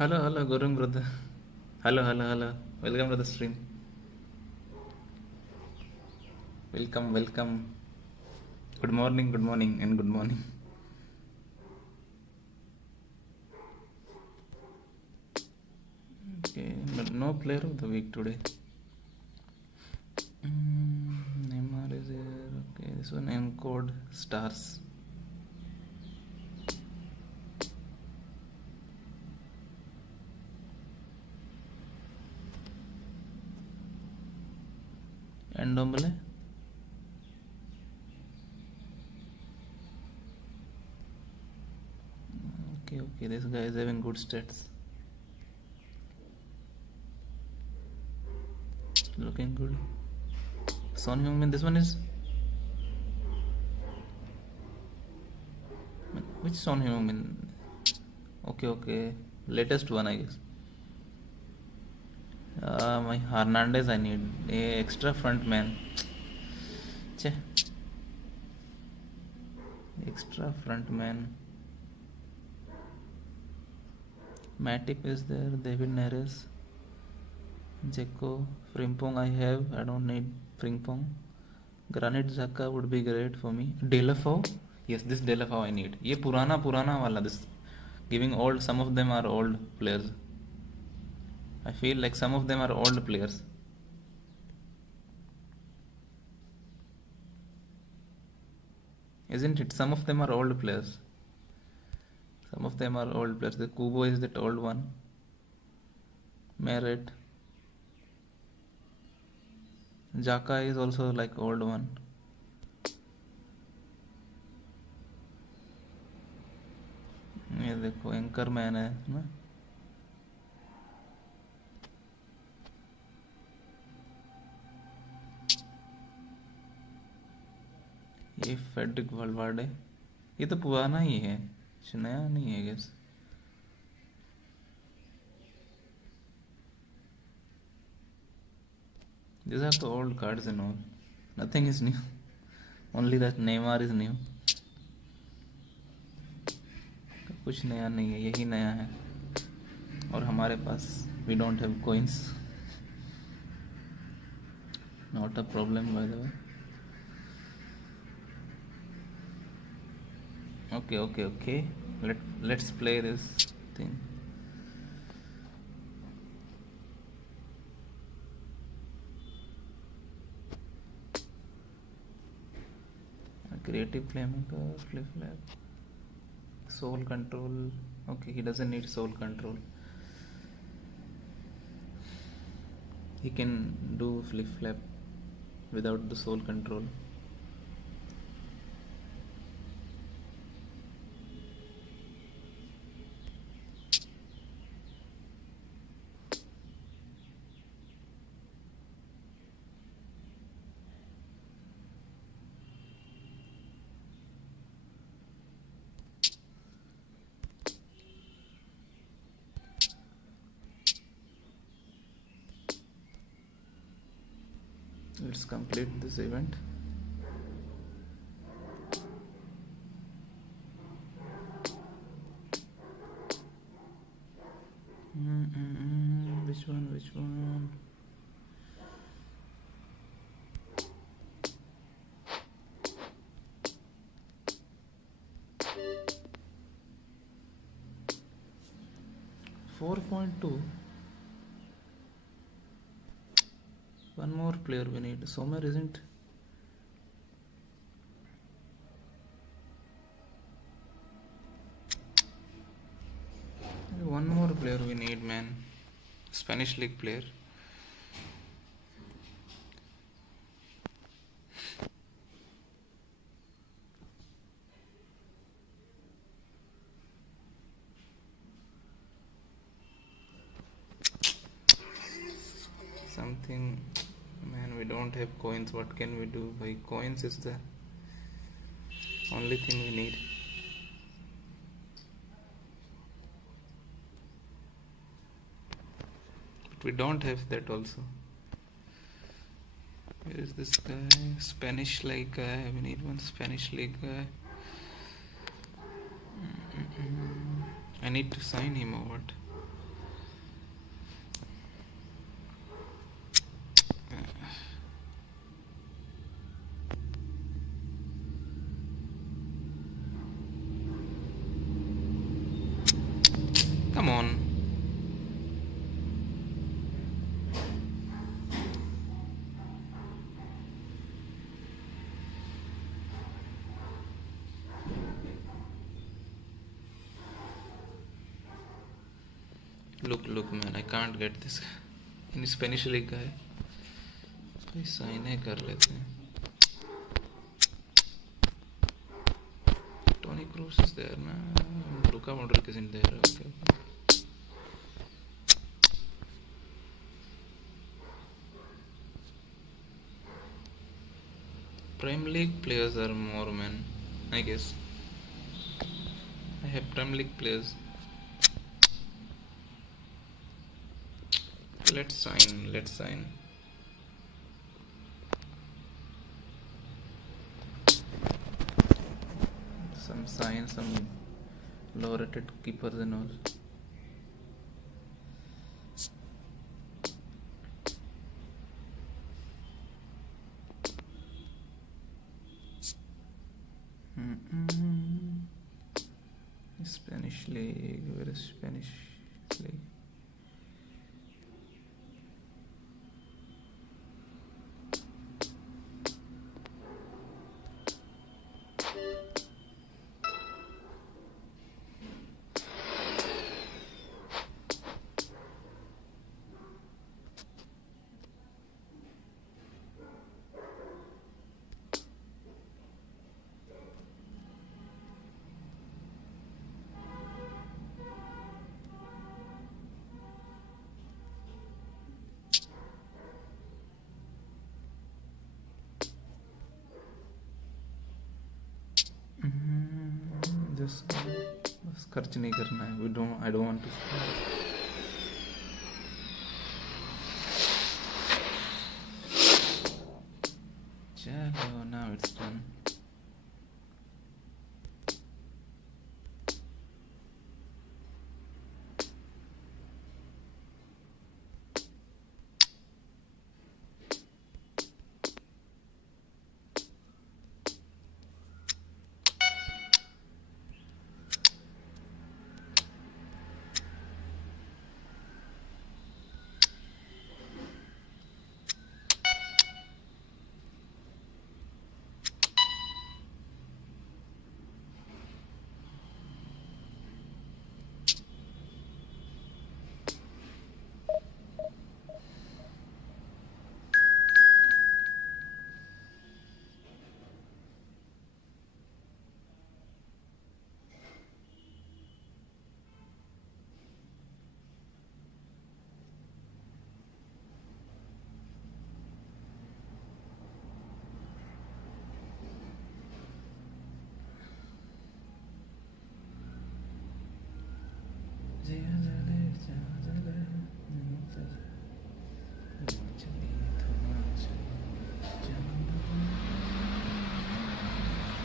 Hello, Gurung brother. Hello. Welcome to the stream. Welcome. Good morning, and good morning. Okay, but no player of the week today. Neymar is here. Okay, this one encode stars. Endombele. Okay, this guy is having good stats. Looking good. Son Heung-min, this one is... Which Son Heung-min? Okay. Latest one, I guess. My Hernandez I need. A extra front man. Che. Extra front man. Matip is there. David Neres. Jeko. Frimpong I have. I don't need Frimpong. Granit Xhaka would be great for me. Delafau. Yes, this Delafau I need. ये पुराना वाला. This giving old. Some of them are old players. I feel like some of them are old players. Isn't it? Some of them are old players. The Kubo is that old one. Merit. Jaka is also like old one. ये देखो anchor man है ना. ये Frederick वाल्वार्डे. ये तो पुराना ही है, नया नहीं है guess. These are the old cards and all. Nothing is new. Only that Neymar is new. कुछ नया नहीं है, यही नया है. और हमारे पास we don't have coins. Not a problem by the way. Okay. Let's play this thing. Creative playmaker, flip flap, soul control. Okay, he doesn't need soul control. He can do flip flap without the soul control. Let's complete this event. Which one? $4.2. One more player we need. Sommer isn't. One more player we need, man. Spanish league player. Something. Man, we don't have coins. What can we do? By coins is the only thing we need. But we don't have that also. Where is this guy? Spanish league guy. We need one Spanish league guy. I need to sign him or what? Come on. Look man, I can't get this in Spanish league guy. पैसा इन्हें कर लेते हैं. Tony Cruz is there na. Luka Modric isn't there. Okay. Prime League players are more man, I guess. I have Prime League players. Let's sign. Some low rated keepers and all. Spanish league, where is Spanish league? Just खर्च नहीं करना है. I don't want to. चलो, now it's done.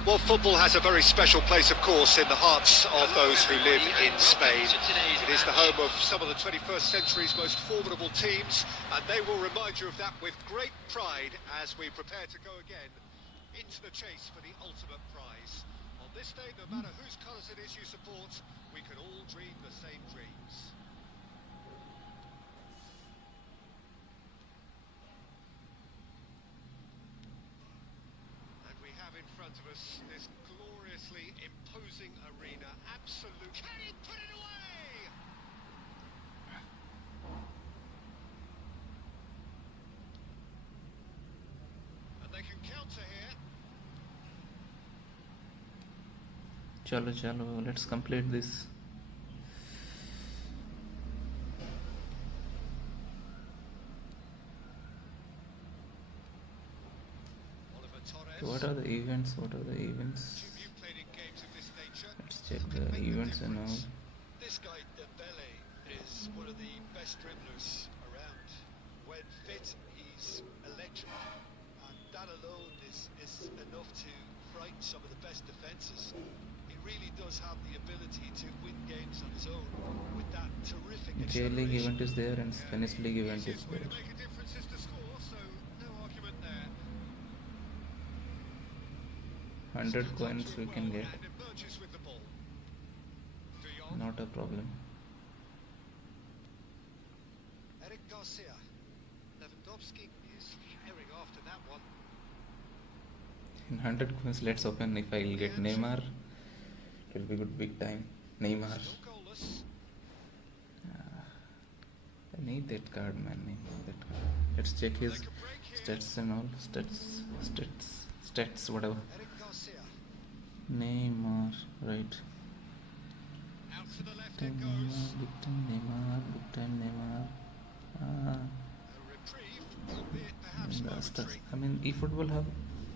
Well, football has a very special place, of course, in the hearts of those who live in Spain. It is the home of some of the 21st century's most formidable teams, and they will remind you of that with great pride as we prepare to go again into the chase for the ultimate prize. On this day, no matter whose colours it is you support, we can all dream the same dreams. In front of us, this gloriously imposing arena, absolute. Can he put it away? And they can counter here. Chalo, let's complete this. What are the events? Let's check the events and all. This guy Dembele is one of the best dribblers around. When fit, he's electric, and that alone is enough to frighten some of the best defences. He really does have the ability to win games on his own with that terrific J League event is there and Spanish League event is there. 100 coins we can get. Not a problem. is firing after that one. In 100 coins, let's open. If I'll get Neymar, it will be good big time. Neymar. Still goalless. I need that card, man. I need that card. Let's check his stats and all. Stats, whatever. Eric Garcia. Neymar, right. Out to the left Big it time goes. Neymar, big time Neymar, big time Neymar. A reprieve, albeit perhaps momentary. I mean, eFootball Hub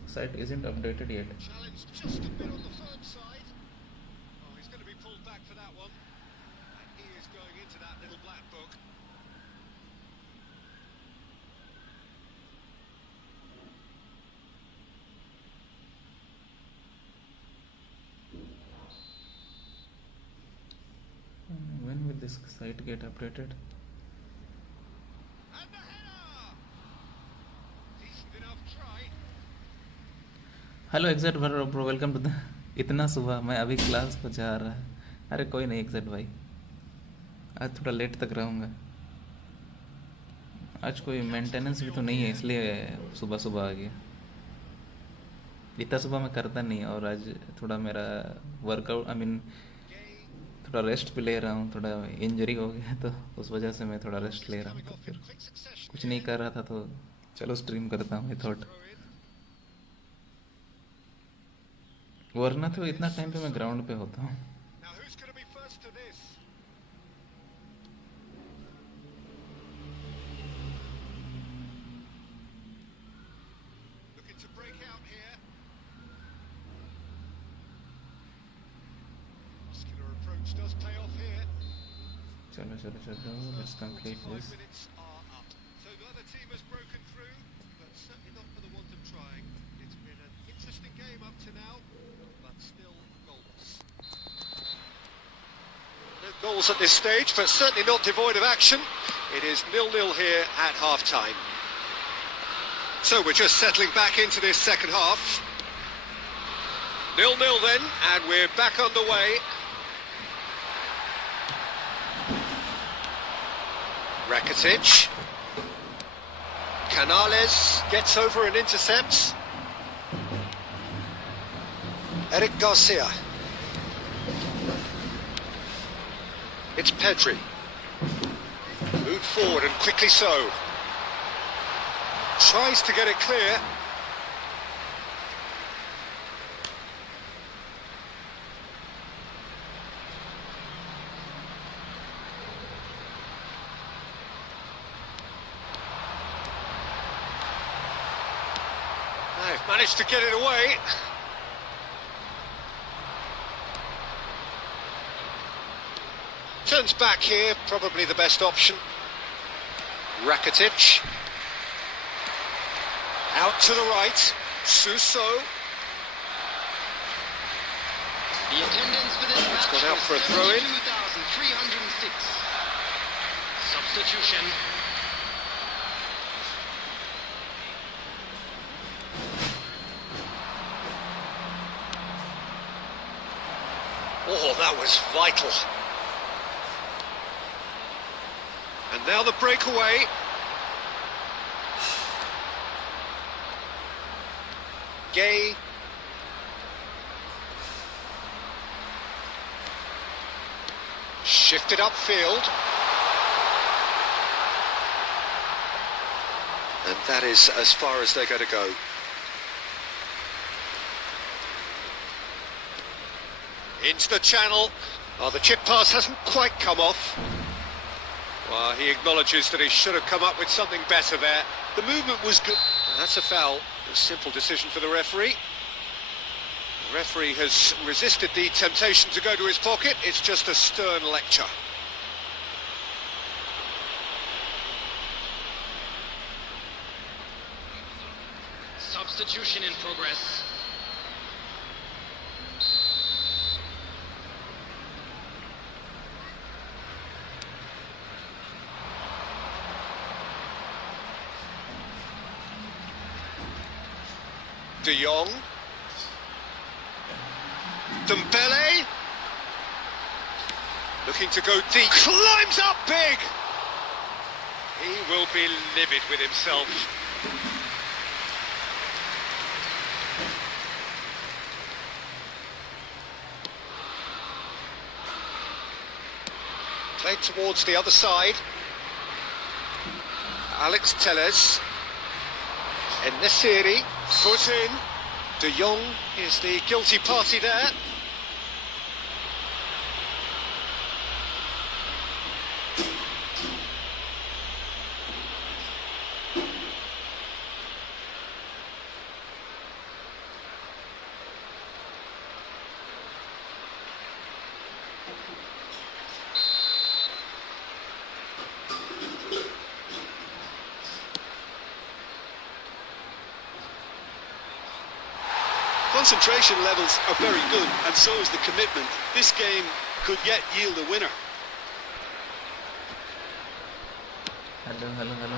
site isn't updated yet. Challenge just a bit on the firm side. Oh, he's going to be pulled back for that one. And he is going into that little black book. When will this site get updated? And the header! Decent enough try. Hello exact bro, welcome to the इतना सुबह मैं अभी class को जा रहा है। अरे कोई नहीं एग्जैक्ट भाई, आज थोड़ा लेट तक रहूँगा। आज कोई मेंटेनेंस भी तो नहीं है, इसलिए सुबह सुबह आ गया। इतना सुबह मैं करता नहीं, और आज थोड़ा मेरा वर्कआउट थोड़ा रेस्ट भी ले रहा हूँ। थोड़ा इंजरी हो गया तो उस वजह से मैं थोड़ा रेस्ट ले रहा हूँ। तो फिर कुछ नहीं कर रहा था तो चलो स्ट्रीम करता हूँ। आई थॉट, वरना तो इतना टाइम पे मैं ग्राउंड पे होता हूँ। Now who's going to be first to this? Looking to break out here. Muscular approach does pay off here. चलो let's complete 5 this. minutes are up. So the other team has broken through, but certainly not for the want of trying. It's been an interesting game up to now, but still goalless. No goals at this stage, but certainly not devoid of action. It is 0-0 here at half-time. So we're just settling back into this second half. 0-0 then, and we're back underway. Rakitic. Canales gets over and intercepts. Eric Garcia. It's Pedri. Moved forward and quickly so. Tries to get it clear. They've managed to get it away. Turns back here, probably the best option. Rakitic. Out to the right. Suso. The attendance for this match gone out for a throw-in. 2,306. Substitution. Oh, that was vital. And now the breakaway. Gay. Shifted upfield. And that is as far as they're going to go. Into the channel. Oh, the chip pass hasn't quite come off. Well, he acknowledges that he should have come up with something better there. The movement was good. That's a foul. A simple decision for the referee. The referee has resisted the temptation to go to his pocket. It's just a stern lecture. Substitution in progress. De Jong. Dembele. Looking to go deep. Climbs up big. He will be livid with himself. Played towards the other side. Alex Telles. En-Nesyri, foot in. De Jong is the guilty party there. Concentration levels are very good, and so is the commitment. This game could yet yield a winner. Hello.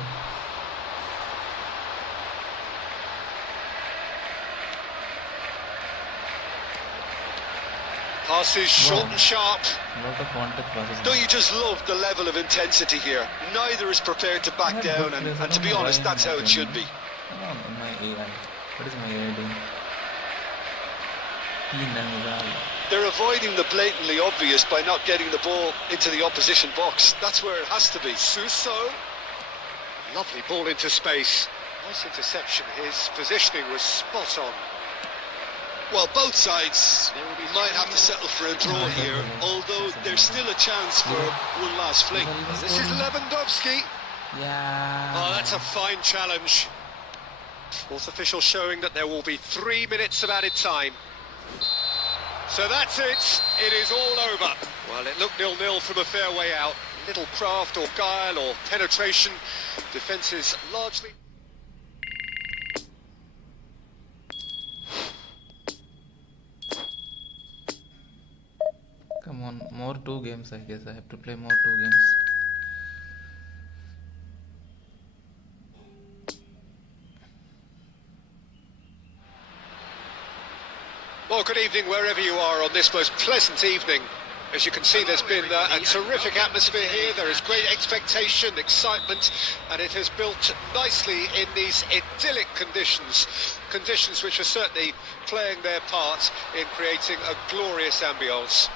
Passes short and sharp. Lot of contact passes. Don't you just love the level of intensity here? Neither is prepared to back down, and to be honest, that's how it should be. Come on, my AI. What is my AI doing? They're avoiding the blatantly obvious by not getting the ball into the opposition box. That's where it has to be. Suso. Lovely ball into space. Nice interception. His positioning was spot on. Well, both sides might have to settle for a draw here, although there's still a chance for one last fling. This is Lewandowski. Yeah. Oh, that's a fine challenge. Fourth official showing that there will be 3 minutes of added time. So that's it. It is all over. Well, it looked 0-0 from a fair way out. Little craft or guile or penetration. Defence is largely... Come on, more 2 games I guess. I have to play more 2 games. Well, good evening wherever you are on this most pleasant evening. As you can see, there's been a terrific atmosphere here. There is great expectation, excitement, and it has built nicely in these idyllic conditions. Conditions which are certainly playing their part in creating a glorious ambience.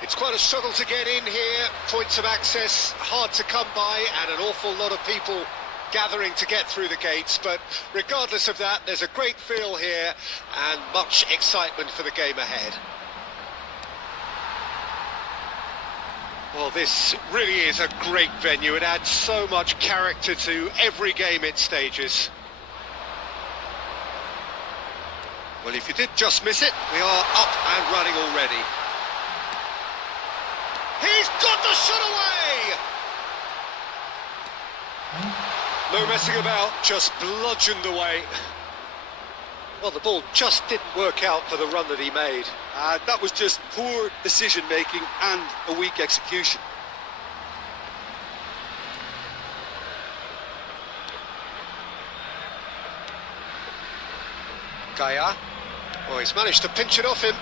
It's quite a struggle to get in here. Points of access hard to come by, and an awful lot of people gathering to get through the gates, but regardless of that, there's a great feel here and much excitement for the game ahead. Well, this really is a great venue. It adds so much character to every game it stages. Well, if you did just miss it, we are up and running already. He's got the shot away! No messing about, just bludgeoned away. Well, the ball just didn't work out for the run that he made. That was just poor decision-making and a weak execution. Gaia. Oh, he's managed to pinch it off him.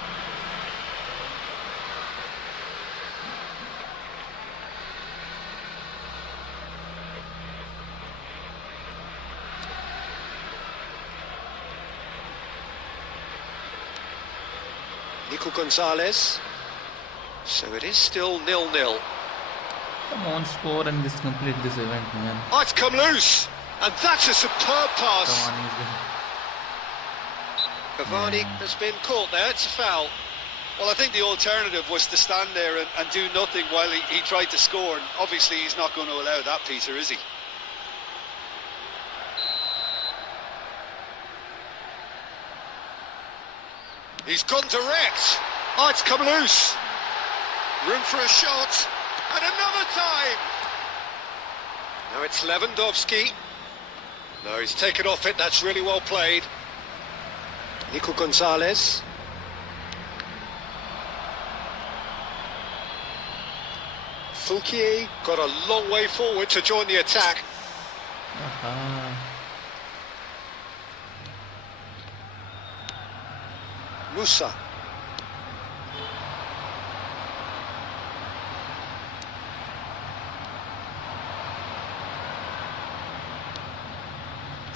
Nico Gonzalez. So it is still 0-0. Come on, score and just complete this event, man. Oh, it's come loose! And that's a superb pass. Cavani has been caught there, it's a foul. Well, I think the alternative was to stand there and do nothing while he tried to score, and obviously he's not going to allow that, Peter, is he? He's gone direct. Oh, it's come loose. Room for a shot. And another time. Now it's Lewandowski. No, he's taken off it. That's really well played. Nico Gonzalez. Fouquier got a long way forward to join the attack. Musa.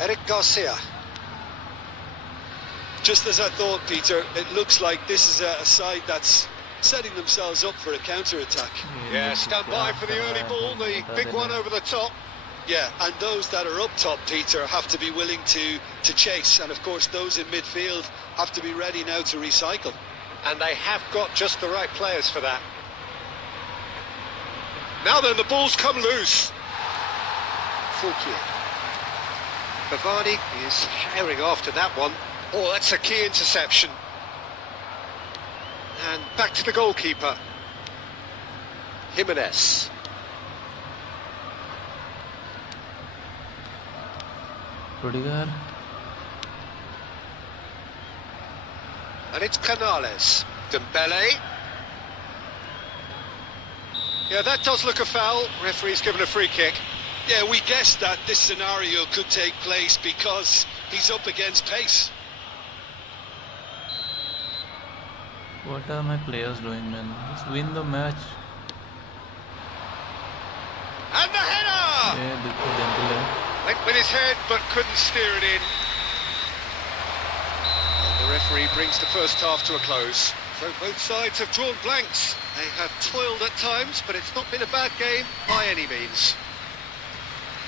Eric Garcia. Just as I thought, Peter, it looks like this is a side that's setting themselves up for a counter-attack. Yeah, stand by for the early ball, the big one over the top. Yeah, and those that are up top, Peter, have to be willing to chase. And of course, those in midfield have to be ready now to recycle. And they have got just the right players for that. Now then, the ball's come loose. Fultier. Cavani is herring after that one. Oh, that's a key interception. And back to the goalkeeper. Jimenez. Rudiger. And it's Canales. Dembele. Yeah, that does look a foul. Referee's given a free kick. Yeah, we guessed that this scenario could take place because he's up against pace. What are my players doing, man? Just win the match. And the header! Yeah, Went with his head, but couldn't steer it in. And the referee brings the first half to a close. So both sides have drawn blanks. They have toiled at times, but it's not been a bad game by any means.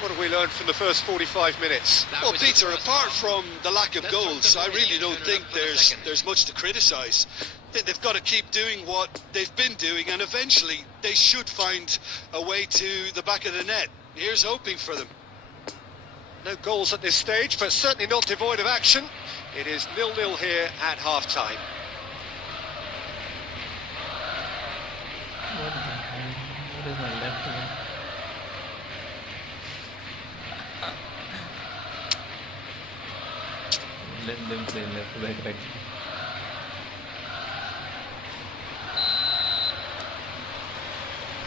What have we learned from the first 45 minutes? Well, Peter, apart from the lack of goals, I really don't think there's much to criticise. They've got to keep doing what they've been doing, and eventually they should find a way to the back of the net. Here's hoping for them. No goals at this stage, but certainly not devoid of action. It is 0-0 here at half-time. What the hell? What is my left hand? Let them play left back right.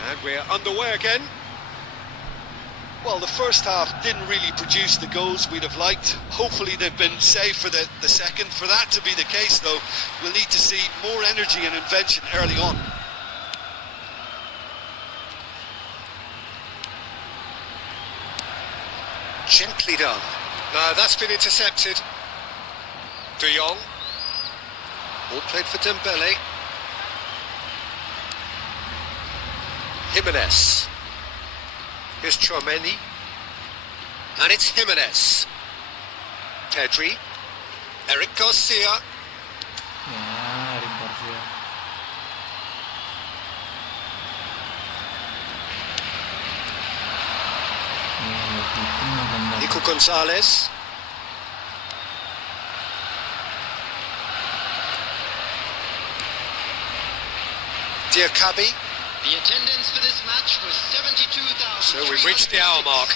And we're underway again. Well, the first half didn't really produce the goals we'd have liked. Hopefully they've been saved for the second. For that to be the case, though, we'll need to see more energy and invention early on. Gently done. No, that's been intercepted. De Jong. Ball played for Dembele. Jimenez. Here's Tchouaméni. And it's Jimenez. Pedri. Eric Garcia. Yeah, Eric Garcia. Nico Gonzalez. Diakabi. The attendance for this match was 72,000. So we've reached the hour mark.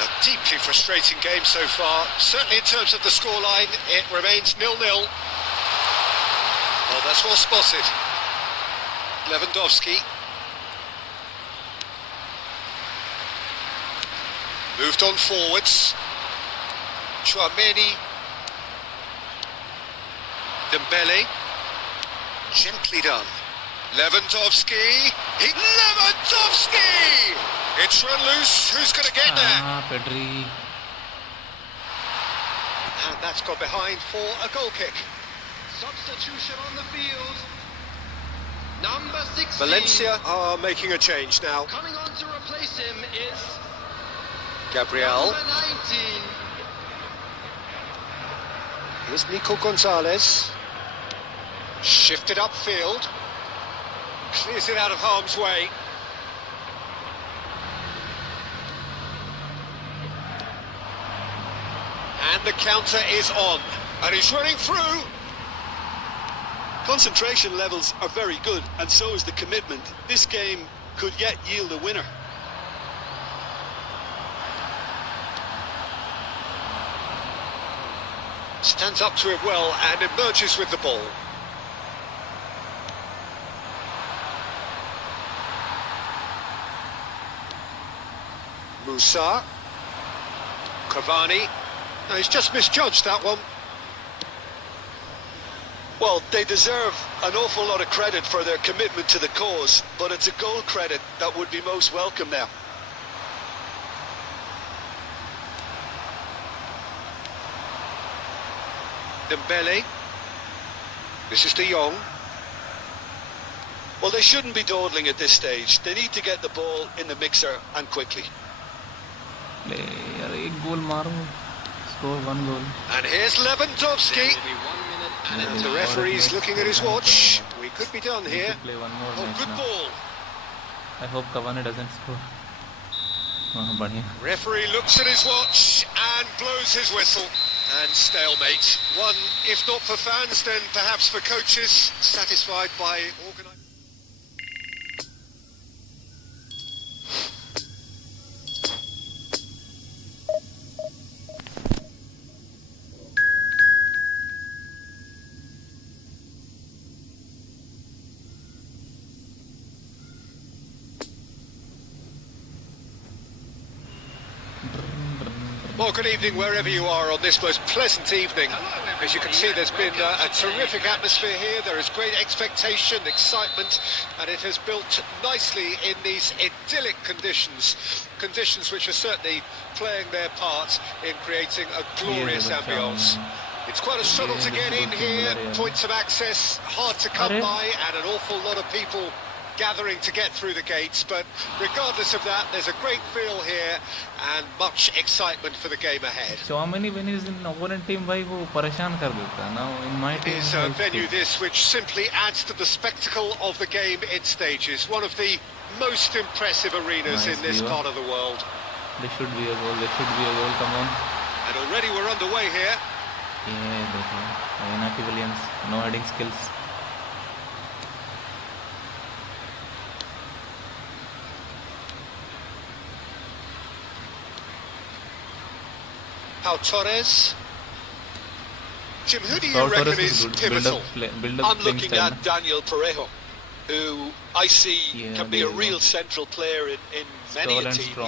A deeply frustrating game so far. Certainly in terms of the scoreline, it remains 0-0. Well, that's well spotted. Lewandowski. Moved on forwards. Tchouaméni. Dembele. Gently done. Lewandowski. Lewandowski! It's run loose. Who's going to get there? Pedri. And that's got behind for a goal kick. Substitution on the field. Number 16. Valencia are making a change now. Coming on to replace him is Gabriel. number 19. Here's Nico Gonzalez. Shifted upfield. Clears it out of harm's way. And the counter is on. And he's running through. Concentration levels are very good, and so is the commitment. This game could yet yield a winner. Stands up to it well and emerges with the ball. Musa. Cavani. No, he's just misjudged that one. Well, they deserve an awful lot of credit for their commitment to the cause, but it's a goal credit that would be most welcome now. Dembele. This is De Jong. Well, they shouldn't be dawdling at this stage. They need to get the ball in the mixer and quickly. यार एक गोल मारो, score 1 goal. And here's Lewandowski. And the referee's looking at his watch. We could be done here. Play one more Oh, match good now. ball. I hope Cavani doesn't score. बढ़िया. Referee looks at his watch and blows his whistle. And stalemate. One, if not for fans, then perhaps for coaches, satisfied by organisation. Well, good evening wherever you are on this most pleasant evening. As you can see, there's been a terrific atmosphere here. There is great expectation, excitement, and it has built nicely in these idyllic conditions. Conditions which are certainly playing their part in creating a glorious ambience. It's quite a struggle to get in here, points of access hard to come by, and an awful lot of people gathering to get through the gates, but regardless of that, there's a great feel here and much excitement for the game ahead. So many venues in opponent team भाई वो परेशान कर देता है. Now in my team It is a venue this which simply adds to the spectacle of the game in stages. One of the most impressive arenas in this part of the world. There should be a goal. There should be a goal. Come on. And already we're underway here. Yeah, देखो. Inaki Williams, no heading skills. Pau Torres. Jim, who do you reckon is pivotal? I'm looking at Daniel Parejo, who I see can be a real central player in many a team.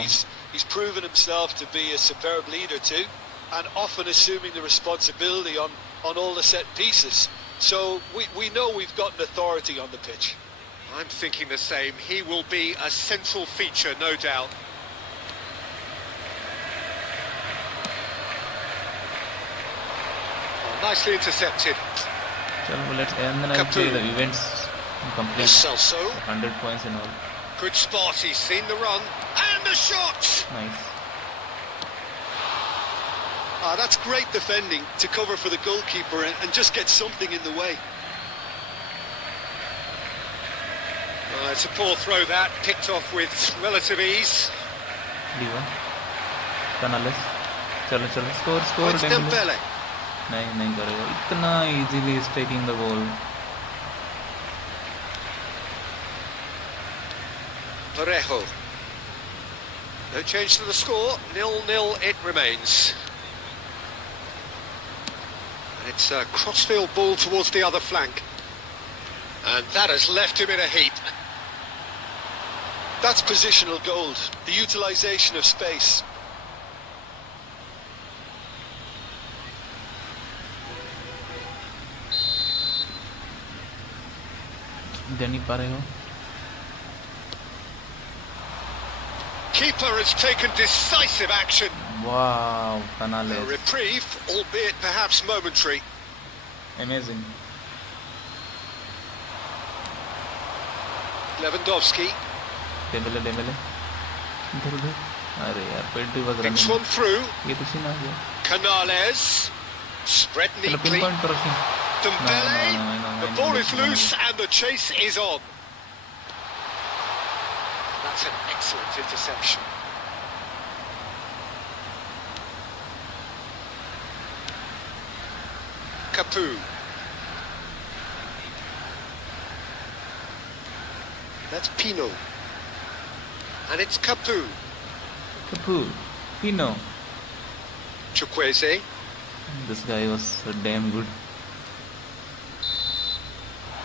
He's proven himself to be a superb leader too, and often assuming the responsibility on all the set pieces. So we know we've got an authority on the pitch. I'm thinking the same. He will be a central feature, no doubt. Nicely intercepted. Chalo, let's end the events complete. Celso. 100 points in all. Good spot. He's seen the run and the shot. Nice. That's great defending to cover for the goalkeeper and just get something in the way. It's a poor throw that, picked off with relative ease. Diva. Canales. Chalo, score. It's Dembele. नहीं करेगा. इतना easily is taking the ball. Parejo. No change to the score. 0-0 it remains. And it's a crossfield ball towards the other flank. And that has left him in a heap. That's positional gold, the utilisation of space. Danny Parejo. Keeper has taken decisive action. Wow, Canales. A reprieve, albeit perhaps momentary. Amazing. Lewandowski. Dembele. इधर. अरे यार, penalty was running. Picks one through. ये तो scene आ गया. Canales. Spread neatly. Dembele. The ball is loose and the chase is on. That's an excellent interception. Capu. That's Pino. And it's Capu. Pino. Chukwueze. This guy was so damn good.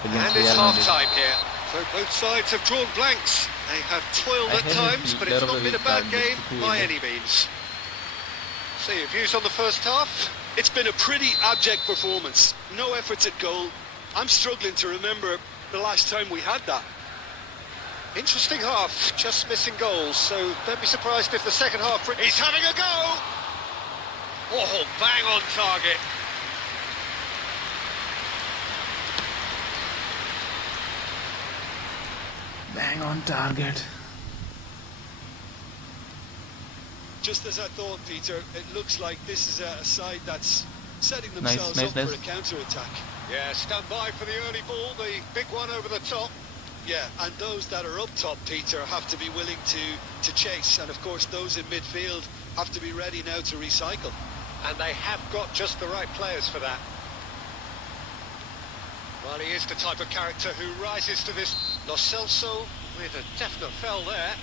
And it's half-time here. So both sides have drawn blanks. They have toiled at times, but it's not been a bad game by any means. So your views on the first half? It's been a pretty abject performance. No efforts at goal. I'm struggling to remember the last time we had that. Interesting half, just missing goals, so don't be surprised if the second half... He's having a go! Oh, bang on target. Bang on target. Just as I thought, Peter, it looks like this is a side that's setting themselves Nice. up for a counter-attack. Yeah, stand by for the early ball, the big one over the top. Yeah, and those that are up top, Peter, have to be willing to chase. And of course, those in midfield have to be ready now to recycle. And they have got just the right players for that. Well, he is the type of character who rises to this. Lo Celso with a definite fell there.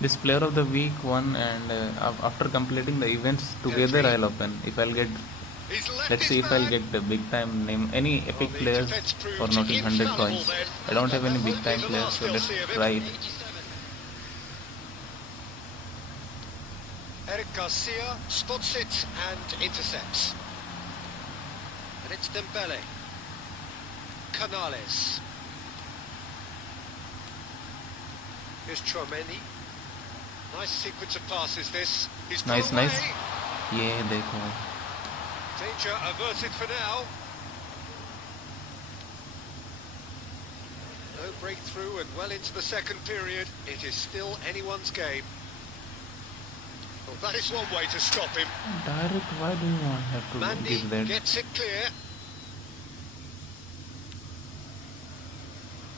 This player of the week won, and after completing the events together, I'll open. If I'll get, He's left let's his see if I'll man. get the big time name, any epic Well, the players defence proved for knocking 100 infallible points. then. I don't have any That big won't be time the players, last so we'll let's see of him. try it. Eric Garcia spots it and intercepts. And it's Dembele. Canales. Here's Chouameni. Nice sequence of passes this. He's got Nice. away. Yeah, देखो. Danger averted for now. No breakthrough and well into the second period. It is still anyone's game. Well, that is one way to stop him. Direct, why do you want have to Mandy give that? gets it clear.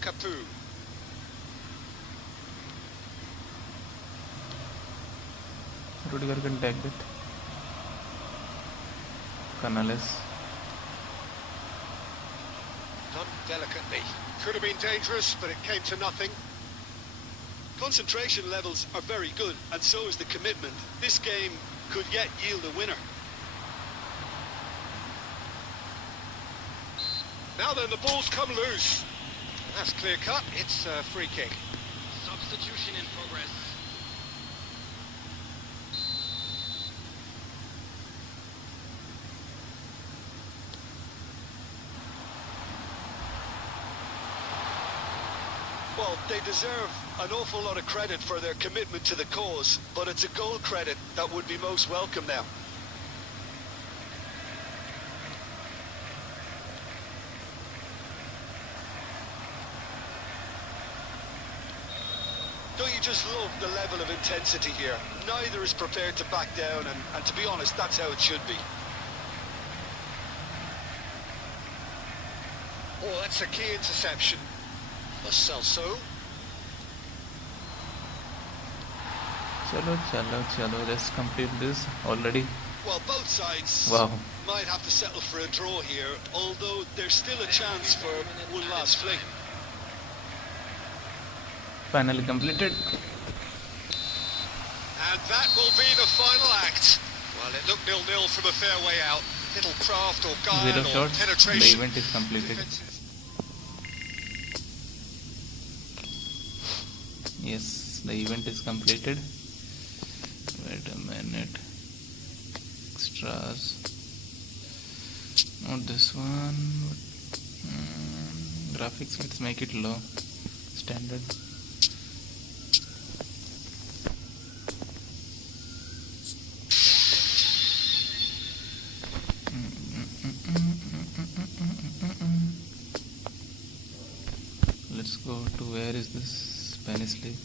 Capu. Rudiger can take it. Canales. Done delicately. Could have been dangerous, but it came to nothing. Concentration levels are very good, and so is the commitment. This game could yet yield a winner. Now then, the ball's come loose. That's clear cut. It's a free kick. Substitution in progress. Well, they deserve an awful lot of credit for their commitment to the cause, but it's a goal credit that would be most welcome now. Don't you just love the level of intensity here? Neither is prepared to back down, and to be honest, that's how it should be. Oh, that's a key interception. Lo Celso. Chalo, let's complete this already. Well, both sides Wow. might have to settle for a draw here, although there's still a chance for one last fling. Finally completed. And that will be the final act. Well, it looked 0-0 from a fair way out. Little craft or guile Zero or shots. The penetration. event is completed. Yes, the event is completed. Wait a minute. Extras. Not this one. Graphics, let's make it low. Standard. Let's go to where is this Spanish league.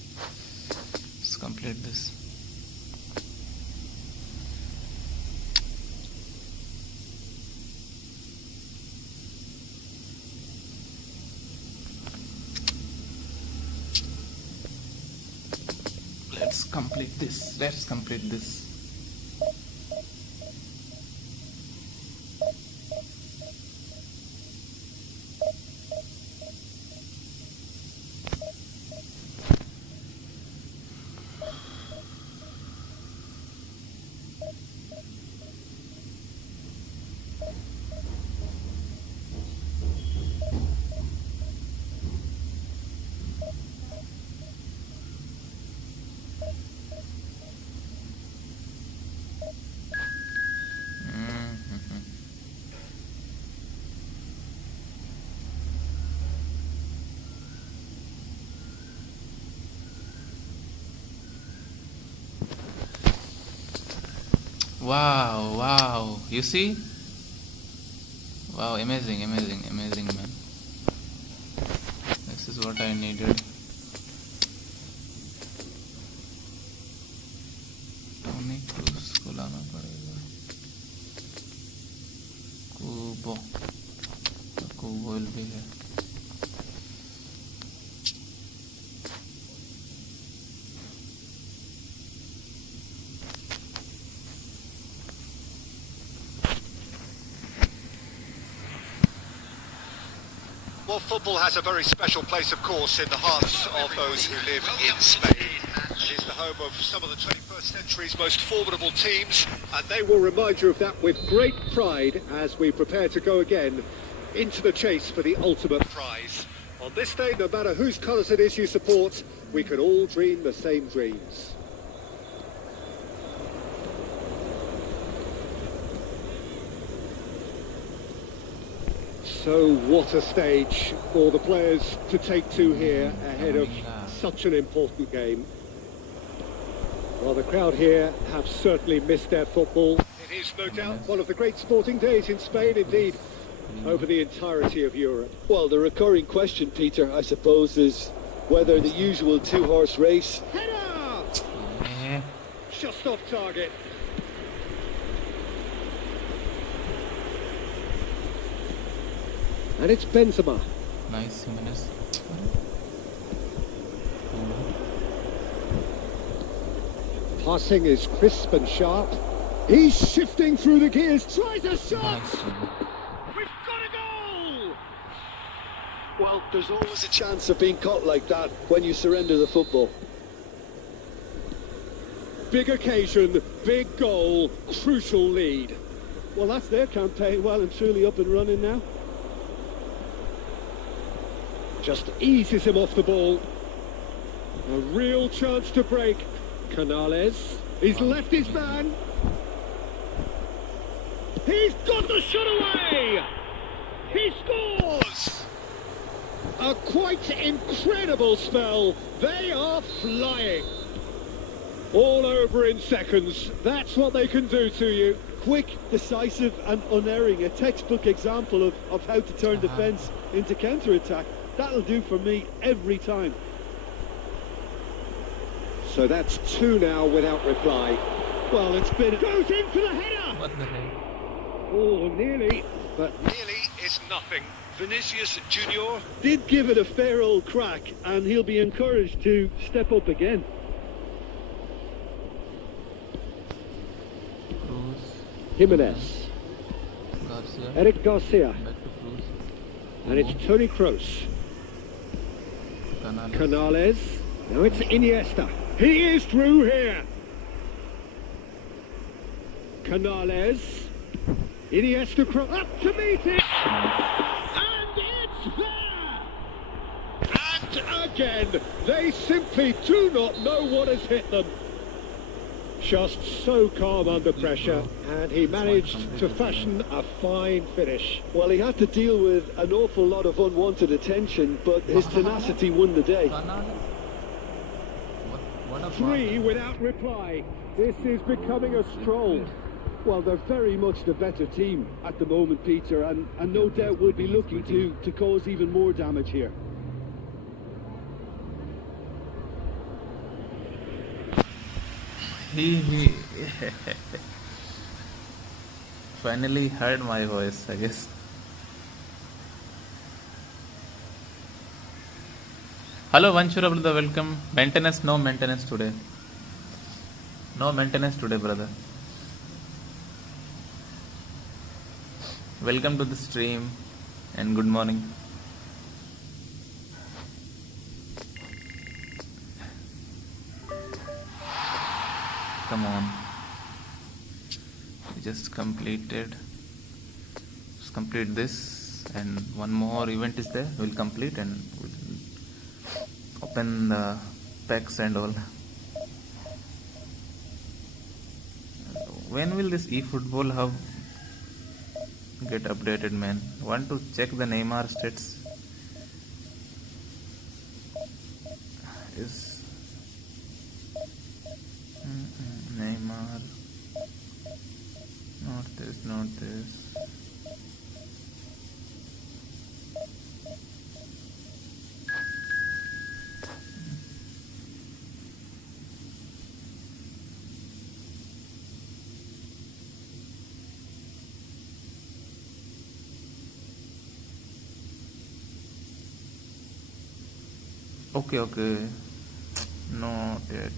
Let's complete this. Let's complete this. Wow. You see? Wow, amazing, man. This is what I needed. Toni Kroos को लाना पड़ेगा. Kubo will be here. Well, football has a very special place, of course, in the hearts of those who live in Spain. It is the home of some of the 21st century's most formidable teams, and they will remind you of that with great pride as we prepare to go again into the chase for the ultimate prize. On this day, no matter whose colours it is you support, we can all dream the same dreams. So what a stage for the players to take to here ahead of such an important game. Well, the crowd here have certainly missed their football. It is no doubt one of the great sporting days in Spain, indeed, over the entirety of Europe. Well, the recurring question, Peter, I suppose, is whether the usual two-horse race... Header! Just off target. And it's Benzema. Nice, Jimenez. Passing is crisp and sharp. He's shifting through the gears, tries a shot! Nice. We've got a goal! Well, there's always a chance of being caught like that when you surrender the football. Big occasion, big goal, crucial lead. Well, that's their campaign well and truly up and running now. Just eases him off the ball. A real chance to break. Canales, he's left his man. He's got the shot away! He scores! A quite incredible spell. They are flying. All over in seconds. That's what they can do to you. Quick, decisive and unerring. A textbook example of how to turn defence into counter-attack. That'll do for me every time. So that's two now without reply. Well, it's been... Goes in for the header! What the heck? Oh, nearly. But nearly is nothing. Vinicius Junior did give it a fair old crack, and he'll be encouraged to step up again. Cruz. Jimenez. Garcia. Eric Garcia. Back to Cruz. And it's Toni Kroos. Canales. Canales. Now it's Iniesta. He is through here. Canales. Iniesta cross up to meet it. And it's there. And again, they simply do not know what has hit them. Just so calm under pressure, and he managed to fashion a fine finish. Well, he had to deal with an awful lot of unwanted attention, but his tenacity won the day. Three without reply. This is becoming a stroll. Well, they're very much the better team at the moment, Peter, and no doubt will be looking to cause even more damage here. He finally heard my voice, I guess. Hello, Vanchura brother, welcome. Maintenance, no maintenance today. No maintenance today, brother. Welcome to the stream and good morning. Come on. We just completed. Just complete this, and one more event is there. We'll complete and we'll open the packs and all. When will this eFootball hub get updated, man? Want to check the Neymar stats? Is Neymar Okay, okay. Not yet.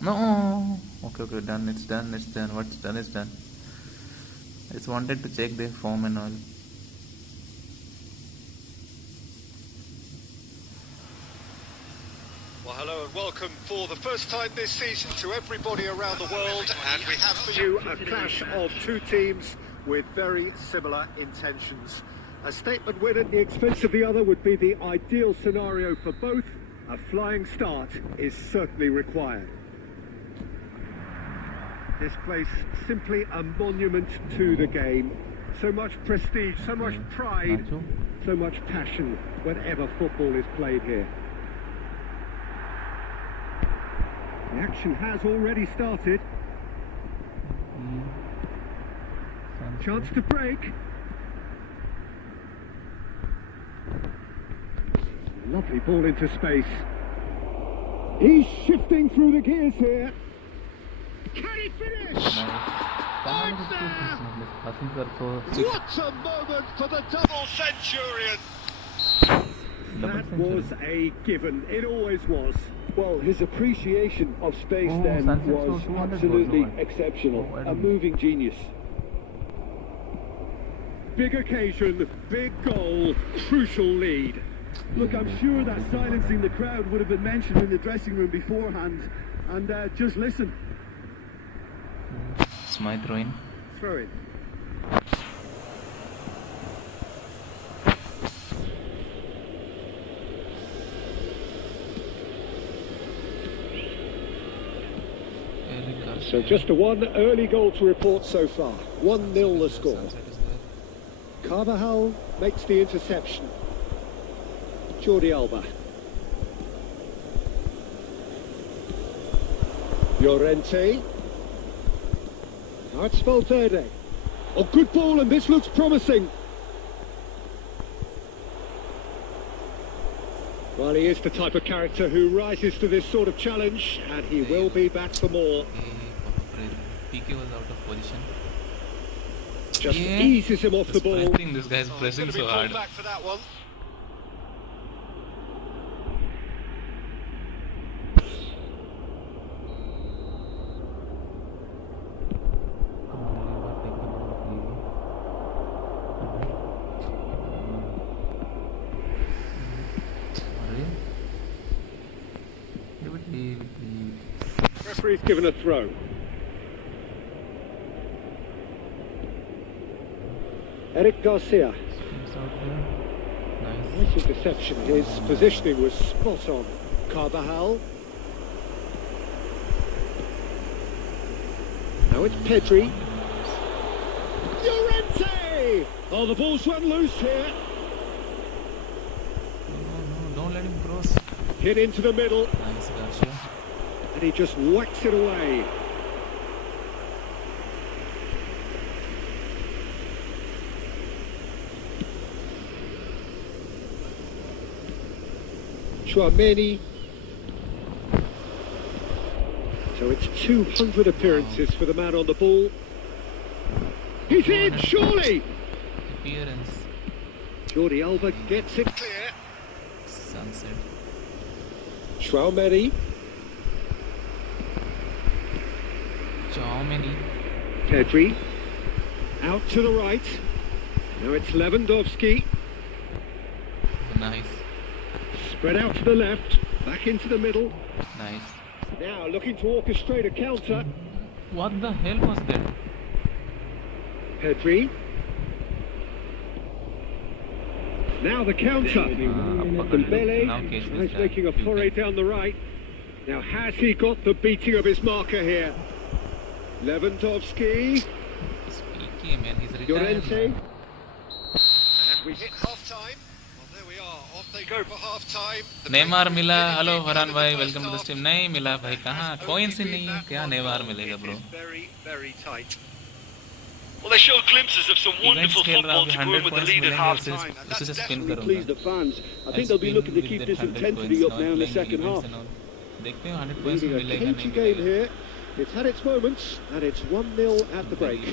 No. Okay, done. It's done. What's done is done. I just wanted to check their form and all. Well, hello and welcome for the first time this season to everybody around the world, and we have for you a clash of two teams with very similar intentions. A statement win at the expense of the other would be the ideal scenario for both. A flying start is certainly required. This place simply a monument to the game. So much prestige, so much pride, so much passion whenever football is played here. The action has already started. Chance to break. Lovely ball into space. He's shifting through the gears here. Can he finish? What a moment for the double centurion! That was a given. It always was. Well, his appreciation of space then was absolutely exceptional. A moving genius. Big occasion, big goal, crucial lead. Look, I'm sure that silencing the crowd would have been mentioned in the dressing room beforehand. And just listen. It's my throw-in. Throw it. So just a one early goal to report so far. 1-0 the score. Carvajal makes the interception. Jordi Alba. Llorente. Now it's Valverde. Oh, good ball, and this looks promising. Well, he is the type of character who rises to this sort of challenge, and he will be back for more. PK was out of position. Just eases him off the ball. I think this guy's pressing so hard. Back for that one. Referee's given a throw. Eric Garcia. Nice interception. His positioning was spot on. Carvajal. Now it's Pedri. Llorente! Oh, the ball's run loose here. No, don't let him cross. Hit into the middle. Nice, Garcia. And he just whacks it away. Chouameni. So it's 200 appearances for the man on the ball. He's in, surely! Appearance. Jordi Alba gets it clear. Sunset. Chouameni. Pedri. Out to the right. Now it's Lewandowski. Nice. Spread out to the left. Back into the middle. Nice. Now looking to orchestrate a counter. What the hell was that? Pedri. Now the counter. Dembele tries making a foray down the right. Now has he got the beating of his marker here? Lewandowski. Speaky, man, he's retired. Llorente. And we hit half-time. Well, there we are. Off they go for half-time. Neymar मिला. Hello Haran भाई, welcome to the stream. नहीं मिला भाई, कहाँ? Coin से नहीं है. क्या Neymar मिलेगा bro? Very, very tight. Well, they showed glimpses of some wonderful football to go in with the lead at half-time. That's definitely pleased the fans. I think they'll be looking to keep this intensity up now in the second half. Leading a cagey game here. It's had its moments, and it's 1-0 at the break.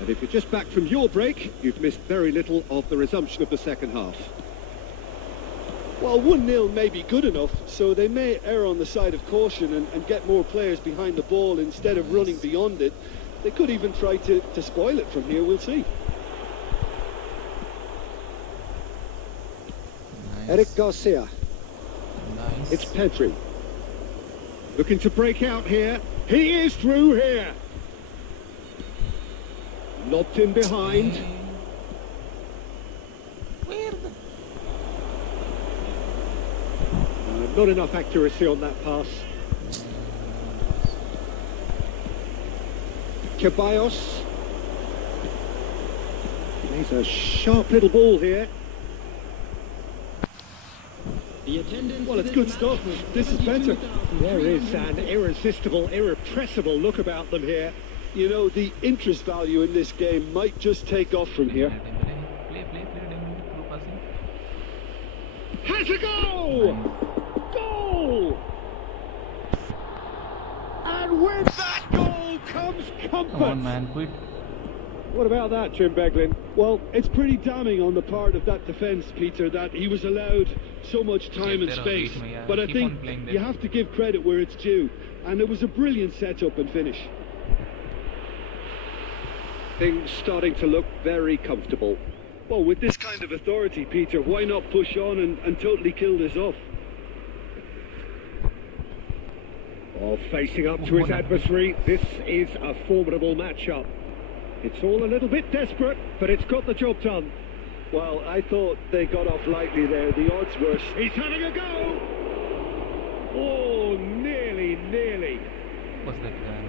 And if you're just back from your break, you've missed very little of the resumption of the second half. Well, 1-0 may be good enough, so they may err on the side of caution and get more players behind the ball instead of running beyond it. They could even try to spoil it from here, we'll see. Nice. Eric Garcia. Nice. It's Pedri. Looking to break out here. He is through here. Lobbed in behind. Not enough accuracy on that pass. Ceballos. He's a sharp little ball here. Well, it's good stuff. This is better. There is an irresistible, irrepressible look about them here. You know, the interest value in this game might just take off from here. Has a goal! Goal! And with that goal comes comfort. Come on, man, quit. What about that, Jim Beglin? Well, it's pretty damning on the part of that defence, Peter, that he was allowed so much time and space. But I think you have to give credit where it's due. And it was a brilliant setup and finish. Things starting to look very comfortable. Well, with this kind of authority, Peter, why not push on and totally kill this off? Oh, facing up to his adversary, this is a formidable matchup. It's all a little bit desperate, but it's got the job done. Well, I thought they got off lightly there. The odds were... He's having a go! Oh, nearly. हो सकता है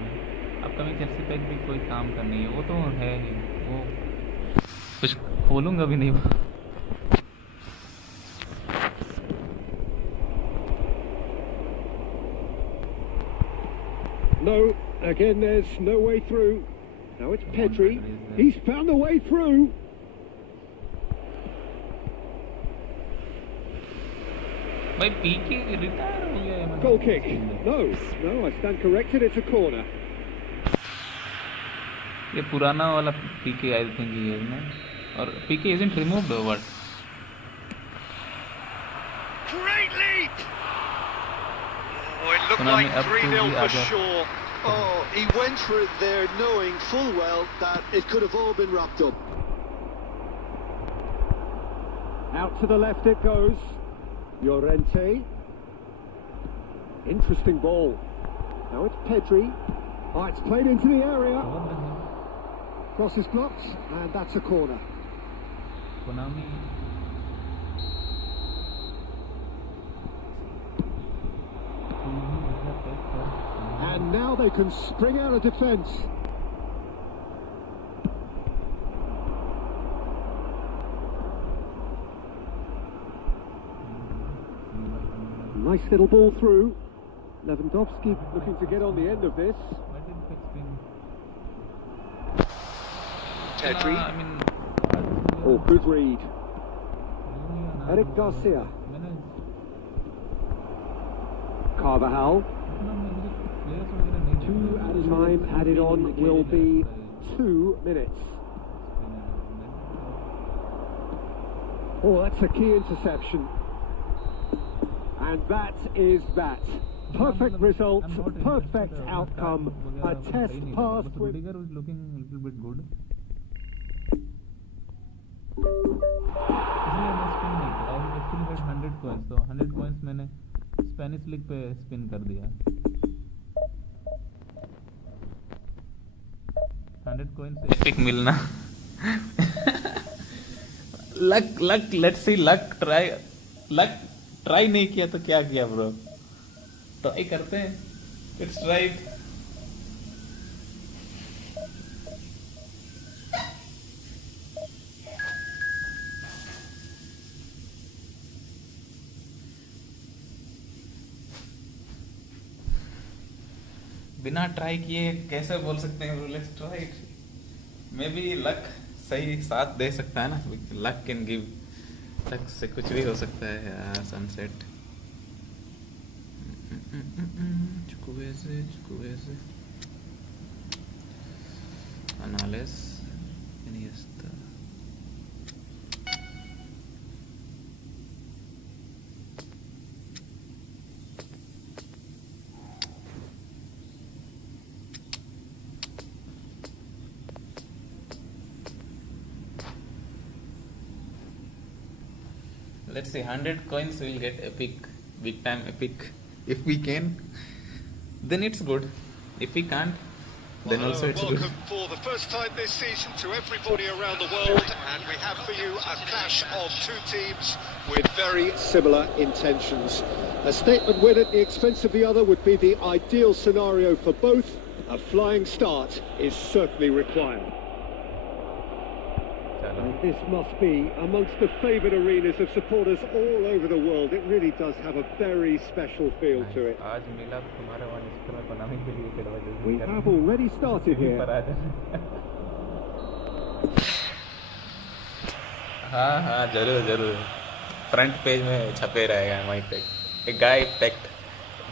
upcoming चर्सी pack भी कोई काम करनी है वो तो है ही वो कुछ खोलूंगा भी नहीं No, again there's no way through. Now it's Pedri. He's found the way through. भाई पीके रिटायर हो गया है Goal kick. No, I stand corrected. It's a corner. ये पुराना वाला पीके आई थिंक ये है और पीके isn't removed or what? Great leap! Oh, it looked like 3-0 for sure. Oh, he went for it there knowing full well that it could have all been wrapped up. Out to the left it goes. Llorente. Interesting ball. Now it's Pedri. Oh, it's played into the area. Cross is blocked, and that's a corner. Konami. And now they can spring out of defence. Nice little ball through. Lewandowski looking to get on the end of this. Pedri. Oh, good read. Eric Garcia. Carvajal. Time added on will be 2 minutes. Oh, that's a key interception. And that is that. Perfect result, perfect outcome. A test passed with... Rudiger was looking a little bit good. I actually had 100 coins, so 100 coins मैंने Spanish League पे spin कर दिया. 100 coins epic मिलना. luck, let's see luck try नहीं किया तो क्या किया bro? ट्राई करते हैं. Let's try it. बिना ट्राई किए कैसे बोल सकते हैं let's try it may be luck सही साथ दे सकता है ना लक कैन गिव लक से कुछ भी हो सकता है सनसेट चुकुवेसे अनालिस Iniesta Let's see, 100 coins will get epic, big time epic. If we can, then it's good. If we can't, then also it's good. Welcome for the first time this season to everybody around the world, and we have for you a clash of two teams with very similar intentions. A statement win at the expense of the other would be the ideal scenario for both. A flying start is certainly required. And this must be amongst the favoured arenas of supporters all over the world. It really does have a very special feel to it. We have already started here. हाँ जरूर front page में छपे रहेगा माई pack. A guy packed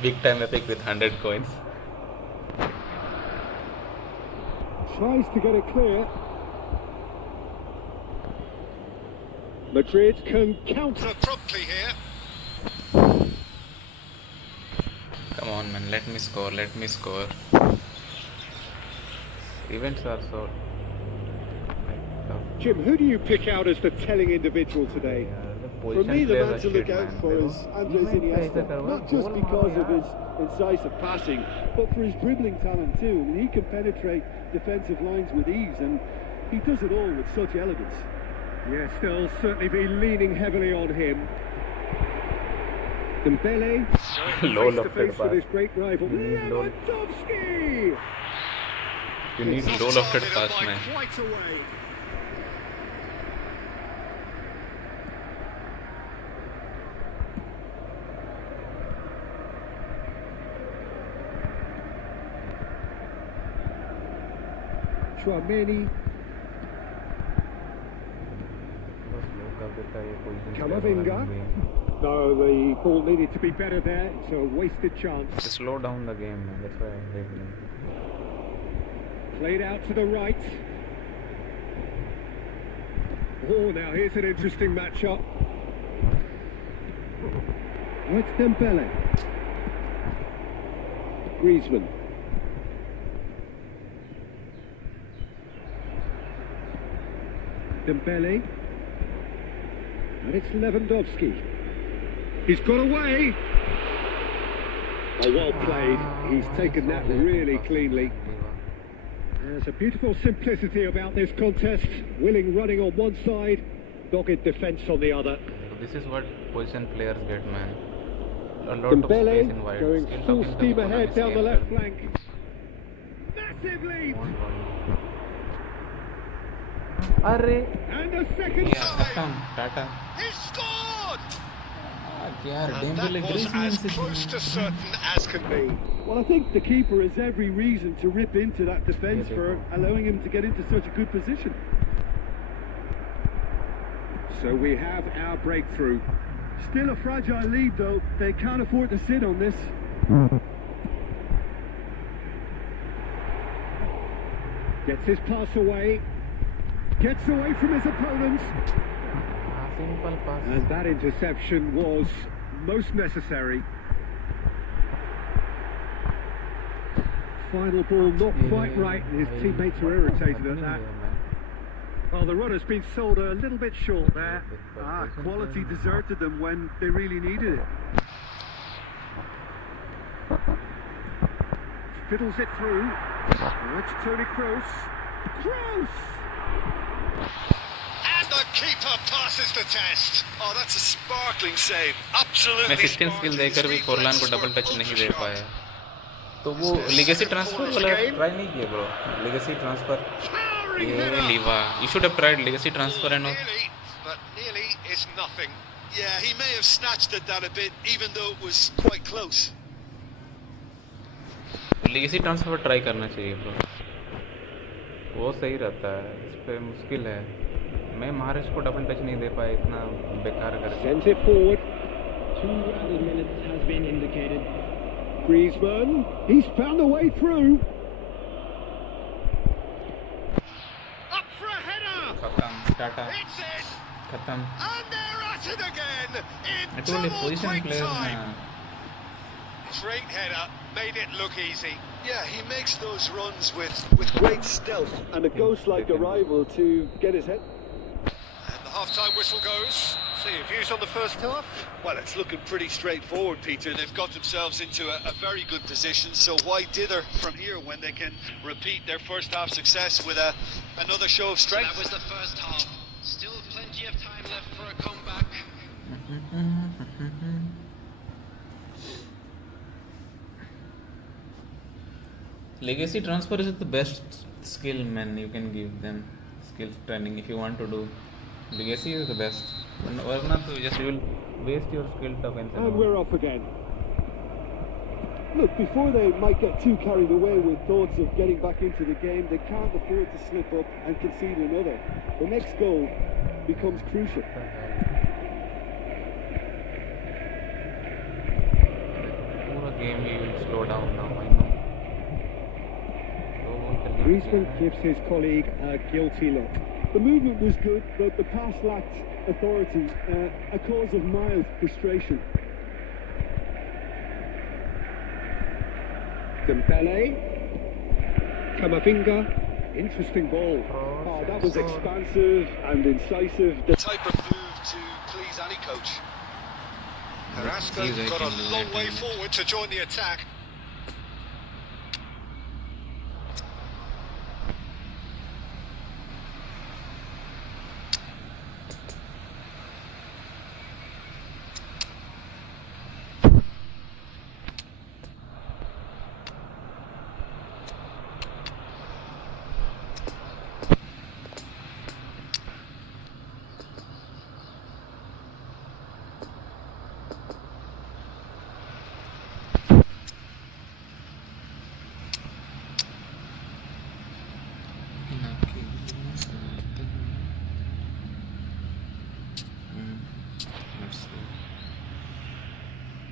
big time epic with 100 coins. Tries to get it clear. Madrid can counter promptly here. Come on, man, let me score. Events are so tough. Jim, who do you pick out as the telling individual today? For me, the man to look out for is Andres Iniesta, not just because of his incisive passing, but for his dribbling talent too. I mean, he can penetrate defensive lines with ease, and he does it all with such elegance. Yes, they'll certainly be leaning heavily on him. Dembele, low face to lofted face with pass. his great rival, Lewandowski! You need low lofted pass, man. Quite away. Chouameni. Camavinga. No, the ball needed to be better there. It's a wasted chance. Slow down the game, man. That's why I hate him. Played out to the right. Oh, now here's an interesting matchup. Oh, it's Dembele. Griezmann. Dembele. And it's Lewandowski. He's got away. Oh, well played. He's taken that really cleanly. There's a beautiful simplicity about this contest. Willing running on one side, dogged defence on the other. This is what position players get, man. A lot Dembele of space in wide. going full steam ahead down the left flank. Massive lead! And a second time! Tata. He scored! यार And that was as close to certain as can be. Well, I think the keeper has every reason to rip into that defence for allowing him to get into such a good position. So we have our breakthrough. Still a fragile lead though, they can't afford to sit on this. Gets his pass away. Gets away from his opponents. Simple pass. And that interception was most necessary. Final ball not quite right, and his teammates were irritated at that. Well, the run has been sold a little bit short there. Quality deserted them when they really needed it. Fiddles it through. Oh, it's Tony Kroos. Kroos! And the keeper passes the test. Oh, that's a sparkling save. Absolutely. मैं 16 skill देकर भी फॉरलान को double touch नहीं दे पाया. तो वो legacy transfer वाला try नहीं किया ब्रो. लेगेसी ट्रांसफर ये लीवा. You should have tried legacy transfer and all. But nearly is nothing. Yeah, he may have snatched at that a bit, even though it was quite close. Legacy transfer try करना चाहिए bro. वो सही रहता है. इस पे मुश्किल है. मैं महाराज को डबल टच नहीं दे पाया. इतना बेकार कर. Sends it forward. 2 added minutes has been indicated. Griezmann, he's found a way through. Up for a header. खत्म. टाटा. It's it. खत्म. And they're at it again in I told you double position quick players time. ना. Great header, made it look easy. Yeah, he makes those runs with great stealth. And a ghost-like arrival to get his head. And the half-time whistle goes. So your views on the first half? Well, it's looking pretty straightforward, Peter. They've got themselves into a very good position, so why dither from here when they can repeat their first half success with another show of strength? So that was the first half. Still plenty of time left for a comeback. Legacy transfer is the best skill, man. You can give them skill training if you want to do. Legacy is the best. Or not, you will waste your skill tokens. And we're off again. Look, before they might get too carried away with thoughts of getting back into the game, they can't afford to slip up and concede another. The next goal becomes crucial. Poor game, he will slow down now, I know. Griezmann gives his colleague a guilty look. The movement was good, but the pass lacked authority, a cause of mild frustration. Dembele, Camavinga, interesting ball. Oh, that was expansive and incisive. The type of move to please any coach. Carrasco's got a long way forward to join the attack.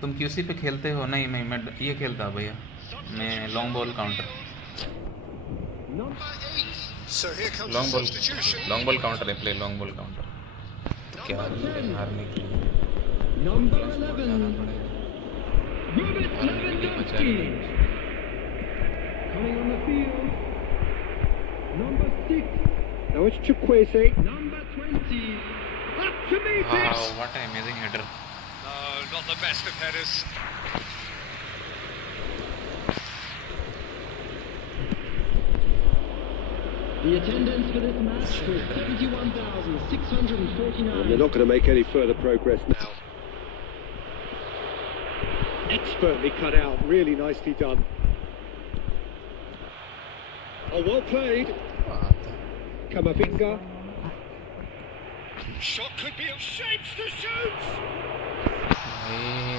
तुम QC पे खेलते हो? नहीं, मैं ये खेलता भैया, मैं long ball counter, long ball counter है, प्ले लॉन्ग बॉल काउंटर। क्या हारने के लिए Now it's Chukwueze. Number 20. Up to meet it. Wow, what an amazing header. No, not the best of headers. The attendance for this match was 71,649. And they're not going to make any further progress now. Expertly cut out, really nicely done. Oh, well played. Camavinga. Shot could be of shapes to shoot.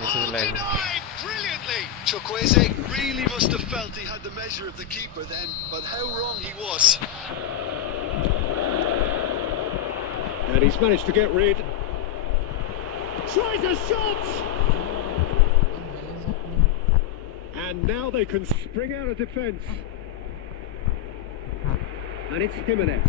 This is like Denied brilliantly. Chukwueze really must have felt he had the measure of the keeper then, but how wrong he was. And he's managed to get rid. Tries a shot! And now they can spring out of defence. And it's Jimenez.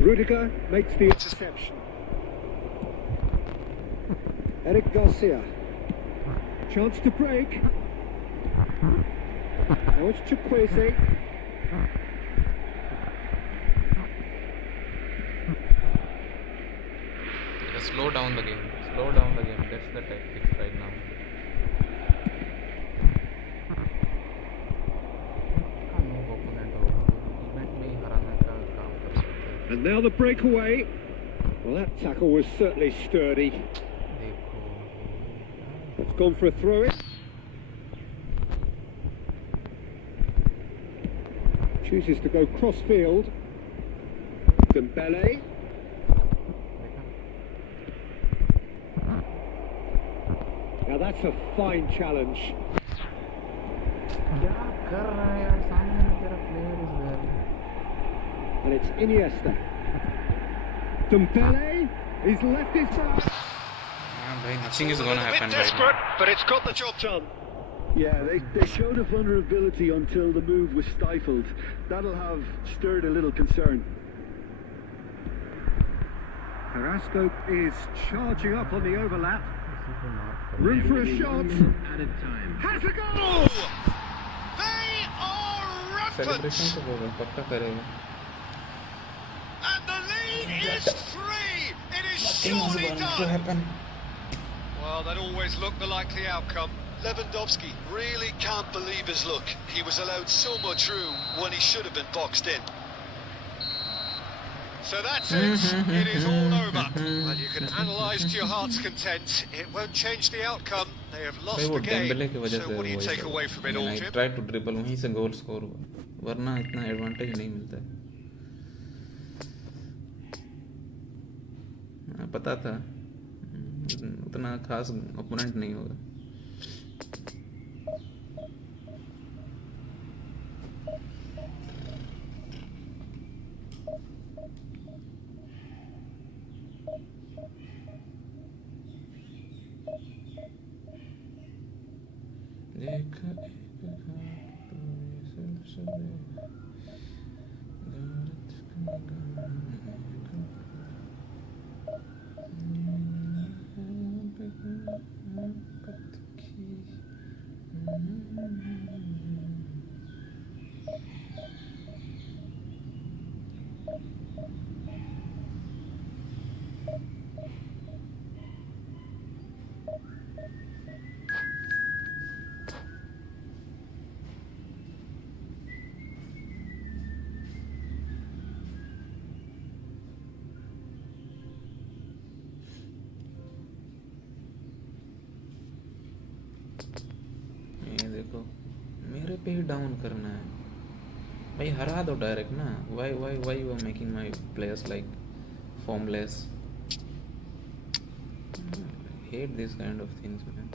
Rudiger makes the interception. Eric Garcia. Chance to break. Now it's Chukwueze. slow down the game. Slow down the game. That's the tactics right now. And now the breakaway. Well, that tackle was certainly sturdy. It's gone for a throw-in. Chooses to go cross-field. Dembele. Now that's a fine challenge. And it's Iniesta. Dembele, he's left his mark. Nothing is going to happen right desperate, now. but it's got the job done. Yeah, they showed a vulnerability until the move was stifled. That'll have stirred a little concern. Carrasco is charging up on the overlap. Room for a shot. Added time. Has a goal! They are running celebration तो होगा पक्का करेगा And the lead is 3. It is surely to done. happen. Well, that always looked the likely outcome. Lewandowski really can't believe his luck. He was allowed so much room when he should have been boxed in. So that's it. It is all over. Well, you can analyse to your heart's content. It won't change the outcome. They have lost the game. So what do you take away from it all, I Jim? tried to dribble वहीं से goal score हुआ वरना इतना advantage नहीं मिलता है पता था उतना खास opponent नहीं होगा देखो मेरे पे ही डाउन करना है भाई हरा दो डायरेक्ट ना why you are making my players like formless I hate this kind of things man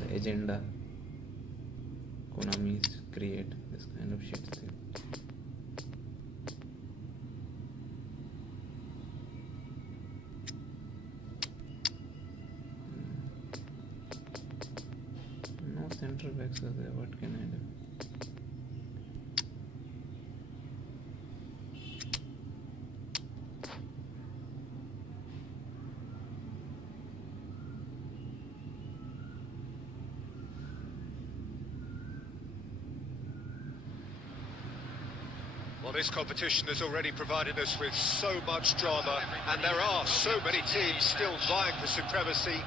the agenda Konami's create this kind of shit thing center backs are there, what can I do? Well, this competition has already provided us with so much drama, and there are so many teams still vying for supremacy,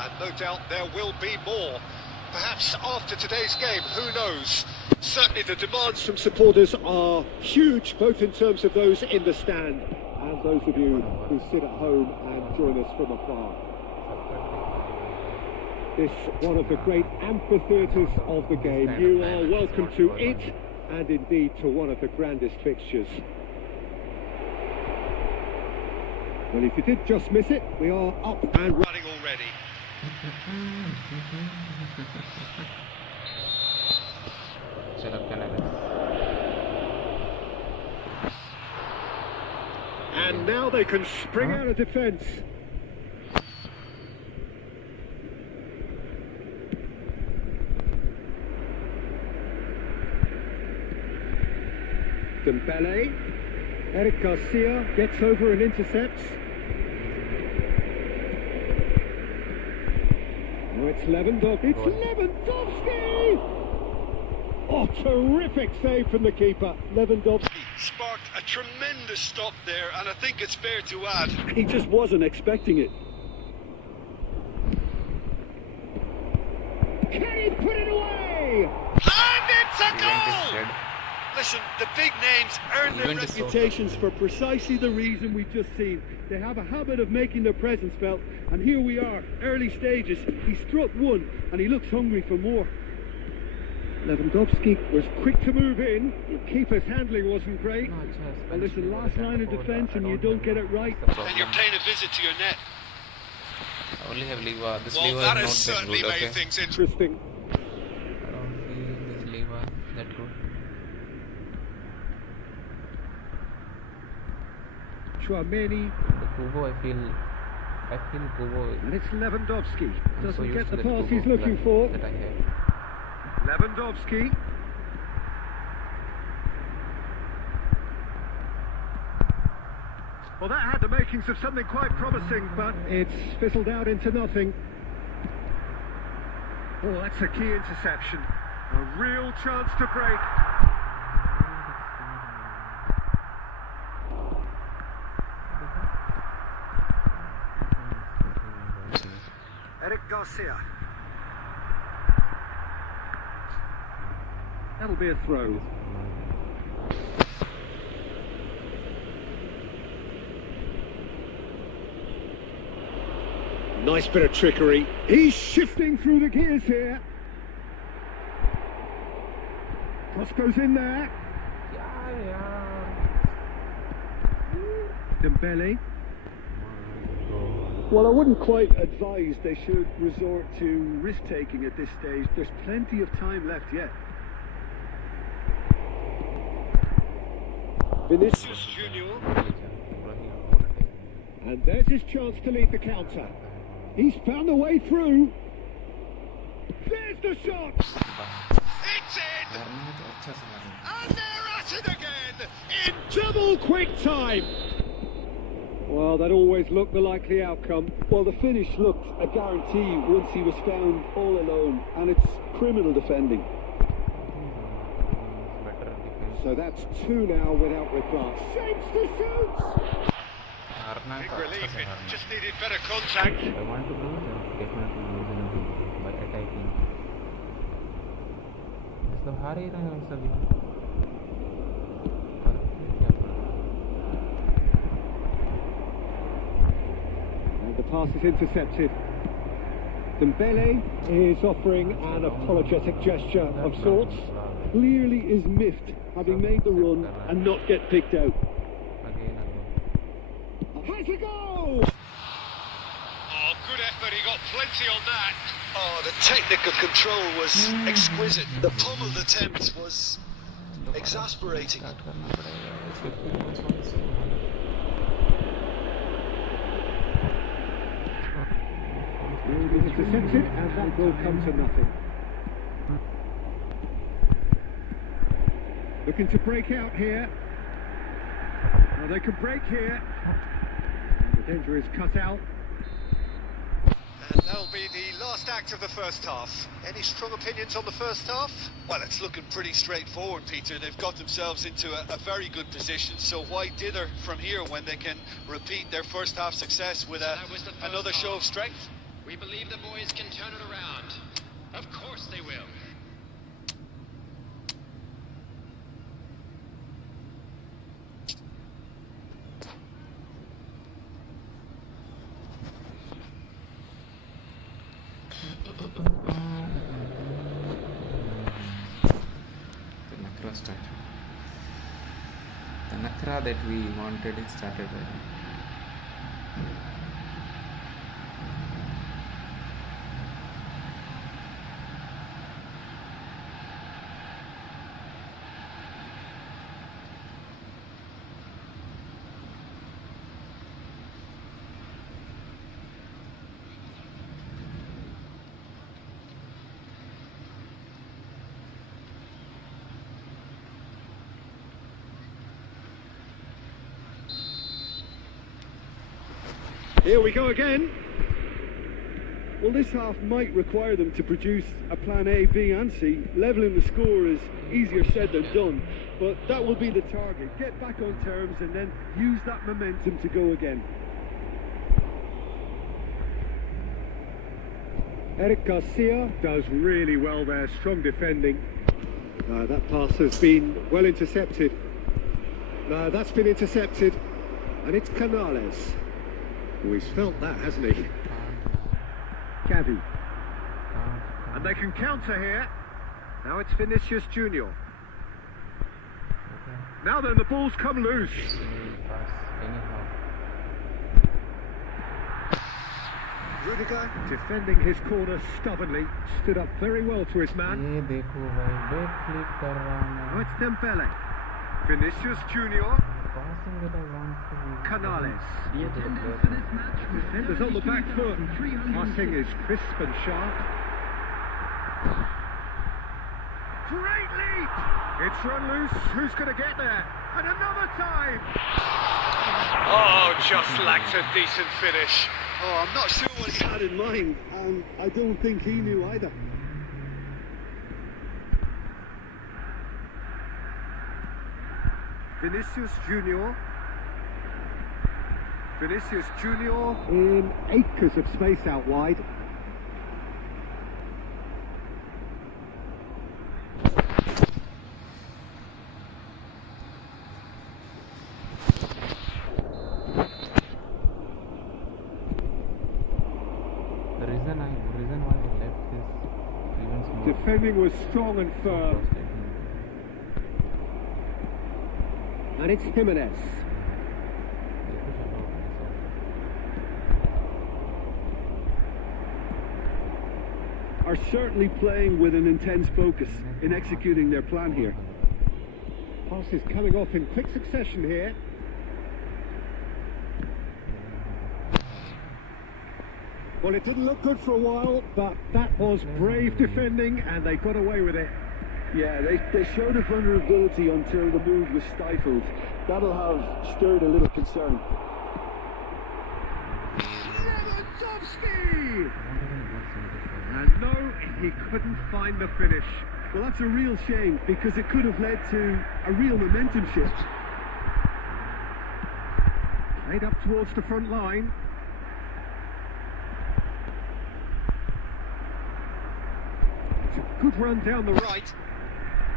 and no doubt there will be more. Perhaps after today's game, who knows? Certainly the demands Some supporters are huge, both in terms of those in the stand and those of you who sit at home and join us from afar. This one of the great amphitheatres of the game. You are welcome to it, and indeed to one of the grandest fixtures. Well, if you did just miss it, we are up and running already. And now they can spring out of defence. Dembele, Eric Garcia gets over and intercepts. Oh, it's Lewandowski. It's Lewandowski! Oh, terrific save from the keeper, Lewandowski. Sparked a tremendous stop there, and I think it's fair to add, He just wasn't expecting it. Can he put it away? And it's a goal! listen, the big names earn their reputations for precisely the reason we've just seen. They have a habit of making their presence felt, and here we are, early stages. He struck one, and he looks hungry for more. Lewandowski was quick to move in. The keeper's handling wasn't great. And listen, last line of defence, and you don't get it right. And you're paying a visit to your net. I only have lever. This well, lever that is has not that certainly good. made Okay. things Interesting. I don't feel this lever that good. Chouameni. The Kubo, I feel Kubo. And it's Lewandowski. I'm so Doesn't used get to the that pass he's Kubo looking for. that I have. Lewandowski. Well, that had the makings of something quite promising, but it's fizzled out into nothing. Oh, that's a key interception. A real chance to break. Garcia. That'll be a throw. Nice bit of trickery. He's shifting through the gears here. Cross goes in there. Dembele. Well, I wouldn't quite advise they should resort to risk-taking at this stage. There's plenty of time left yet. Vinicius Junior. And there's his chance to lead the counter. He's found a way through. There's the shot! It's in! And they're at it again! In double quick time! Well, that always looked the likely outcome. Well, the finish looked a guarantee once he was found all alone, and it's criminal defending. So that's 2 now without reply. Shapes the shoots! Big relief, it just needed better contact. I want to lose and definitely lose in a big by attacking. मतलब हार ही रहे हैं सभी. And the pass is intercepted. Dembele is offering an apologetic gesture of sorts. Clearly is miffed, having made the run and not get picked out. Has a goal! Oh, good effort, he got plenty on that. Oh, the technical control was exquisite. The pummeled attempt was exasperating. It's intercepted and that will come to nothing. Looking to break out here. Well, they can break here. The danger is cut out. And that'll be the last act of the first half. Any strong opinions on the first half? Well, it's looking pretty straightforward, Peter. They've got themselves into a very good position, so why dither from here when they can repeat their first half success with another show of strength? We believe the boys can turn it around. Of course they will. The nakra that we wanted, it started right now. Here we go again. Well, this half might require them to produce a plan A, B and C. Levelling the score is easier said than done, but that will be the target. Get back on terms and then use that momentum to go again. Eric Garcia does really well there, strong defending. That pass has been well intercepted. That's been intercepted, and it's Canales. Oh, he's felt that, hasn't he? Cavi. And they can counter here. Now it's Vinicius Junior. Now then, the ball's come loose. Rudiger, defending his corner stubbornly, stood up very well to his man. Now it's Dembele. Vinicius Junior. Canales. Defenders on the back foot. Passing is crisp and sharp. Great lead! It's run loose. Who's going to get there? And another time! Oh, just lacked a decent finish. Oh, I'm not sure what he had in mind, and I don't think he knew either. Vinicius Junior. Vinicius Junior in acres of space out wide. defending was strong and firm. And it's Jimenez. Are certainly playing with an intense focus in executing their plan here. Passes coming off in quick succession here. Well, it didn't look good for a while, but that was brave defending and they got away with it. Yeah, they showed a vulnerability until the move was stifled. That'll have stirred a little concern. Lewandowski! And no, he couldn't find the finish. Well, that's a real shame because it could have led to a real momentum shift. Played up towards the front line. It's a good run down the right.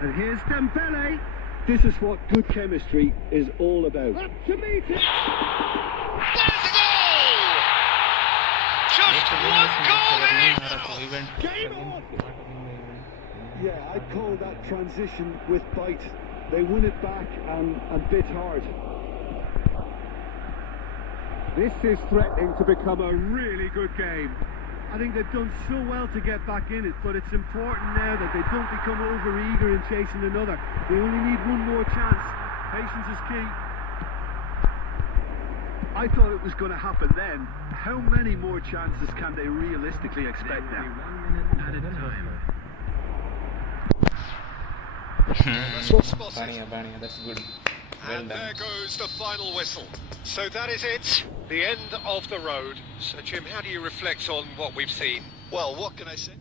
And here's Dembele. This is what good chemistry is all about. Up to meet it. There's a goal! Just one goal in! Game on! Yeah, I'd call that transition with bite. They win it back and bit hard. This is threatening to become a really good game. I think they've done so well to get back in it, but it's important now that they don't become over-eager in chasing another. They only need one more chance. Patience is key. I thought it was going to happen then. How many more chances can they realistically expect now? 1 minute at a time. Bania, that's good. Well And done. there goes the final whistle. So that is it, the end of the road. So Jim, how do you reflect on what we've seen? Well, what can I say?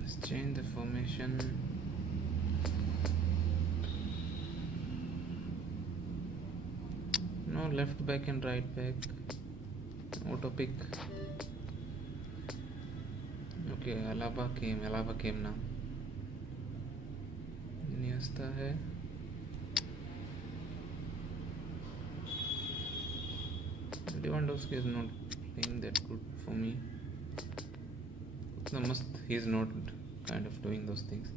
Let's change the formation. No, left back and right back. Auto pick. Okay, Alaba came now. Iniesta है. Lewandowski is not playing that good for me. He is not kind of doing those things.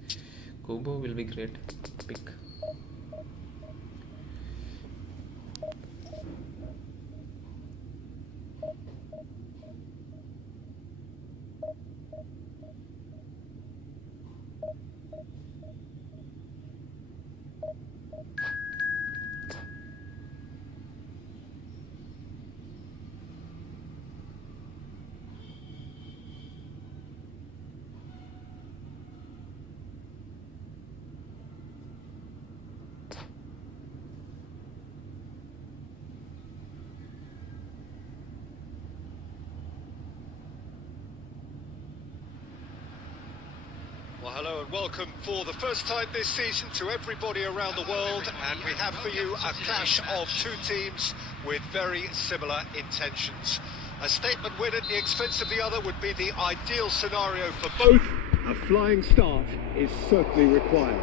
Kobo will be great pick. Well, hello and welcome for the first time this season to everybody around the world, and we have for you a clash of two teams with very similar intentions. A statement win at the expense of the other would be the ideal scenario for both. A flying start is certainly required.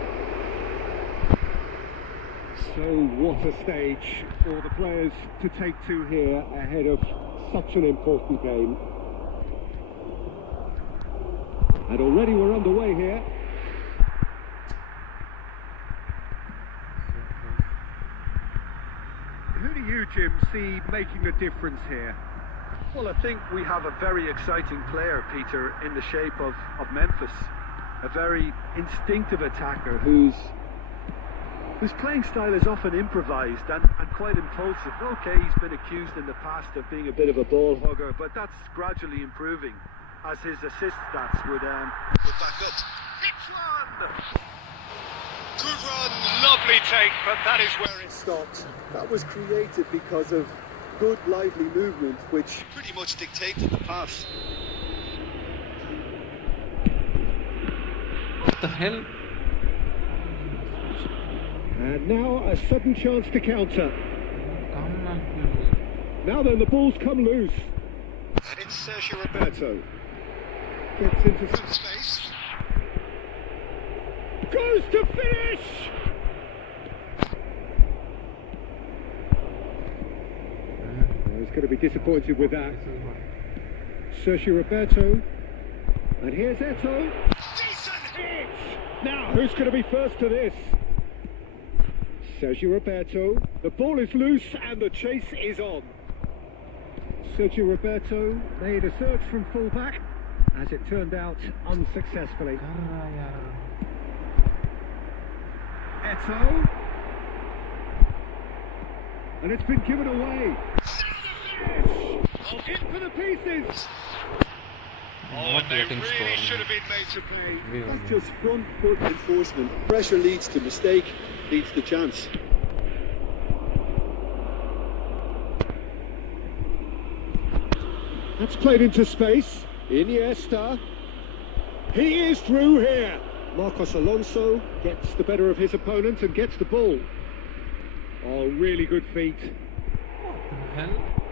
So what a stage for the players to take to here ahead of such an important game. And already we're underway here. Who do you, Jim, see making a difference here? Well, I think we have a very exciting player, Peter, in the shape of Memphis. A very instinctive attacker whose playing style is often improvised and quite impulsive. Okay, he's been accused in the past of being a bit of a ball hugger, but that's gradually improving, as his assist stats would back up. Hits one! Good run, lovely take, but that is where it Stopped. That was created because of good, lively movement, which Pretty much dictated the pass. What the hell? and now a sudden chance to counter. Come on. Now then, the ball's come loose. And it's Sergio Roberto. Roberto. Gets into Some space. goes to finish. He's going to be disappointed with that. Sergio Roberto, and here's Eto. Decent Hit! Now, who's going to be first to this? Sergio Roberto. The ball is loose and the chase is on. Sergio Roberto made a search from fullback, as it turned out unsuccessfully. Eto. And it's been given away. In for the pieces. Oh, they really should have been made to pay. That's just front foot enforcement. Pressure leads to mistake, leads to chance. That's played into space. Iniesta. He is through here. Marcos Alonso gets the better of his opponent and gets the ball. Oh, really good feet.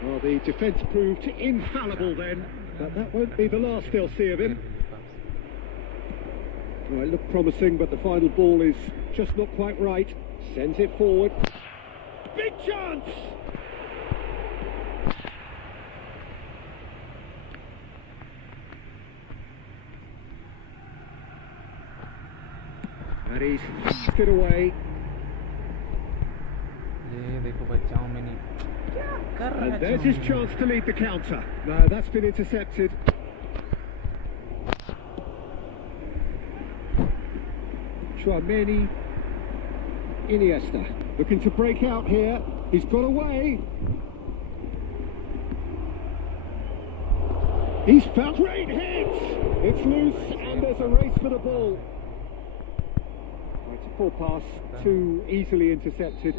Well, the defence proved infallible then, but that won't be the last they'll see of him. Well, it looked promising, but the final ball is just not quite right. Sends it forward. Big chance! And he's heaved it away. And there's his chance to lead the counter. No, that's been intercepted. Tchouaméni. Iniesta looking to break out here. He's got away. He's found great hit. It's loose and there's a race for the ball. It's a poor pass, too easily intercepted.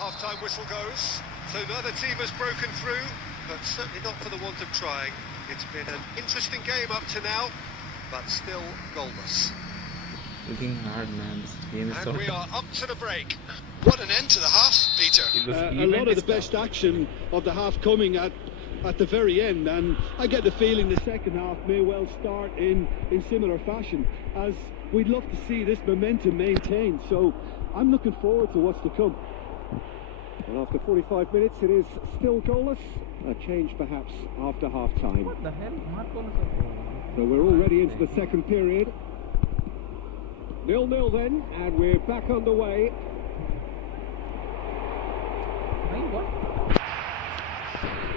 Half-time whistle goes, so the other team has broken through, but certainly not for the want of trying. It's been an interesting game up to now, but still goalless. Looking hard, man. This game is so And we are up to the break. What an end to the half, Peter. A lot of the best action of the half coming at the very end, and I get the feeling the second half may well start in similar fashion, as we'd love to see this momentum maintained, so I'm looking forward to what's to come. And after 45 minutes, it is still goalless. A change perhaps after half-time. What the hell? So we're already into the second period. 0-0 then, and we're back underway.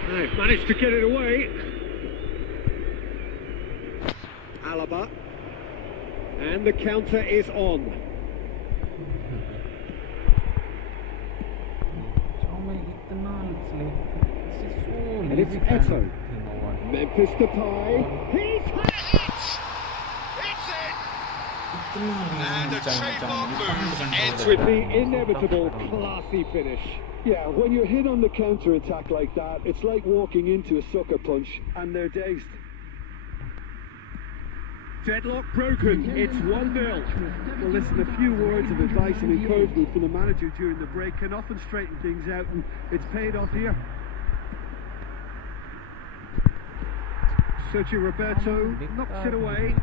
They've managed to get it away. Alaba. And the counter is on. And it's Eto. Memphis Depay. He's had it! It's in! And a trademark move ends With the inevitable classy finish. Yeah, when you're hit on the counter-attack like that, it's like walking into a sucker punch and they're dazed. Deadlock broken, it's 1-0. Well, listen, a few words of advice and encouragement from the manager during the break can often straighten things out, and it's paid off here. Sergio Roberto knocks it away.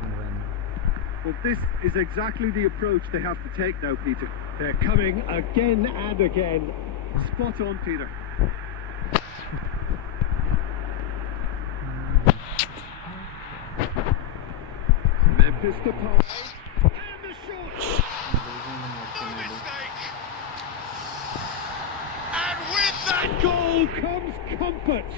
Well, this is exactly the approach they have to take now, Peter. They're coming again and again. Spot on, Peter. Memphis Depay. And the shot! no mistake! And with that Goal comes comfort.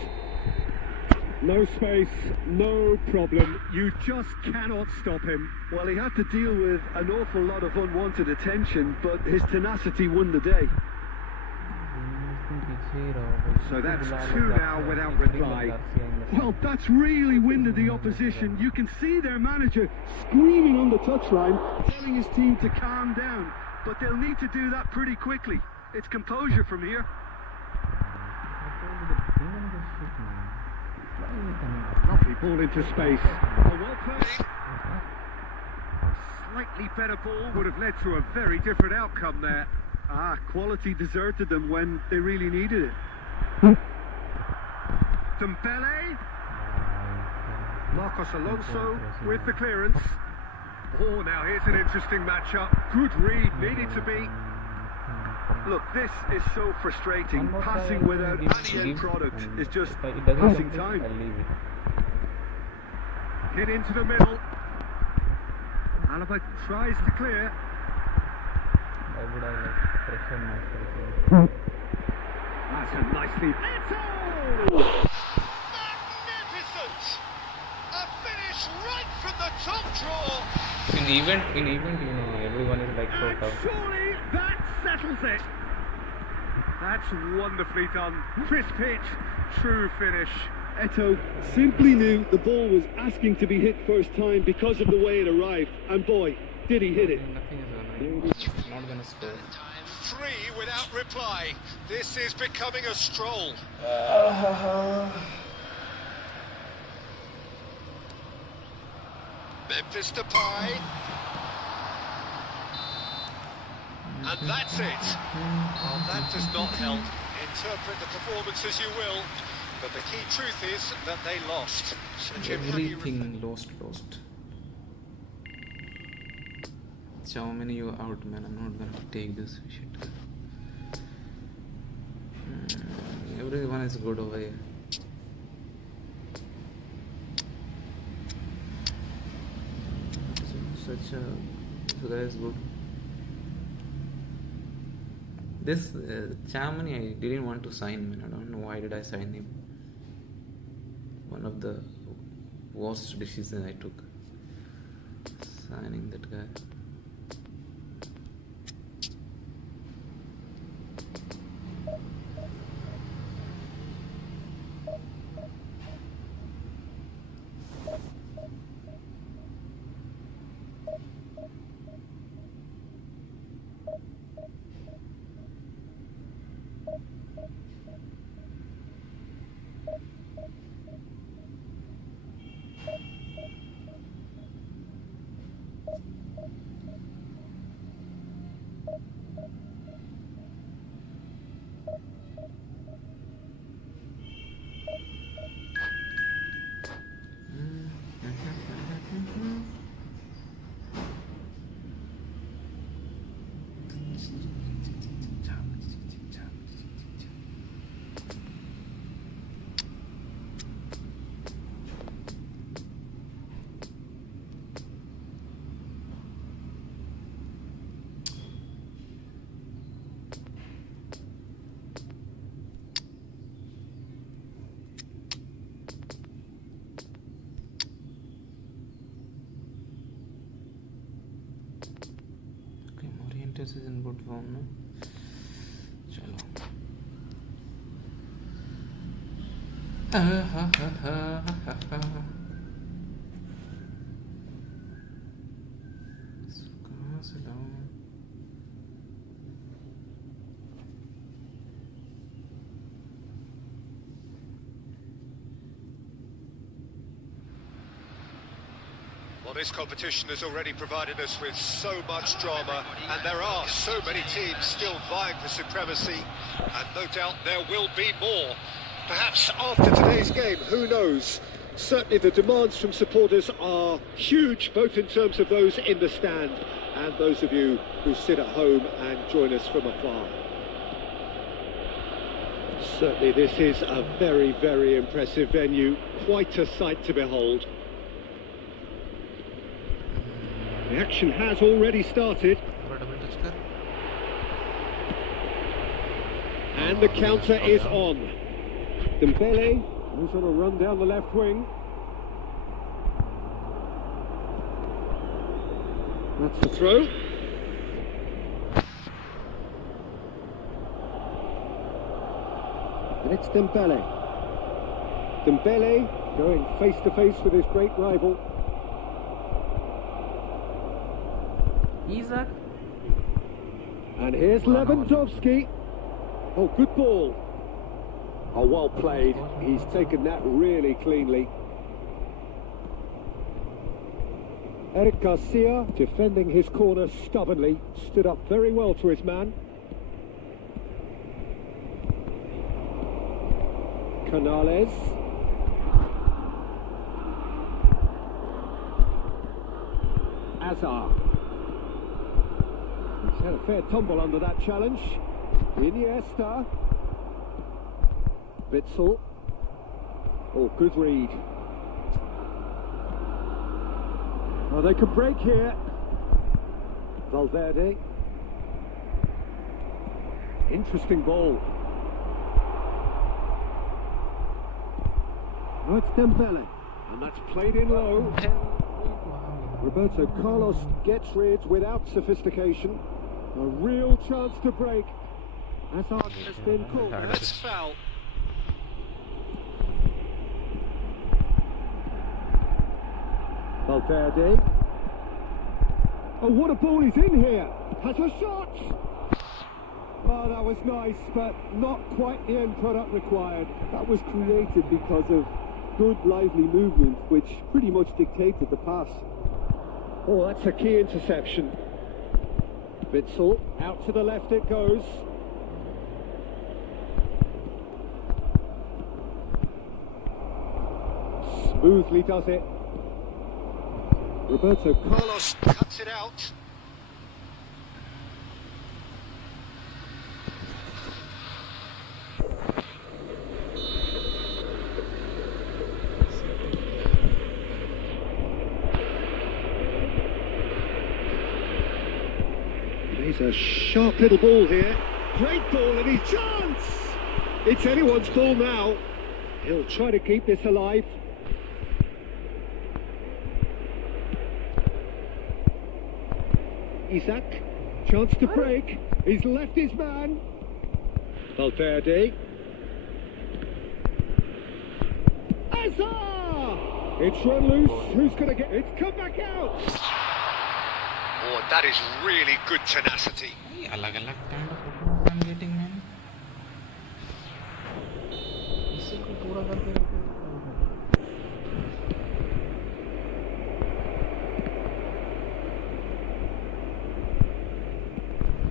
No space, no problem. You just cannot stop him. Well, he had to deal with an awful lot of unwanted attention, but his tenacity won the day. So that's 2 now without reply. Well, that's really winded the opposition. You can see their manager screaming on the touchline, telling his team to calm down. But they'll need to do that pretty quickly. It's composure from here. Lovely ball into space. Oh, well played. A slightly better ball would have led to a very different outcome there. Ah, quality deserted them when they really needed it. Dembele. Marcos Alonso with the clearance. Oh, now here's an interesting matchup. Good read, needed to be. Look, this is so frustrating. Passing without any end product is just passing time. Hit into the middle. Alaba tries to clear. That's a nicely. Magnificent! A finish right from the top draw. In event, everyone is like so tough. Surely that settles it. That's wonderfully done. Crisp hit, true finish. Eto simply knew the ball was asking to be hit first time because of the way it arrived, and boy, did he hit it. Nothing is not gonna score. 3 without reply. This is becoming a stroll. Memphis Depay. And that's it. Well, that does not help. Interpret the performance as you will, but the key truth is that they lost. So Jim, Everything lost. How many you out, man? I'm not gonna take this shit. Everyone is good over here. This guy is good. This Chamani, I didn't want to sign, man. I don't know why did I sign him. One of the worst decisions I took. Signing that guy. Is in good form, no? Chalo. कहाँ से लाऊं? Well, this competition has already provided us with so much drama, and there are so many teams still vying for supremacy, and no doubt there will be more. Perhaps after today's game, who knows? Certainly the demands from supporters are huge, both in terms of those in the stand and those of you who sit at home and join us from afar. Certainly this is a very, very impressive venue, quite a sight to behold. The action has already started. And the counter is on. Dembele is on a run down the left wing. That's the throw. And it's Dembele. Dembele going face to face with his great rival. Isaac. And here's Lewandowski. Oh, good ball. Oh, well played. He's taken that really cleanly. Eric Garcia, defending his corner stubbornly, stood up very well to his man. Canales. Hazard. He's had a fair tumble under that challenge. Iniesta. Witsel. Oh, good read. Oh, they could break here. Valverde. Interesting ball. Oh, it's Dembele. And that's played in low. Roberto Carlos gets rid without sophistication. A real chance to break. Hazard has been called. That's foul. Valverde. Oh, what a ball he's in here. Has a shot. Oh, that was nice, but not quite the end product required. That was created because of good, lively movement, which pretty much dictated the pass. Oh, that's a key interception. Witsel, out to the left it goes. Smoothly does it. Roberto Carlos cuts it out. He's a sharp little ball here. Great ball and his chance! It's anyone's ball now. He'll try to keep this alive. Isaac, chance to break. He's left his man. Valverde. Hazard! It's run loose. Who's going to get it? It's come back out. Oh, that is really good tenacity. अलग-अलग kind of photos I'm getting, man. इसी को पूरा करके रखो.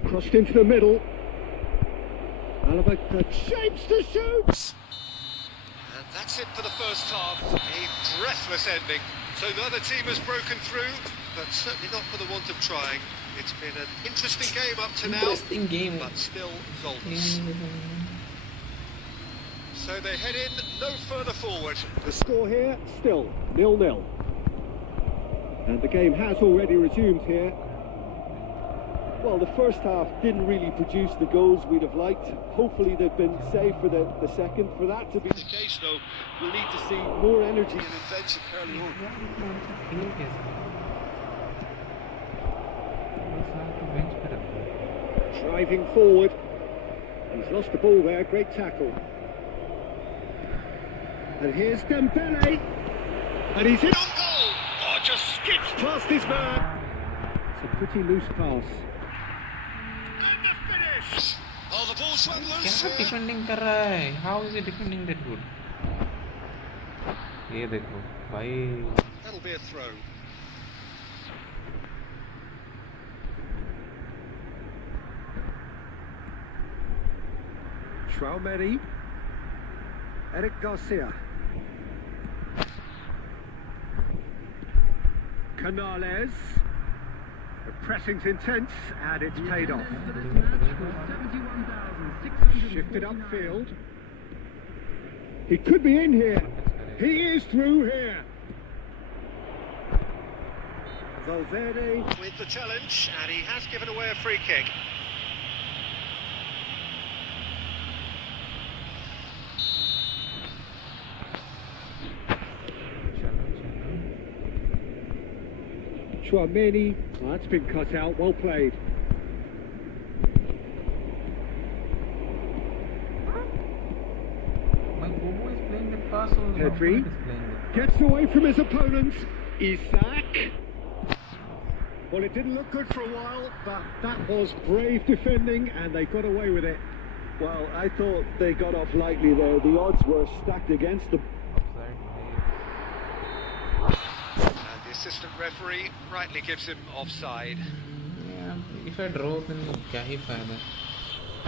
Crossed into the middle. Alaba shapes to shoot. And that's it for the first half. A breathless ending. So the other team has broken through, but certainly not for the want of trying. It's been an interesting game up to now, but still goalless. So they head in no further forward. The score here, still 0-0. And the game has already resumed here. Well, the first half didn't really produce the goals we'd have liked. Hopefully they've been saved for the second. For that to be the case, though, we'll need to see more energy and invention early on. Driving forward. He's lost the ball there, great tackle. And here's Dembele. And he's in on goal! Oh, just skips past his man. It's a pretty loose pass. Oh, the ball's run loose. क्या defending कर रहा है? How is he defending that good? ये देखो, भाई. That'll be a throw. Traumeri. Eric Garcia. Canales. The pressing's intense and it's paid off. Shifted upfield. He could be in here. He is through here. Valverde with the challenge, and he has given away a free kick. Traumeri. Oh, that's been cut out. Well played. Pedri gets away from his opponent. Isaac. Well, it didn't look good for a while, but that was brave defending, and they got away with it. Well, I thought they got off lightly there. The odds were stacked against them. And the assistant referee rightly gives him offside. Yeah, if I draw, then क्या ही फायदा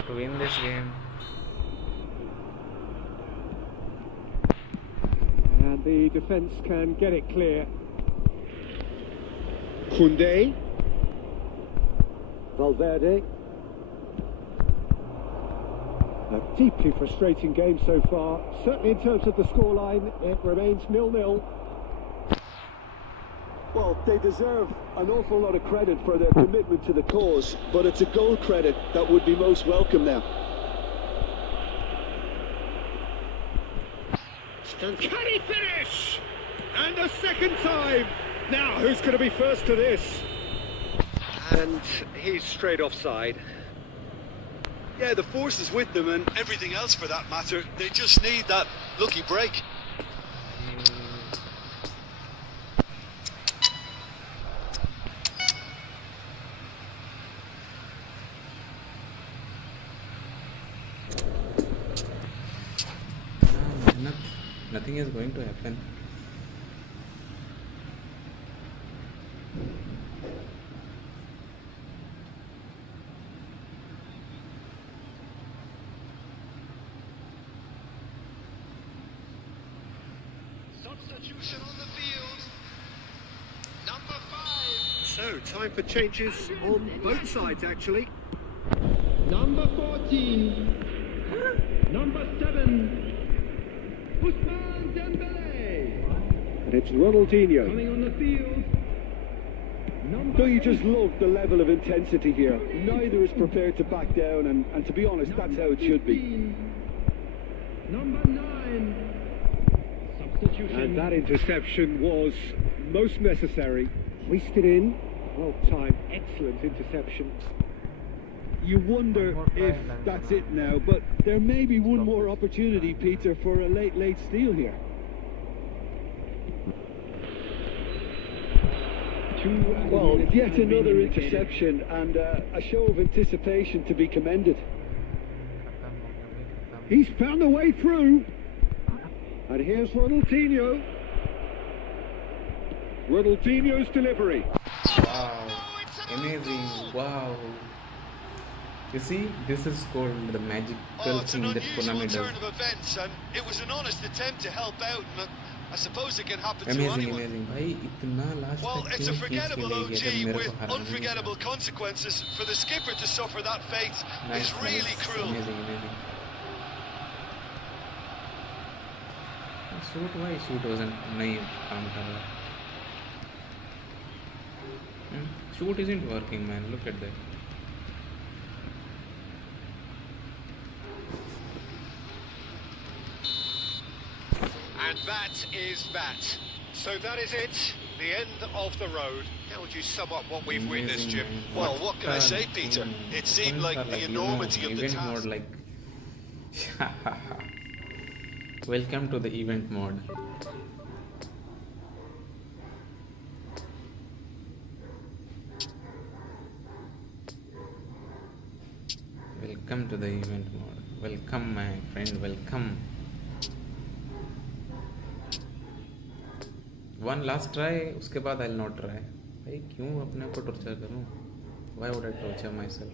to win this game. And the defence can get it clear. Koundé. Valverde. A deeply frustrating game so far. Certainly in terms of the scoreline, it remains 0-0. Well, they deserve an awful lot of credit for their commitment to the cause, but it's a goal credit that would be most welcome now. Can he finish? And a second time! Now, who's going to be first to this? And he's straight offside. Yeah, the force is with them and everything else for that matter. They just need that lucky break. Nothing is going to happen. Substitution on the field. Number 5. So, time for changes on both sides, actually. Number 14. Number 7. Ousmane Dembele. And it's Ronaldinho. Coming on the field. Don't you just love the level of intensity here? Neither is prepared to back down, and to be honest, that's how it should be. Number 9. Substitution. And that interception was most necessary. Hoisted in. Well timed, excellent interception. You wonder if that's it now, but there may be one more opportunity, Peter, for a late steal here. Well, yet another interception and a show of anticipation to be commended. He's found a way through. And here's Ronaldinho. Ronaldinho's delivery. Wow, amazing, wow. You see, this is called the magical It's an thing that unusual Konami turn does. of events, and it was an honest attempt to help out, and I suppose it can happen to Amazing, anyone. amazing. भाई इतना last Well, तक it's a क्यों forgettable खींच के ले गए OG जब मेरे with को हराना नहीं unforgettable था? consequences. For the skipper to suffer that fate Nice, is really nice. cruel. Amazing, amazing. Shoot, why shoot wasn't नहीं काम कर रहा? Shoot isn't working, man. Look at that. And that is that. So that is it, the end of the road. How would you sum up what we've witnessed, Jim? Well, what can I say, Peter? It seemed like the enormity of the event task. mode, like welcome to the event mode. Welcome to the event mode. Welcome, my friend. Welcome. One last try. उसके बाद I'll not try. भाई क्यों अपने को torture करूँ? Why would I torture myself?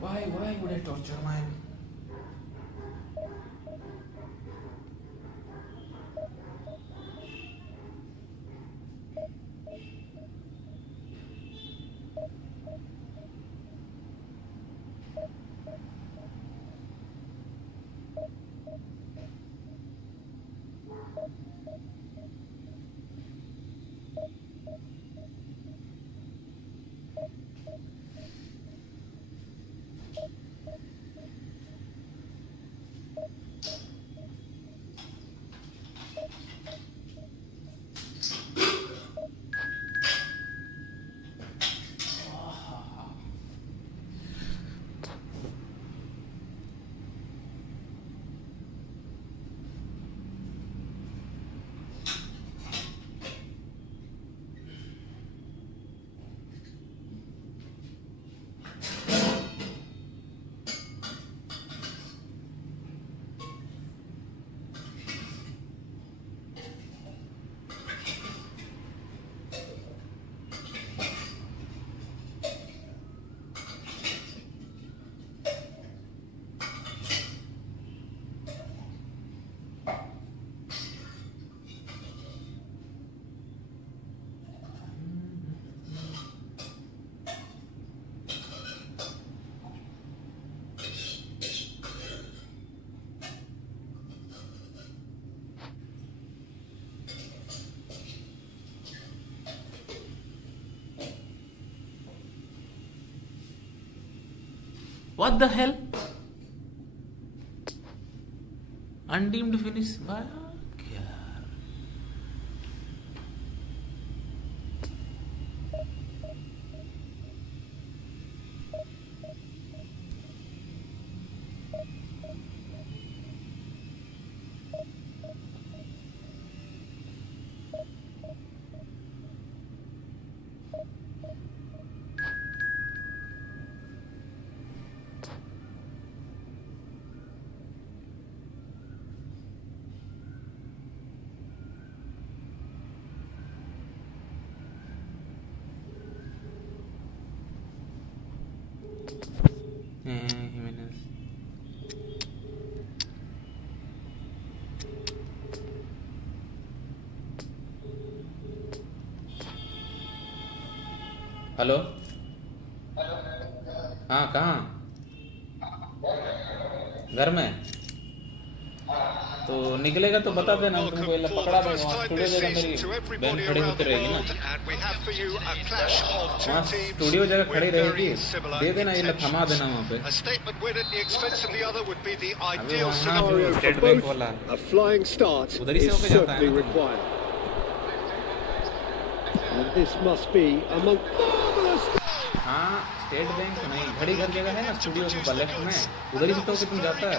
Why would I torture my... What the hell? Undeemed finish. What? Hello हाँ कहाँ घर में तो निकलेगा तो बता देना तुमको ये पकड़ा देगा वहाँ स्टूडियो जगह मेरी बहन खड़ी होती रहेगी ना वहाँ स्टूडियो जगह खड़ी रहेगी दे देना ये थमा देना वहाँ पे अभी वहाँ स्टेट बैंक वाला उधर ही से होके जाता है हाँ स्टेट बैंक नहीं घड़ी घर जगह है ना स्टूडियो के लेफ्ट में उधर ही से तो तुम जाता है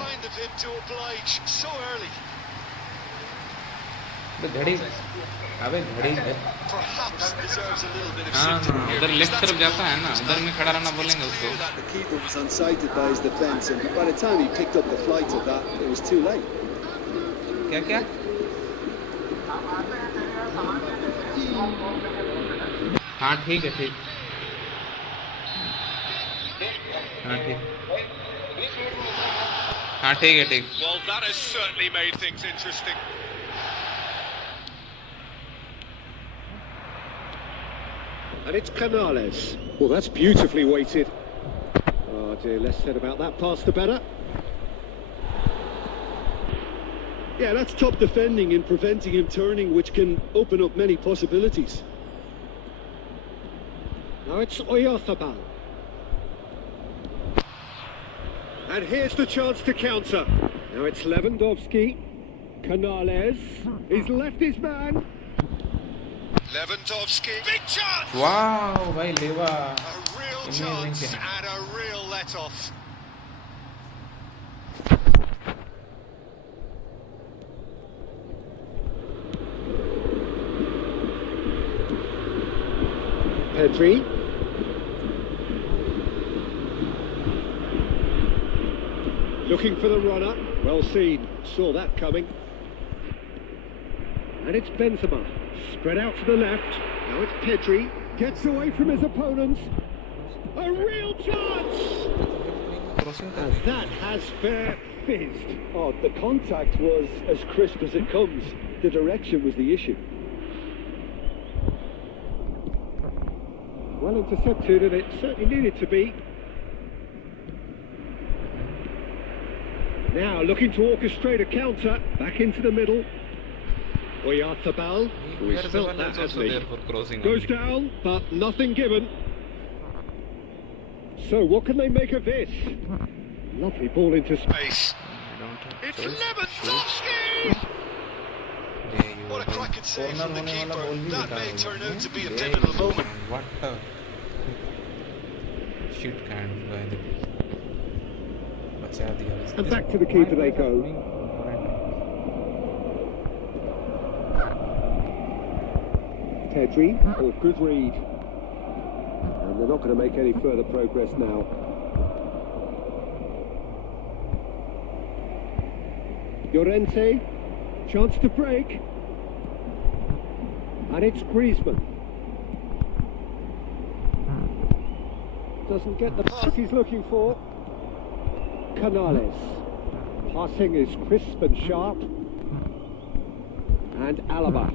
तो घड़ी अबे घड़ी हाँ उधर लेफ्ट तरफ जाता है ना उधर में खड़ा रहना बोलेंगे उसको क्या क्या हाँ ठीक है ठीक हाँ ठीक हाँ ठीक है ठीक Well, that has certainly made things interesting. And it's Canales. Well, that's beautifully weighted. Oh dear, less said about that pass the better. Yeah, that's top defending and preventing him turning, which can open up many possibilities. Now it's Oyarzabal. And here's the chance to counter. Now it's Lewandowski. Canales. He's left his man. Lewandowski, big chance! Wow, भाई लेवा A real chance and a real let-off. Pedri. Looking for the runner. Well seen. Saw that coming. And it's Benzema. Spread out to the left. Now it's Pedri. Gets away from his opponents. A real chance! And that has fair fizzed. Oh, the contact was as crisp as it comes. The direction was the issue. Well intercepted, and it certainly needed to be. Now looking to orchestrate a counter. Back into the middle. Oyarzabal, who has felt that, hasn't he? Goes down, but nothing given. So what can they make of this? Lovely ball into space. It's Lewandowski! What a cracking save from the keeper. That may turn out to be a pivotal moment. What a shit can by the And back to the keeper they go. Pedri, oh, good read. And they're not going to make any further progress now. Llorente, chance to break. And it's Griezmann. Doesn't get the pass he's looking for. Canales. Passing is crisp and sharp. And Alaba.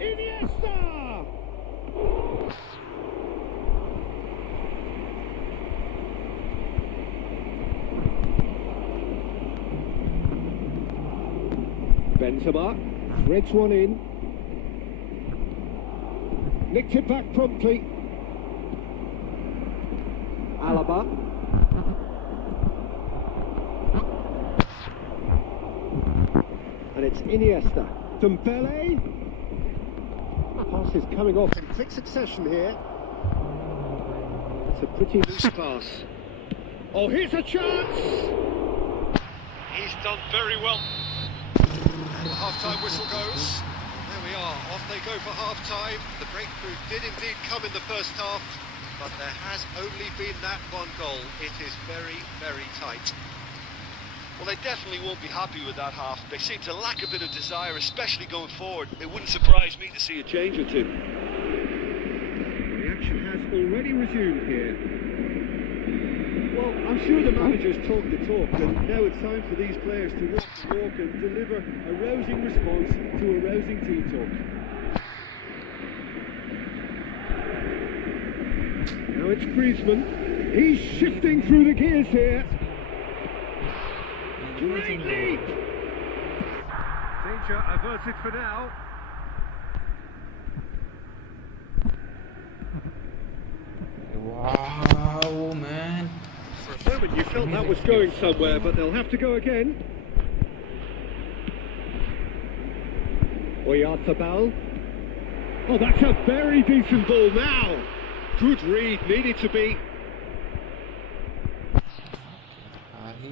Iniesta! Benzema threads one in. Nicked it back promptly. Alaba. And it's Iniesta. Dembele. Pass is coming off in quick succession here. It's a pretty loose pass. Oh, here's a chance! He's done very well. And the half-time whistle goes. There we are, off they go for half-time. The breakthrough did indeed come in the first half, but there has only been that one goal. It is very, very tight. Well, they definitely won't be happy with that half. They seem to lack a bit of desire, especially going forward. It wouldn't surprise me to see a change or two. The action has already resumed here. Well, I'm sure the managers talk the talk, and now it's time for these players to walk the walk and deliver a rousing response to a rousing team talk. Now it's Griezmann. He's shifting through the gears here. Great leap! Danger averted for now. Wow, man. For a moment you felt that was going somewhere, but they'll have to go again. Oyarzabal. Oh, that's a very decent ball now. Good read, needed to be.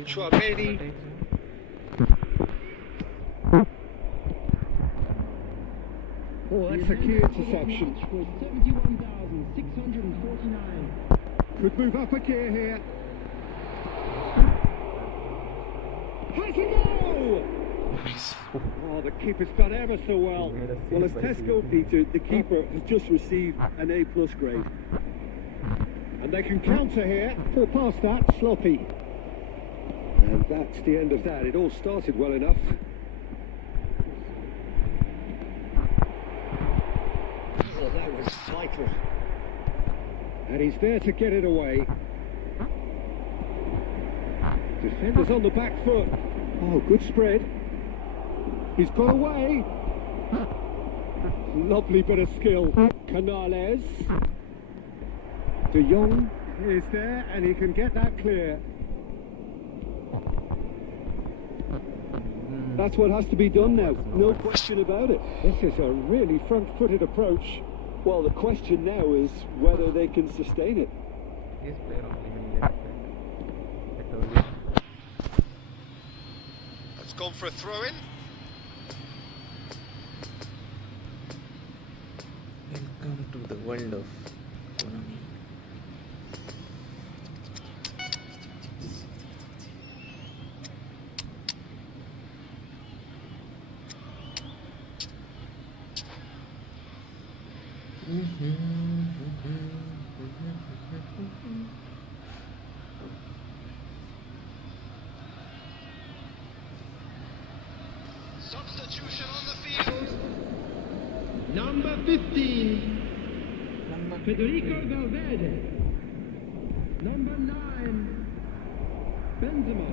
Chouameni. Oh, that's a key interception. 71,649. Could move up a gear here. Has a goal! Oh, the keeper's done ever so well. Well, as Tesco Peter, the keeper has just received an A+ grade. And they can counter here. Pull past that, sloppy. And that's the end of that. It all started well enough. Oh, that was vital. And he's there to get it away. Defenders on the back foot. Oh, good spread. He's got away. Lovely bit of skill. Canales. De Jong is there, and he can get that clear. That's what has to be done now, no question about it. This is a really front-footed approach. Well, the question now is whether they can sustain it. That's gone for a throw-in. Welcome to the world of economy. Substitution on the field. Number 15, Federico Valverde. Number 9, Benzema.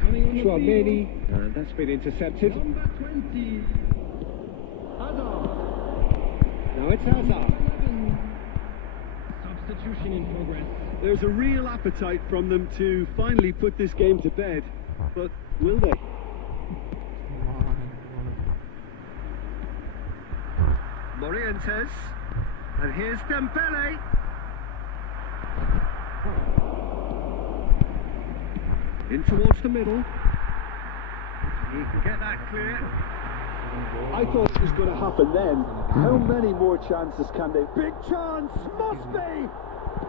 Coming on the Chouameni, field. and that's been intercepted. Number 20, Hazard. Now it's Hazard. Number 11, substitution in progress. There's a real appetite from them to finally put this game to bed, but will they? Morientes, and here's Dembele. In towards the middle. He can get that clear. I thought it was going to happen then. How many more chances can they? Big chance, must be.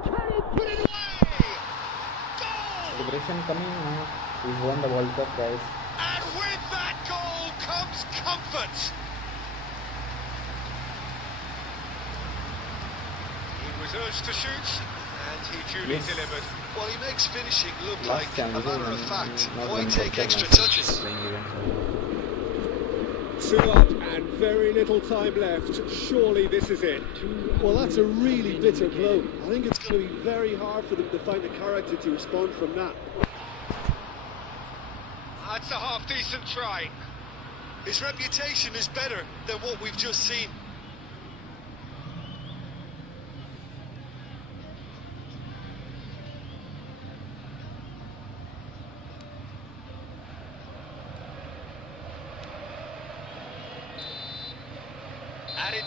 Can he put it away? Goal! Celebration coming now. We've won the World Cup, guys. And with that goal comes comfort. He was urged to shoot, and he duly delivered. Well, he makes finishing look Last like a time, matter of fact. not Why one take for extra matches, touches? playing events. 2 up and very little time left. Surely this is it. Well, that's a really bitter blow. I think it's going to be very hard for them to find the character to respond from that. That's a half-decent try. His reputation is better than what we've just seen.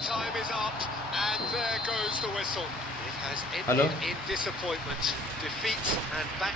time is up, and there goes the whistle. It has Hello? ended in disappointment, defeat, and back.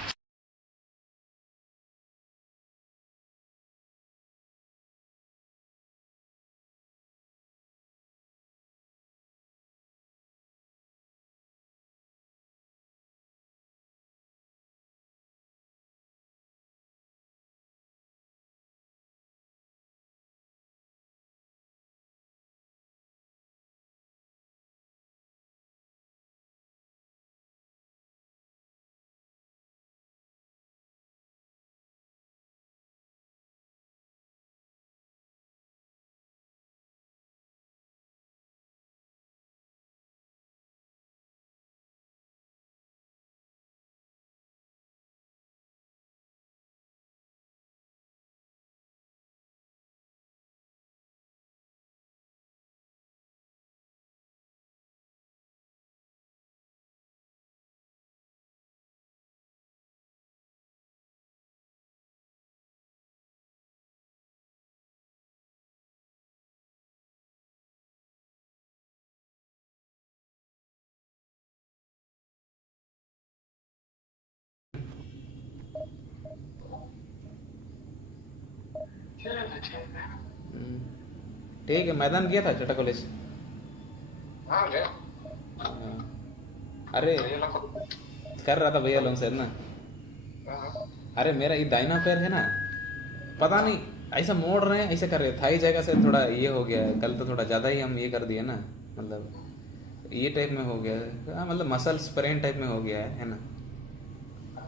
ठीक है, मैदान गया था Tata college. हाँ गया। अरे कर रहा था भैया लोगों से ना। अरे मेरा ये दाहिना पैर है ना, पता नहीं ऐसा मोड़ रहे हैं, ऐसे कर रहे हैं, थाई जगह से थोड़ा ये हो गया है। कल तो थोड़ा ज्यादा ही हम ये कर दिए ना, मतलब ये टाइप में हो गया है, मतलब मसल स्प्रेन टाइप में हो गया है ना।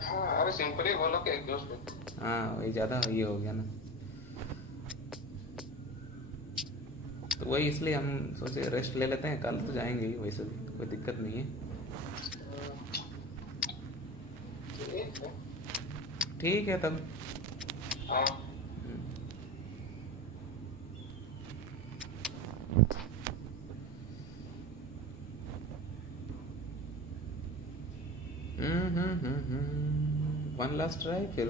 हाँ अरे सिंपल ही बोलो कि एक दोस्त। हाँ वही ज्यादा ये हो गया ना, तो वही इसलिए हम सोचे रेस्ट ले लेते हैं, कल तो जाएंगे ही, वैसे भी कोई दिक्कत नहीं है। ठीक है तब। हाँ वन लास्ट ट्राई, फिर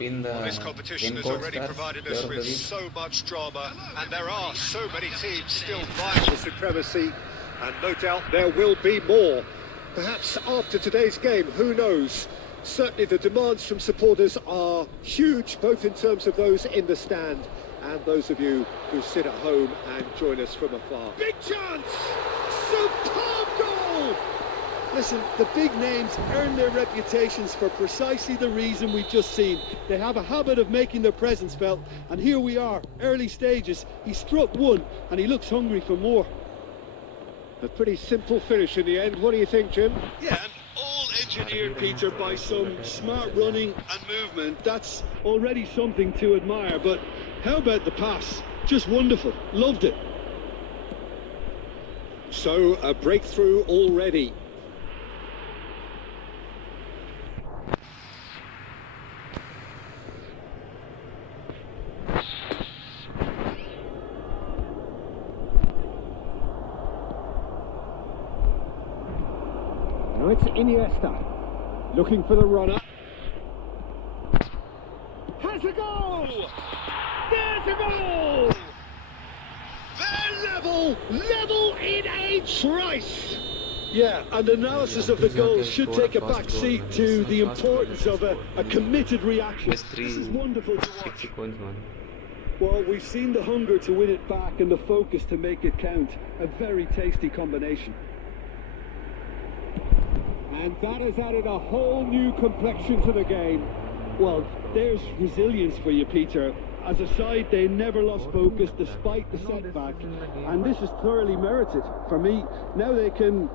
Well, this competition has already provided us with so much drama, and there are so many teams still vying for supremacy, and no doubt there will be more. Perhaps after today's game, who knows? Certainly the demands from supporters are huge, both in terms of those in the stand and those of you who sit at home and join us from afar. Big chance! Superb goal! Listen, the big names earn their reputations for precisely the reason we've just seen. They have a habit of making their presence felt, and here we are, early stages. He struck one, and he looks hungry for more. A pretty simple finish in the end. What do you think, Jim? Yeah, and all engineered, Peter, by some smart running and movement. That's already something to admire, but how about the pass? Just wonderful. Loved it. So, a breakthrough already. Now it's Iniesta, looking for the runner. Has a goal! There's a goal! They're level in a trice! Yeah, and analysis of the goal should take a back seat to the importance of a committed reaction. This is wonderful to watch. Well, we've seen the hunger to win it back and the focus to make it count. A very tasty combination. And that has added a whole new complexion to the game. Well, there's resilience for you, Peter. As a side, they never lost focus despite the setback. And this is thoroughly merited. For me, now they can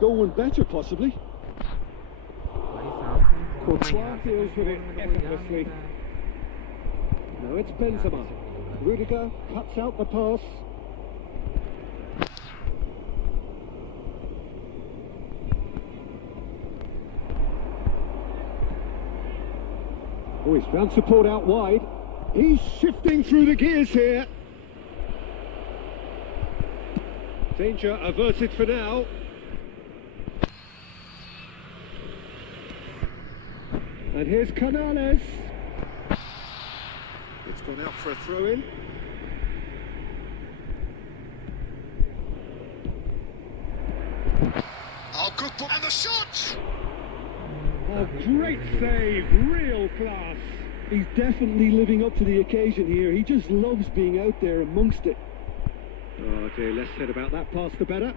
go one better, possibly. Courtois deals with it effortlessly. Now it's Benzema. Rudiger cuts out the pass. Oh, he's found support out wide. He's shifting through the gears here. Danger averted for now. And here's Canales. It's gone out for a throw-in. Good ball. And the shot! Oh, great save, real class. He's definitely living up to the occasion here. He just loves being out there amongst it. Oh dear, less said about that pass the better.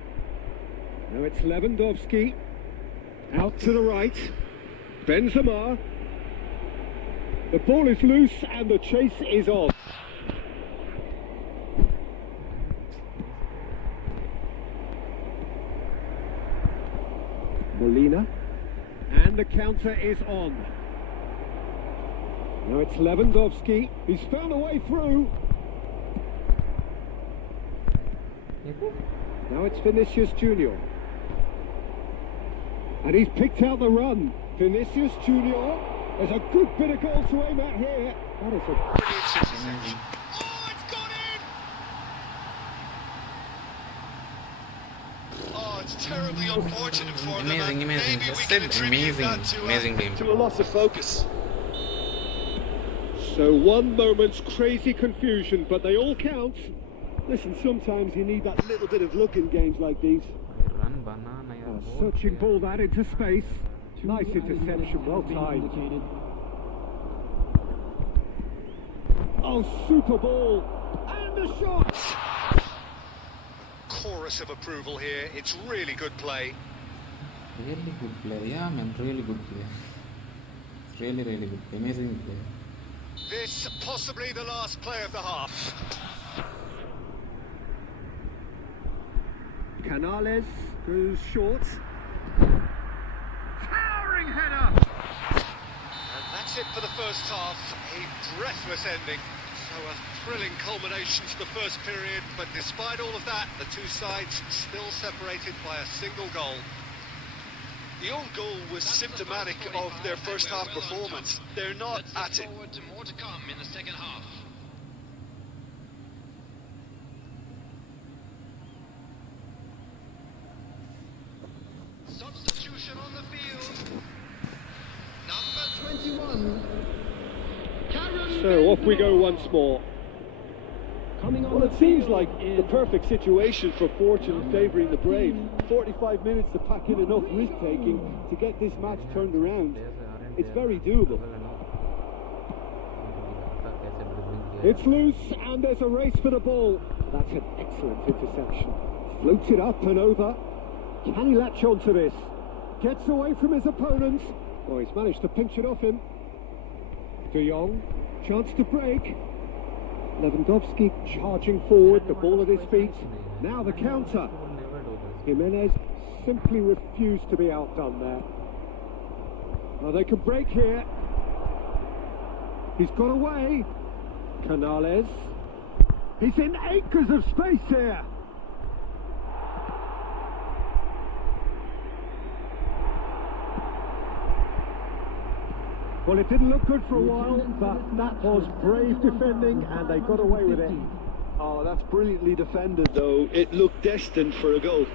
Now it's Lewandowski. Out to the right. Benzema. The ball is loose and the chase is on. Molina. And the counter is on. Now it's Lewandowski. He's found a way through. Now it's Vinicius Junior. And he's picked out the run. Vinicius Junior. There's a good bit of goal to aim at here. That is a brilliant interception. Oh, it's gone in! Oh, it's terribly unfortunate for them. Amazing. Maybe we can attribute that game. to a loss of focus. So one moment's crazy confusion, but they all count. Listen, sometimes you need that little bit of luck in games like these. Searching ball that into space. Nice interception, well timed. Oh, super ball. And the shot! Chorus of approval here. It's really good play. Really good play, yeah man, really good play. Really good play, amazing play. This possibly the last play of the half. Canales goes short. Towering header! And that's it for the first half. A breathless ending. So a thrilling culmination to the first period, but despite all of that, the two sides still separated by a single goal. The own goal was symptomatic of their first half performance. They're not at it. Forward to more to come in the second half. Substitution on the field. Number 21. So off we go once more. Well, it seems like the perfect situation for fortune favouring the Brave. 45 minutes to pack in enough risk-taking to get this match turned around. It's very doable. It's loose and there's a race for the ball. That's an excellent interception. Floats it up and over. Can he latch onto this? Gets away from his opponent. Oh, he's managed to pinch it off him. De Jong, chance to break. Lewandowski charging forward, the ball at his feet. Now the counter. Jimenez simply refused to be outdone there. Well, they can break here. He's got away. Canales. He's in acres of space here. Well, it didn't look good for a while, but that was brave defending and they got away with it. Oh, that's brilliantly defended, though. It looked destined for a goal.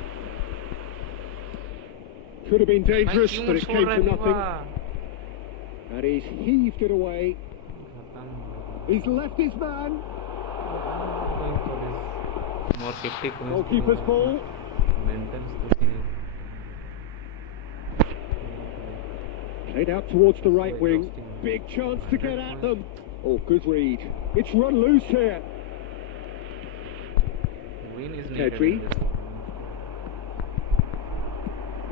Could have been dangerous, but it came to nothing. And he's heaved it away. He's left his man. More 50 points. Goalkeeper's ball. Played out towards the right wing. Big chance to get at them. Oh, good read. It's run loose here. Pedri.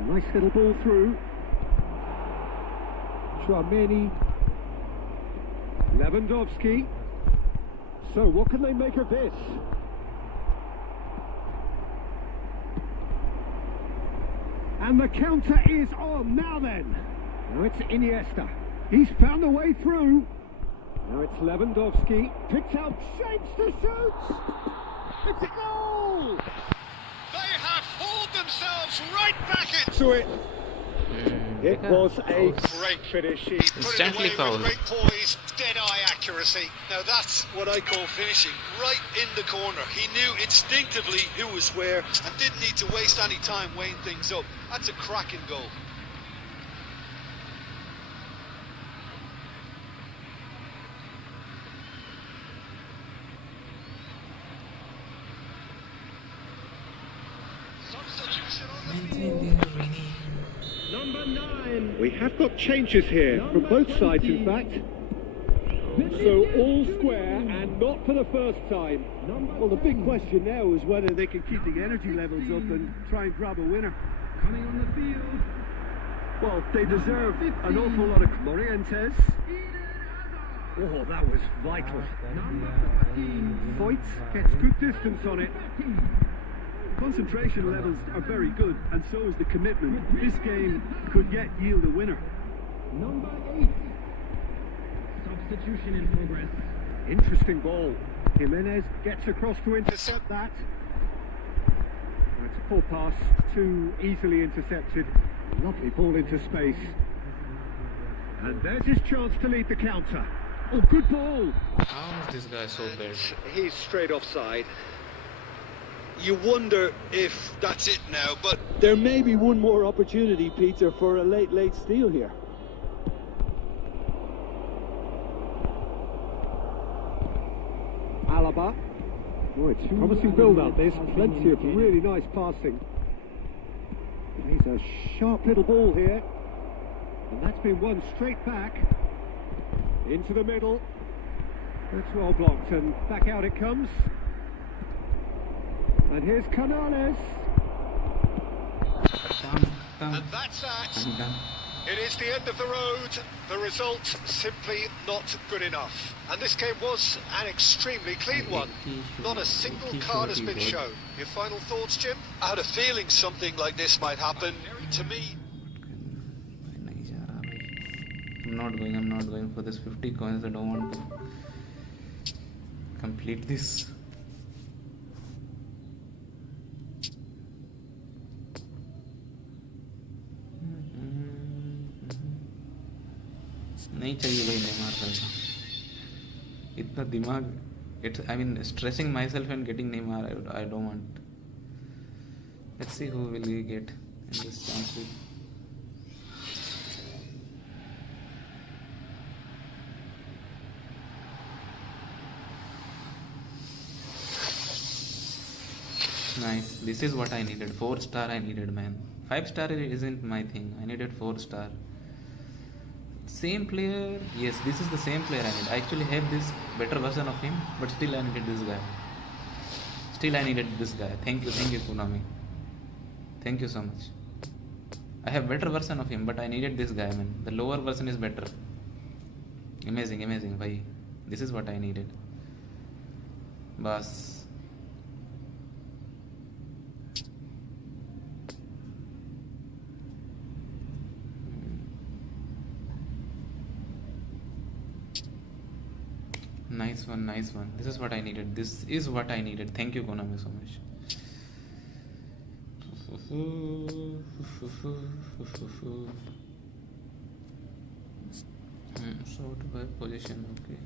Nice little ball through. Tramini. Lewandowski. So what can they make of this? And the counter is on. Now then. Now it's Iniesta. He's found a way through. Now it's Lewandowski. Picks out shapes to shoot. It's a goal! They have hauled themselves right back into it. It was a Great finish. He put it Instantly away fouled. with great poise, dead-eye accuracy. Now that's What I call finishing, right in the corner. He knew instinctively who was where and didn't need to waste any time weighing things up. That's a cracking goal. Number 9. We have got changes here from both sides, in fact. So all square and not for the first time. Well, the big question now is whether they can keep the energy levels up and try and grab a winner. Coming on the field. Well, they deserve an awful lot of Morientes. Oh, that was vital. Voigt gets good distance on it. Concentration levels are very good, and so is the commitment. This game could yet yield a winner. Number 8. Substitution in progress. Interesting ball. Jimenez gets across to intercept that. That's a poor pass, too easily intercepted. Lovely ball into space. And there's his chance to lead the counter. Oh, good ball. How is this guy so bad? He's straight offside. You wonder if that's it now, but There may be one more opportunity, Peter, for a late steal here. Alaba. Oh, it's promising build-up, this. Plenty of really nice passing. He's a sharp little ball here. And that's been won straight back. Into the middle. That's well blocked, and back out it comes. And here's Canales. And that's that. It is the end of the road. The result simply not good enough. And this game was an extremely clean one. Not a single card has been shown. Your final thoughts, Jim? I had a feeling something like this might happen. To me, I'm not going for this 50 coins. I don't want to complete this. नहीं चाहिए भाई Neymar खेलना इतना दिमाग I mean stressing myself and getting Neymar I don't want. Let's see who will we get in this chance week. Nice, this is what I needed. 4 star I needed, man. 5 star isn't my thing. I needed 4 star. Same player, yes, this is the same player I need. I actually have this better version of him, but still I needed this guy. Thank you Konami. Thank you so much. I have better version of him, but I needed this guy, man. The lower version is better. Amazing, bhai. This is what I needed. Bas. Nice one. This is what I needed. Thank you, Konami, so much. Sort by position, okay.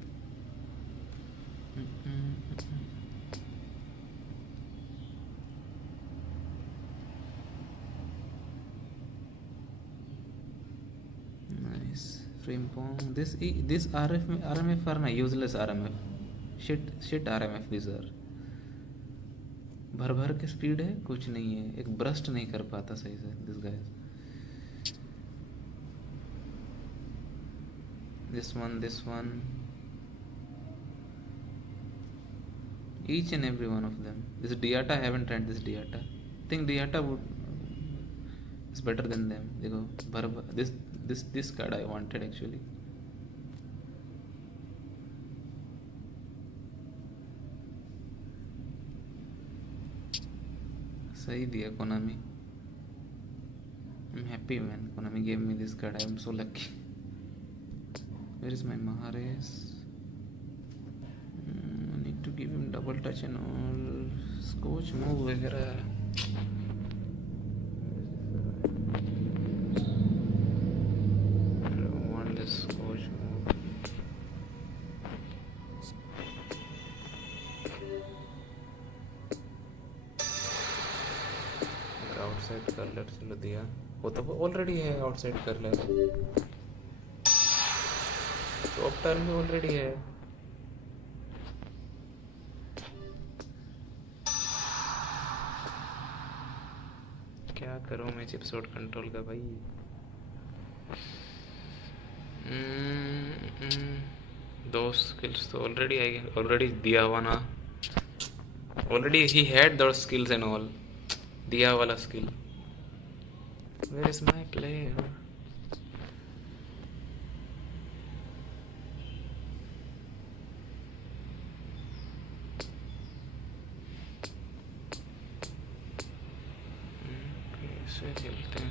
Nice. Frimpong. This RMF are my useless RMF. Shit RMF these are. भर के speed है कुछ नहीं है एक burst नहीं कर पाता सही से this guys this one each and every one of them. This Diata, I haven't tried this Diata. I think Diata is better than them. देखो this card I wanted actually. सही दिया Konami. I'm happy, man. Konami gave me this card. I am so lucky. Where is my Mahrez? I need to give him double touch and all. Scotch move वगैरह. I don't want this Scotch move. Outside curler चलो दिया वो तो already है outside curler shop turn भी already है क्या करूँ मैं चिप्सोड कंट्रोल का भाई। Those skills तो already दिया हुआ ना, already he had those skills and all, दिया वाला skill. Where is my player? कैसे खेलते हैं?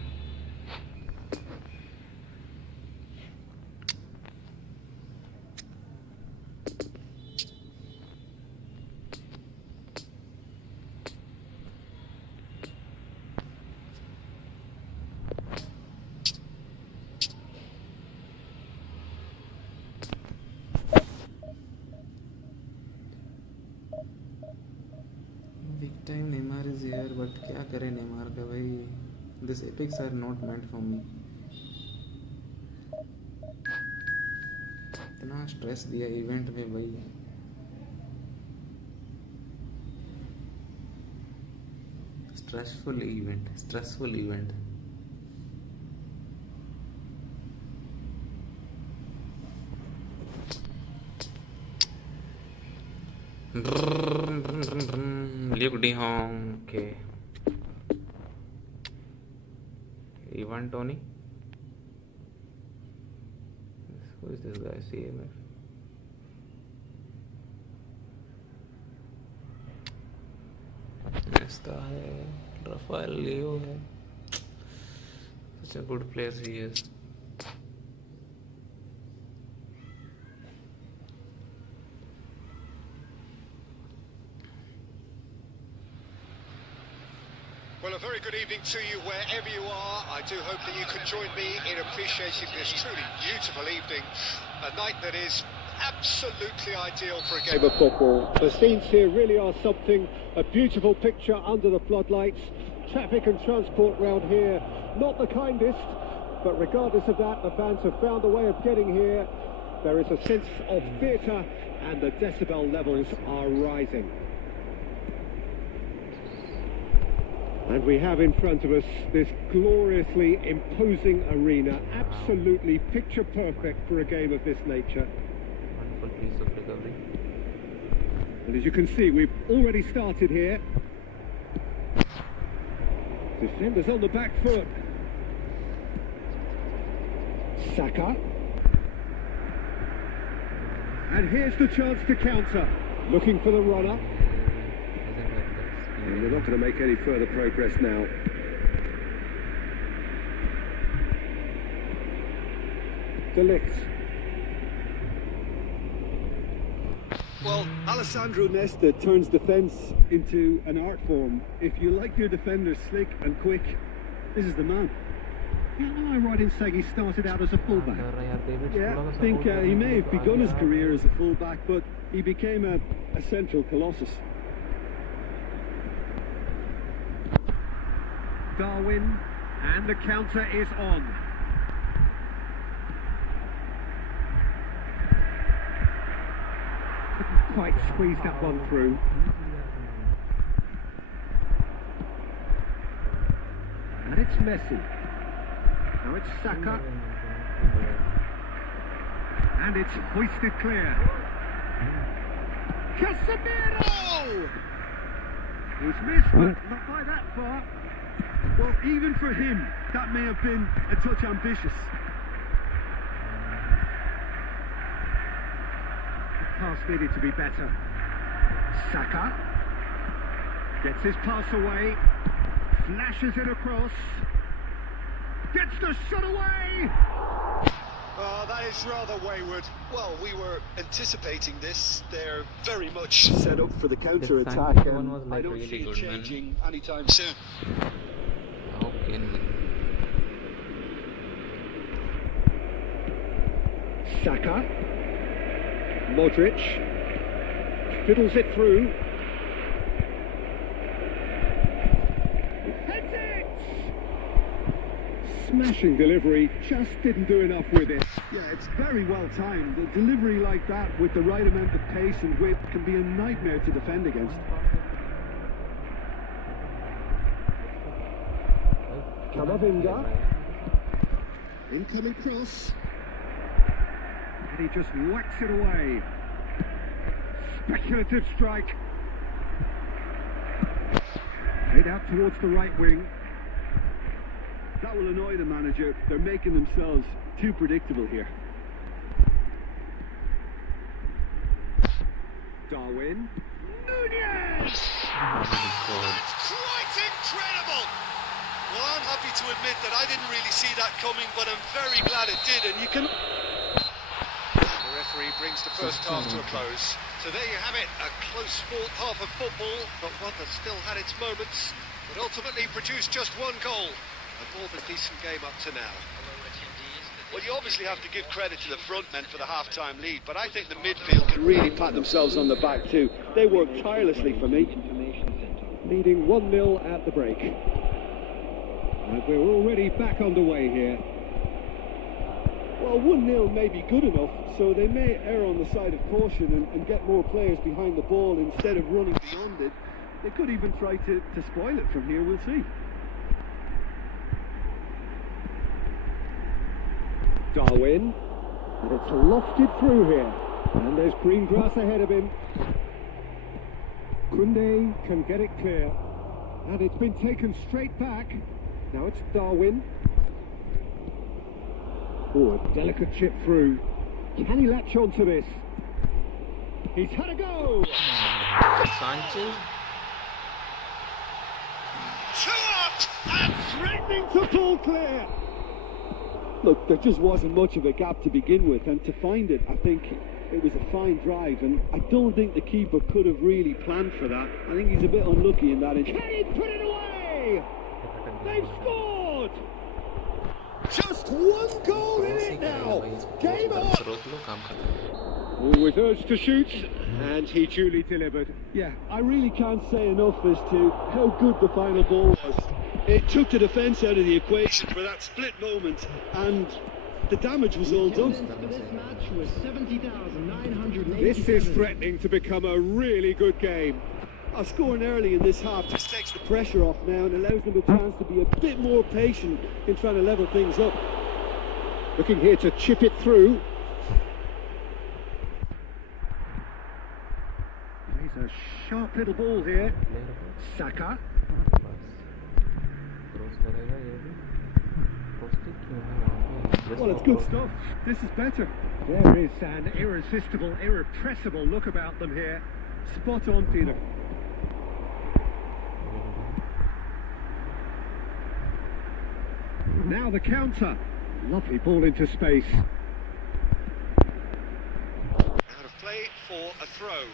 Big time Neymar is here, but क्या करें Neymar का भाई? These epics are not meant for me. इतना स्ट्रेस दिया इवेंट में भाई. Stressful event. Luke de Jong, okay. Ivan Tony. Who is this guy? CMF. Nesta है, Rafael Leo है. Such a good player he is. Well, a very good evening to you wherever you are. I do hope that you can join me in appreciating this truly beautiful evening. A night that is absolutely ideal for a game of football. The scenes here really are something. A beautiful picture under the floodlights. Traffic and transport round here, not the kindest. But regardless of that, the fans have found a way of getting here. There is a sense of theatre and the decibel levels are rising. And we have in front of us this gloriously imposing arena, absolutely picture perfect for a game of this nature. Wonderful piece of recovery. And as you can see, we've already started here. Defenders on the back foot. Saka. And here's the chance to counter. Looking for the runner. And they're not going to make any further progress now. De Ligt. Well, Alessandro Nesta turns defence into an art form. If you like your defenders slick and quick, this is the man. Am I right in saying he started out as a fullback? Yeah, I think he may have begun his career as a fullback, but he became a central colossus. Darwin, and the counter is on. Couldn't quite squeeze that one through. And it's Messi. Now it's Saka. And it's hoisted clear. Casemiro! He's missed, but not by that far. Well, even for him, that may have been a touch ambitious. The pass needed to be better. Saka gets his pass away, flashes it across, gets the shot away! Oh, that is rather wayward. Well, we were anticipating this. They're very much Set up for the counter-attack, and was I like don't really see it good, changing anytime soon. Okay. Saka. Modric. Fiddles it through. Heads it! Smashing delivery, just didn't do enough with it. Yeah, it's very well timed. A delivery like that with the right amount of pace and width can be a nightmare to defend against. Kamavinga. Incoming cross. And he just whacks it away. Speculative strike. Played out towards the right wing. That will annoy the manager. They're making themselves too predictable here. Darwin. Nunez! That's quite incredible! Well, I'm happy to admit that I didn't really see that coming, but I'm very glad it did, and you can... The referee brings the first half to a close. So there you have it, a close fought half of football, but one that still had its moments, but ultimately produced just one goal. A more than decent game up to now. Well, you obviously have to give credit to the front men for the half-time lead, but I think the midfield can really pat themselves on the back too. They worked tirelessly for me. Leading 1-0 at the break. And we're already back underway here. Well, 1-0 may be good enough, so they may err on the side of caution and get more players behind the ball instead of running beyond it. They could even try to spoil it from here, we'll see. Darwin, and it's lofted through here, and there's green grass ahead of him. Kunde can get it clear, and it's been taken straight back. Now it's Darwin. Oh, a delicate chip through. Can he latch onto this? He's had a go! Sanchez. Two up! And threatening to pull clear! Look, there just wasn't much of a gap to begin with, and to find it, I think it was a fine drive, and I don't think the keeper could have really planned for that. I think he's a bit unlucky in that. Can he put it away? They've scored! Just one goal in it now! Game on! With urge to shoot, and he duly delivered. Yeah, I really can't say enough as to how good the final ball was. It took the defence out of the equation for that split moment, and the damage was all done. This is threatening to become a really good game. Scoring early in this half just takes the pressure off now and allows them a chance to be a bit more patient in trying to level things up. Looking here to chip it through. He's a sharp little ball here. Saka. Well, it's good stuff. This is better. There is an irresistible, irrepressible look about them here. Spot on, Peter. Now the counter. Lovely ball into space. Out of play for a throw.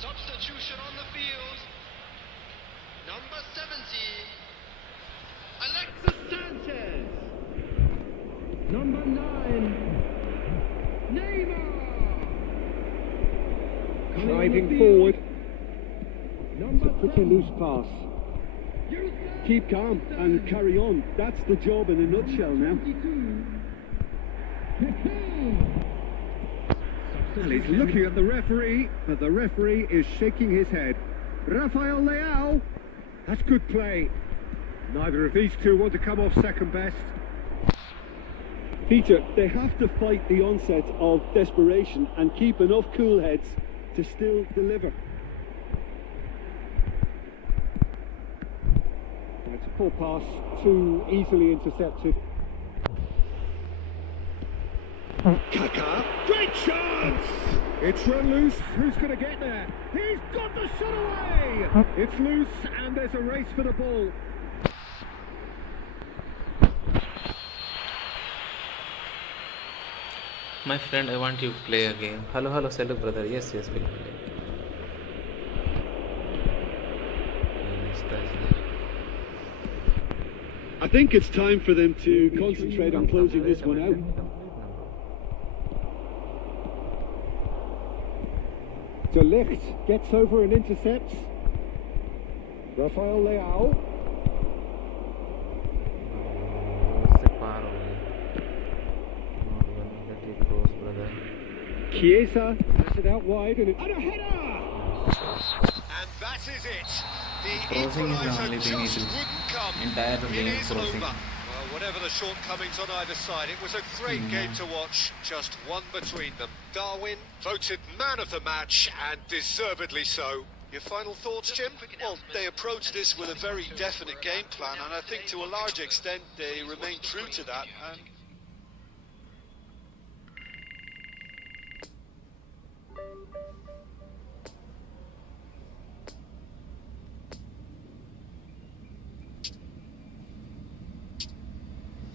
Substitution on the field. Number 70. Alexis Sanchez. Number 9. Neymar. Driving forward. It's a pretty loose pass. Keep calm and carry on. That's the job in a nutshell now. Well, he's looking at the referee, but the referee is shaking his head. Rafael Leao. That's good play. Neither of these two want to come off second best. Peter, they have to fight the onset of desperation and keep enough cool heads to still deliver. It's a poor pass, too easily intercepted. Kaka, great chance! It's run loose, who's going to get there? He's got the shot away! It's loose and there's a race for the ball. My friend, I want you to play a game. Hello, hello, brother. Yes, we'll play. I think it's time for them to concentrate on closing this one out. De Ligt gets over and intercepts. Rafael Leao. Chiesa has it out wide and a header! And that is it. The equaliser just wouldn't come. It is over. Well, whatever the shortcomings on either side, it was a great game to watch. Just one between them. Darwin voted man of the match, and deservedly so. Your final thoughts, Jim? Well, they approached this with a very definite game plan, and I think to a large extent they remain true to that. And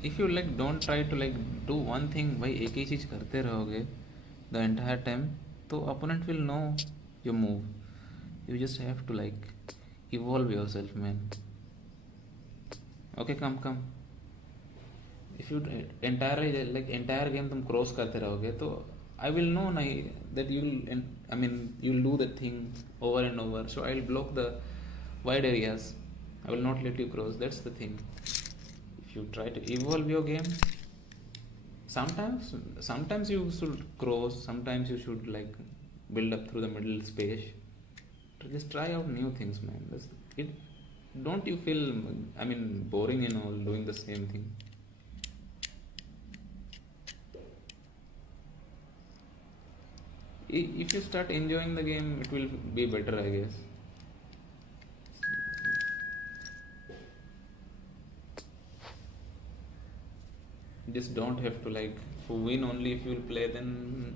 if you like don't try to like do one thing भाई एक ही चीज करते रहोगे the entire time तो opponent will know your move. You just have to like evolve yourself, man. Okay, come. If you entire game तुम cross करते रहोगे तो I will know that you'll do that thing over and over. So I'll block the wide areas. I will not let you cross. That's the thing. If you try to evolve your game, sometimes you should cross, sometimes you should like build up through the middle space. Just try out new things, man. Don't you feel boring and all doing the same thing? If you start enjoying the game, it will be better, I guess. Just don't have to like win only. If you will play, then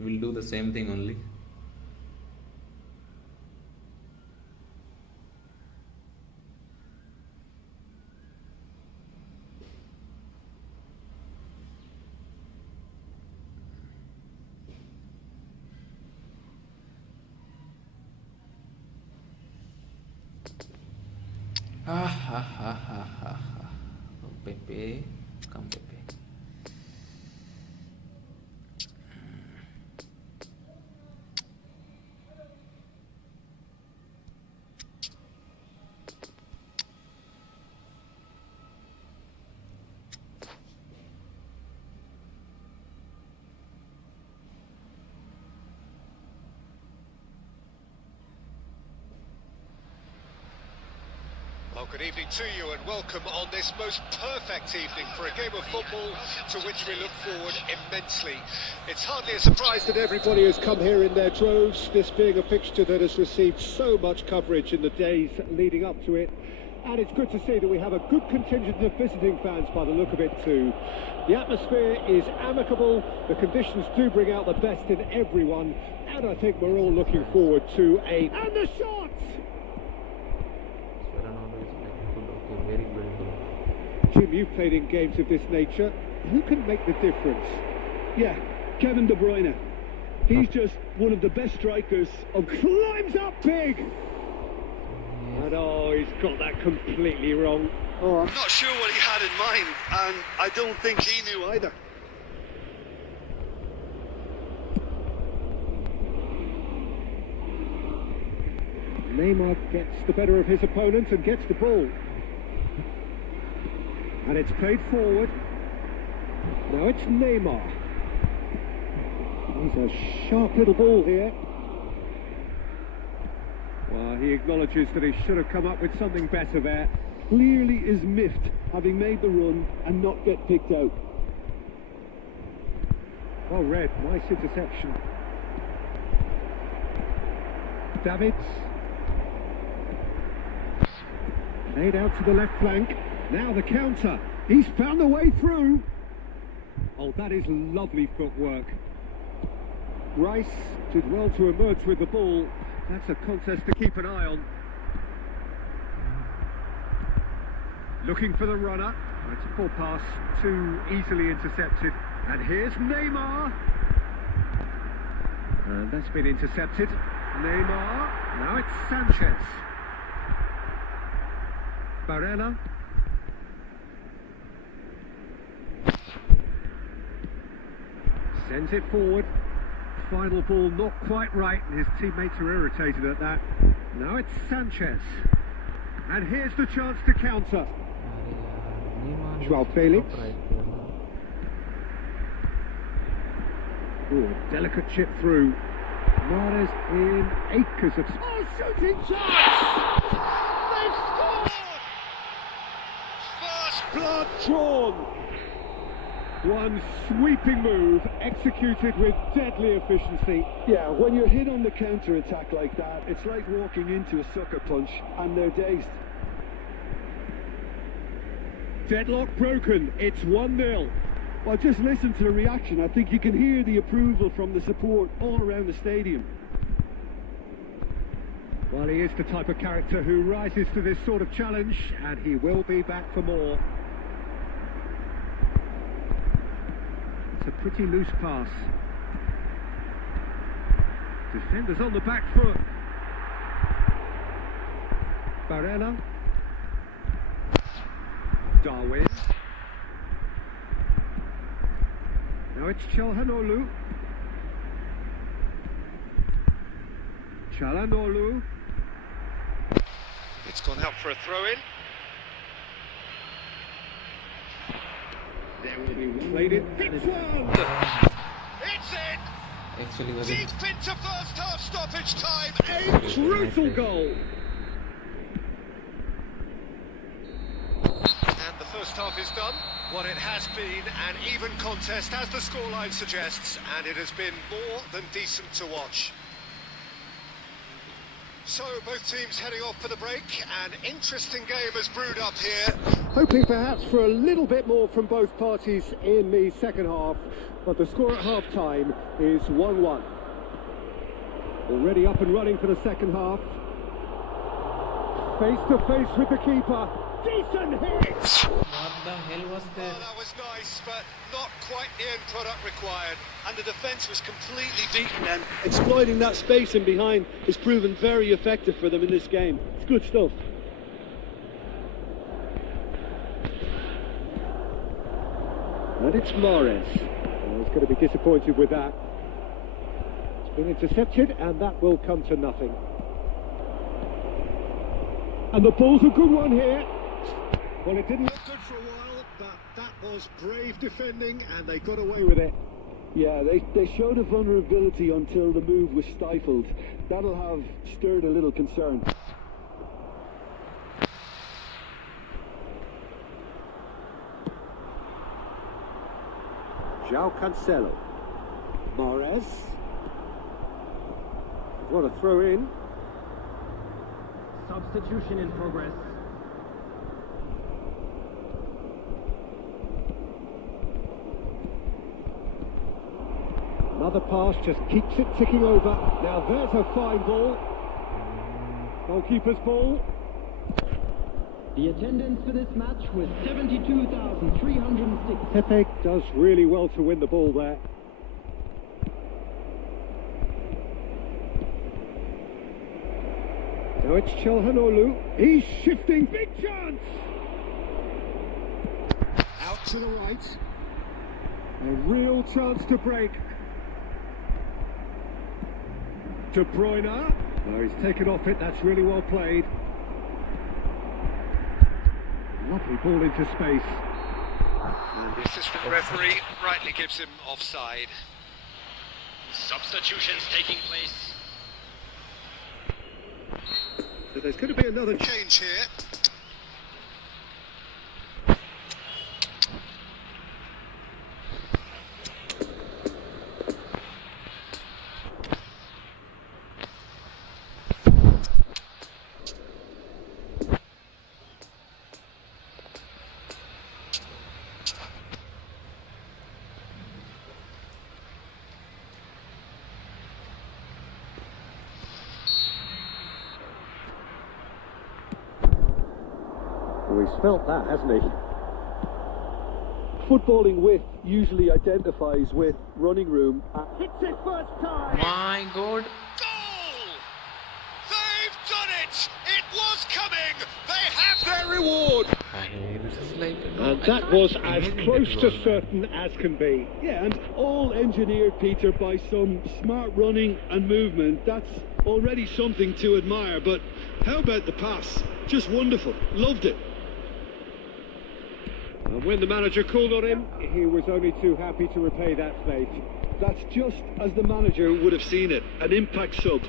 we'll do the same thing only. Pepe, come Pepe. Well, good evening to you and welcome on this most perfect evening for a game of football to which we look forward immensely. It's hardly a surprise That everybody has come here in their droves, this being a fixture that has received so much coverage in the days leading up to it. And it's good to see that we have a good contingent of visiting fans by the look of it too. The atmosphere is amicable, the conditions do bring out the best in everyone, and I think we're all looking forward to And the shot! Jim, you've played in games of this nature. Who can make the difference? Yeah, Kevin De Bruyne. He's just one of the best strikers of... Climbs up big! And he's got that completely wrong. I'm not sure what he had in mind, and I don't think he knew either. Neymar gets the better of his opponent and gets the ball. And it's played forward. Now it's Neymar. He's a sharp little ball here. Well, he acknowledges that he should have come up with something better there. Clearly is miffed, having made the run and not get picked out. Well read, nice interception. Davids. Laid out to the left flank. Now the counter. He's found the way through. Oh, that is lovely footwork. Rice did well to emerge with the ball. That's a contest to keep an eye on. Looking for the runner. It's a poor pass, too easily intercepted. And here's Neymar. And that's been intercepted. Neymar. Now it's Sanchez. Garena. Sends it forward. Final ball not quite right, and his teammates are irritated at that. Now it's Sanchez. And here's the chance to counter. Joao Felix. Oh, delicate chip through. Mahrez in acres of... Oh, shooting chance! They've scored! First blood drawn! One sweeping move, executed with deadly efficiency. Yeah, when you're hit on the counter-attack like that, it's like walking into a sucker punch and they're dazed. Deadlock broken, it's 1-0. Well, just listen to the reaction. I think you can hear the approval from the support all around the stadium. Well, he is the type of character who rises to this sort of challenge, and he will be back for more. It's a pretty loose pass. Defenders on the back foot. Garena. Darwin. Now it's Çalhanoğlu. Çalhanoğlu. It's gone out for a throw-in. There will be one. Played it. It's one! It's in! Actually, was Deep it? into first half stoppage time. A brutal goal. And the first half is done. What it has been an even contest, as the scoreline suggests, and it has been more than decent to watch. So both teams heading off for the break. An interesting game has brewed up here. Hoping perhaps for a little bit more from both parties in the second half, but the score at half-time is 1-1. Already up and running for the second half. Face to face with the keeper. Decent hit! What the hell was that? Oh, that was nice, but not quite the end product required. And the defence was completely beaten. And exploiting that space in behind has proven very effective for them in this game. It's good stuff. And it's Mahrez. He's going to be disappointed with that. It's been intercepted, and that will come to nothing. And the ball's a good one here. Well, it didn't look good for a while, but that was brave defending, and they got away with it. Yeah, they showed a vulnerability until the move was stifled. That'll have stirred a little concern. João Cancelo. Mahrez. What a throw in. Substitution in progress. Another pass just keeps it ticking over. Now there's a fine ball. Goalkeeper's ball. The attendance for this match was 72,306. Pepe does really well to win the ball there. Now it's Çalhanoğlu. He's shifting. Big chance! Out to the right. A real chance to break. De Bruyne. No, he's taken off it. That's really well played. Lovely ball into space. And the assistant referee rightly gives him offside. Substitutions taking place. So there's going to be another Change here. Oh, he's felt that, hasn't he? Footballing width usually identifies with running room. Hits it first time! My God. Goal! They've done it! It was coming! They have their reward! This is like... And that was as close to certain as can be. Yeah, and all engineered, Peter, by some smart running and movement. That's already something to admire. But how about the pass? Just wonderful. Loved it. And when the manager called on him, he was only too happy to repay that fate. That's just as the manager would have seen it. An impact sub.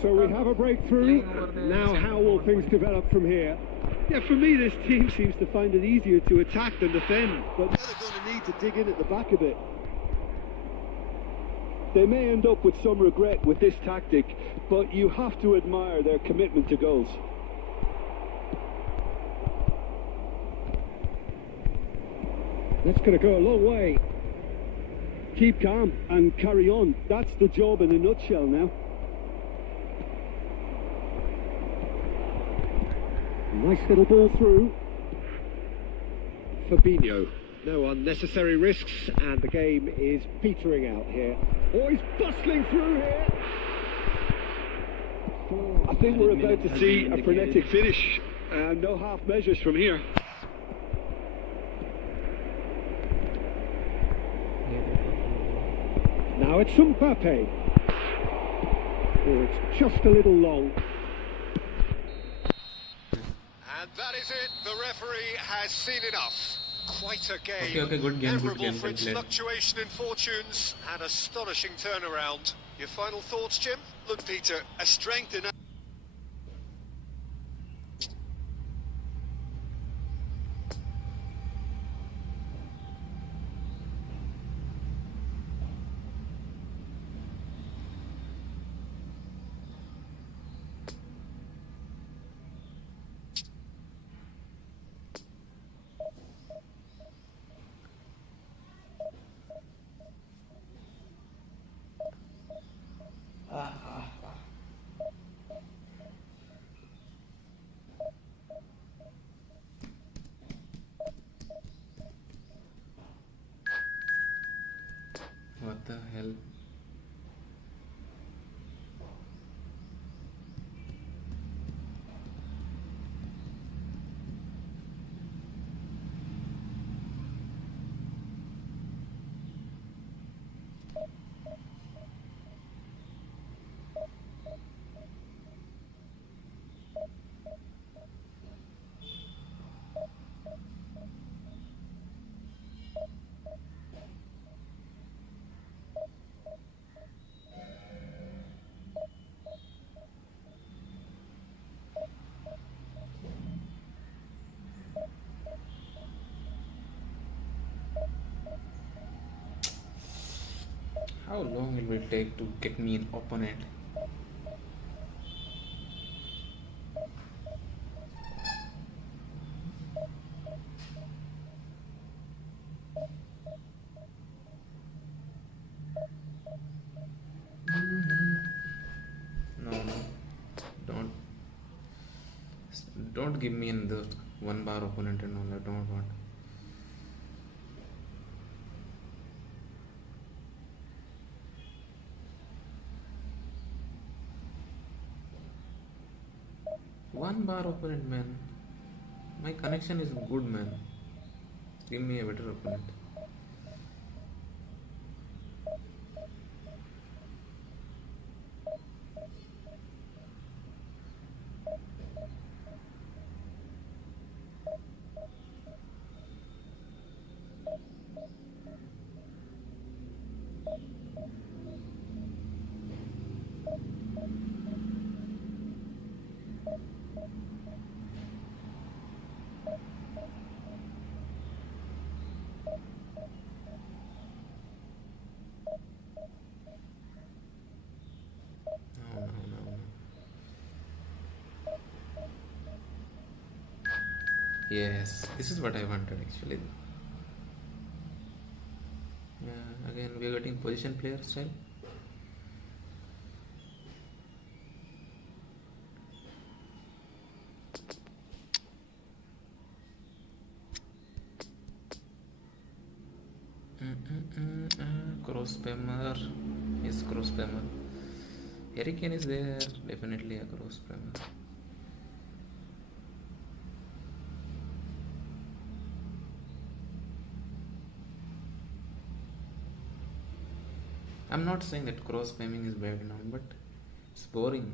So we have a breakthrough. Now how will things develop from here? Yeah, for me this team seems to find it easier to attack than defend, but now they're going to need to dig in at the back a bit. They may end up with some regret with this tactic, but you have to admire their commitment to goals. That's going to go a long way. Keep calm and carry on. That's the job in a nutshell now. Nice little ball through. Fabinho. No unnecessary risks, and the game is petering out here. Oh, he's bustling through here. I think we're about to see a frenetic finish, and no half measures from here. Now it's Mbappe. Oh, it's just a little long. And that is it. The referee has seen enough. Quite a game. Okay, good game, Memorable for its fluctuation in fortunes and astonishing turnaround. Your final thoughts, Jim? Look, Peter, a strength in... What the hell? How long it will take to get me an opponent? No, don't give me in the 1 bar opponent and all. I don't want. One bar opponent, man. My connection is good, man. Give me a better opponent. Yes, this is what I wanted actually. Again, we are getting position player style. Cross spammer. Yes, cross spammer. Hurricane is there, definitely a cross spammer. I'm not saying that cross spamming is bad now, but it's boring.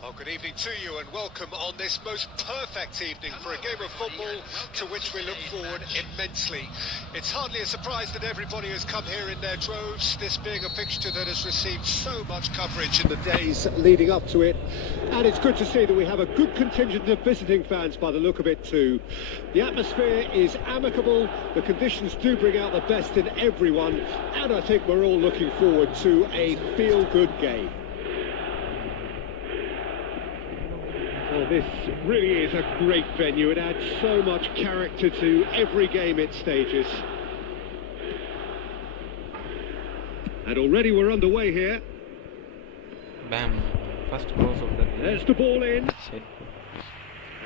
Well, good evening to you and welcome on this most perfect evening for a game of football to which we look forward immensely. It's hardly a surprise that everybody has come here in their droves, this being a fixture that has received so much coverage in the days leading up to it, and it's good to see that we have a good contingent of visiting fans by the look of it too. The atmosphere is amicable, the conditions do bring out the best in everyone, and I think we're all looking forward to a feel-good game. Well, this really is a great venue. It adds so much character to every game it stages. And already we're underway here. Bam. First cross of that. There's the ball in. Shit.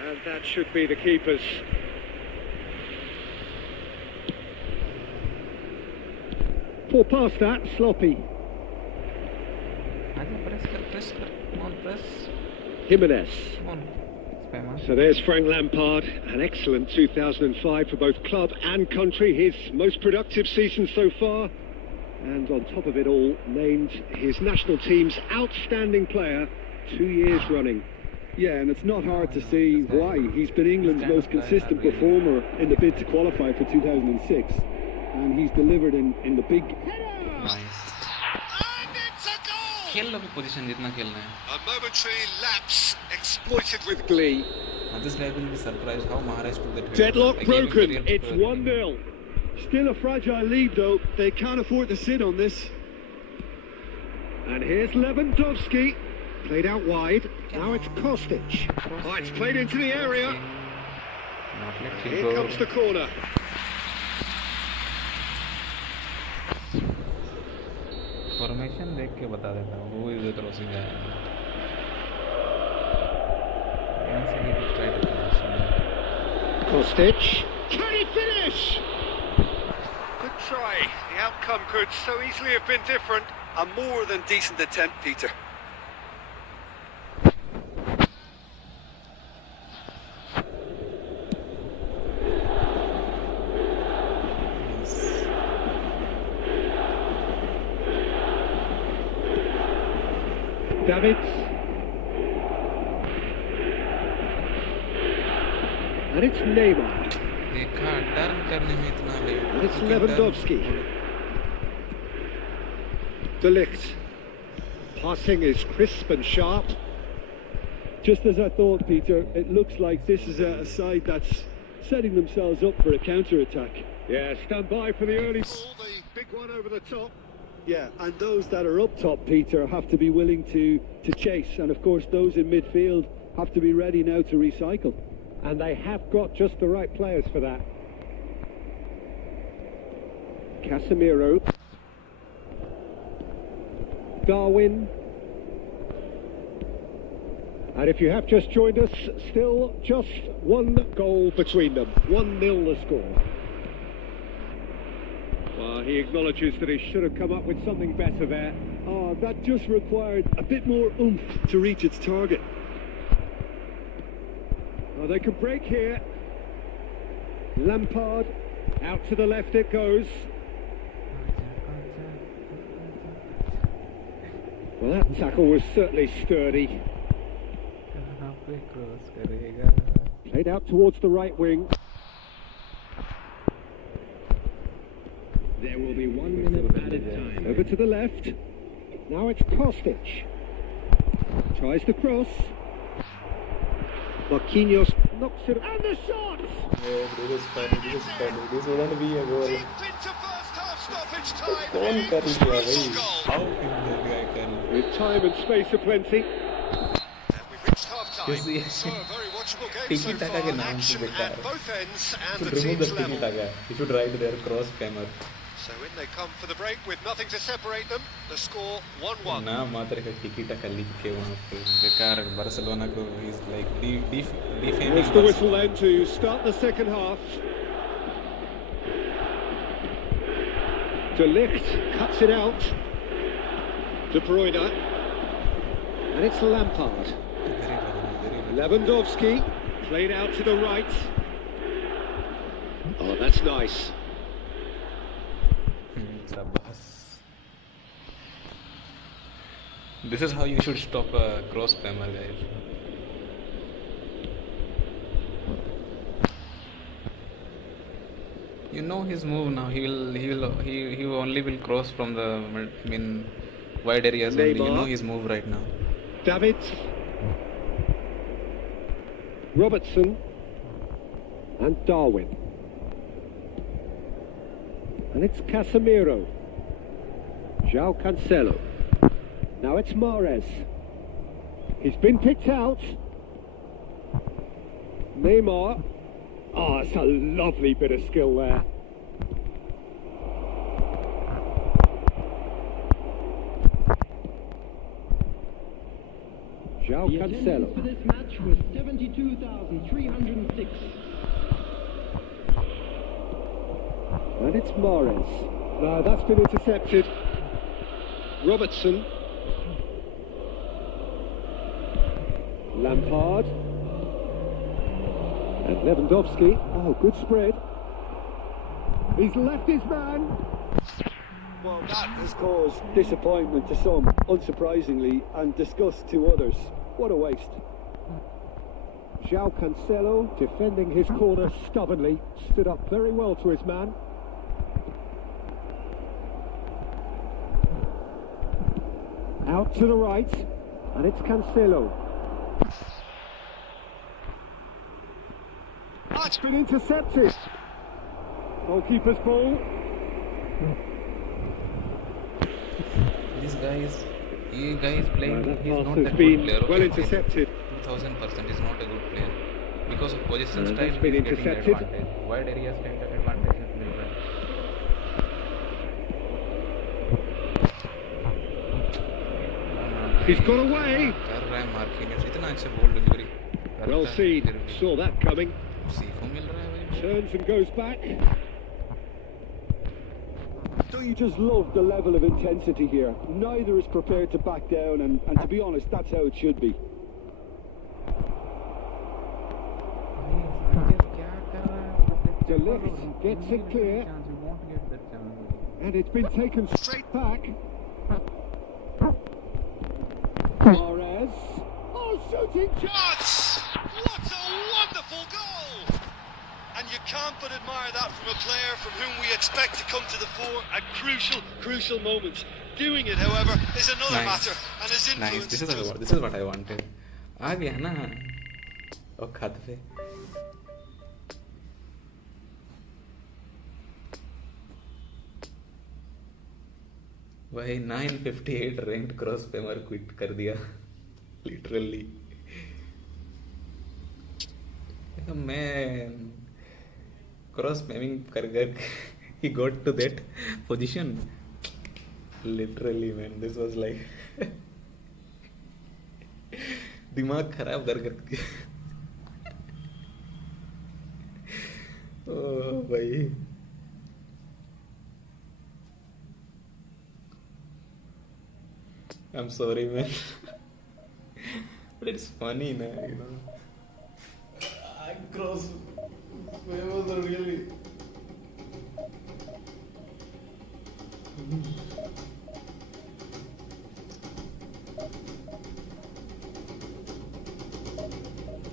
And that should be the keeper's. Poor past that, sloppy. Press. Come on, press. Jimenez. Come on. Spammer. So there's Frank Lampard, an excellent 2005 for both club and country, his most productive season so far, and on top of it all, named his national team's outstanding player 2 years running. Yeah, and it's not hard to see why. He's been England's most consistent performer in the bid to qualify for 2006, and he's delivered in the big... Nice. खेल लो position जितना खेलना है. A momentary lapse exploited with glee. This guy will be surprised how Maharaj took that. Deadlock broken. It's 1-0. Still a fragile lead though. They can't afford to sit on this. And here's Lewandowski. Played out wide. Now it's Kostic. Oh, it's played into the area. Here comes the corner. Formation देख के बता देता हूँ वो इधर crossing है यहाँ से ही ट्राई करते हैं Kostic. Can he finish? Good try. The outcome could so easily have been different. A more than decent attempt, Peter. Davids. And it's Neymar. देखा टर्न करने में इतना late. And it's Lewandowski. De Ligt. Passing is crisp and sharp. Just as I thought, Peter, it looks like this is a side that's setting themselves up for a counter-attack. Yeah, stand by for the early ball, the big one over the top. Yeah, and those that are up top, Peter, have to be willing to chase. And of course, those in midfield have to be ready now to recycle. And they have got just the right players for that. Casemiro. Darwin. And if you have just joined us, still just one goal between them. 1-0 the score. Well, he acknowledges that he should have come up with something better there. Oh, that just required a bit more oomph to reach its target. Oh, they can break here. Lampard, out to the left it goes. Well, that tackle was certainly sturdy. Played out towards the right wing. There will be 1 minute added time. Over to the left. Now it's Kostic. Tries the cross. Marquinhos knocks it. And the shot! Yeah, this is funny. This wouldn't be a goal. Deep into first half stoppage time. कौन कर लिया भाई? How can that guy can? With time and space aplenty. And we've reached half time. So a very watchable game so Tiki-taka के far. नाम से Action बेकार. at both ends and Should the remove the team's level. tiki-taka. You should write there cross spammer. So in they come for the break with nothing to separate them. The score 1-1. ना मात्र का ticket का लिख के वहाँ पे बेकार Barcelona को is like defaming. What's the whistle then to start the second half? De Ligt cuts it out. De Bruyne. And it's Lampard. Lewandowski played out to the right. Oh, that's nice. This is how you should stop a cross spammer, guys. You know his move now. He only will cross from the wide areas only. You know his move right now. David. Robertson. And Darwin. And it's Casemiro. João Cancelo. Now it's Mahrez. He's been picked out. Neymar. Oh, it's a lovely bit of skill there. João The Cancelo. attendance for this match was 72,306. And it's Mahrez. Now that's been intercepted. Robertson. Lampard. And Lewandowski. Oh, good spread. He's left his man. Well, that has caused disappointment to some, unsurprisingly, and disgust to others. What a waste. João Cancelo, defending his corner stubbornly, stood up very well to his man. Out to the right, and it's Cancelo. That's been intercepted. Goalkeeper's ball. This guy is playing. That He's pass not has that been good player. well intercepted. 2000% is not a good player because of position style. That's been He's getting the intercepted. advantage. Wide areas can get advantage. He's got away. कर रहा है मार्किनियस इतना अच्छा ball delivery Well seen. Saw that coming. सीखो मिल रहा है भाई. Turns and goes back. Don't you just love the level of intensity here? Neither is prepared to back down, and to be honest, that's how it should be. De Ligt gets it clear. And it's been taken straight back. Mahrez. Oh, shooting chance! What a wonderful goal! And you can't but admire that from a player from whom we expect to come to the fore at crucial moments. Doing it, however, is another matter, and his influence. Nice. This is what I wanted. आ गया ना औकात पे. भाई 958 ranked cross पे मर quit कर दिया literally. मैं क्रॉस स्पैमिंग कर he got to that position literally man. This was like दिमाग खराब कर ओह भाई. I'm sorry man but it's funny na, you know. I cross where was the really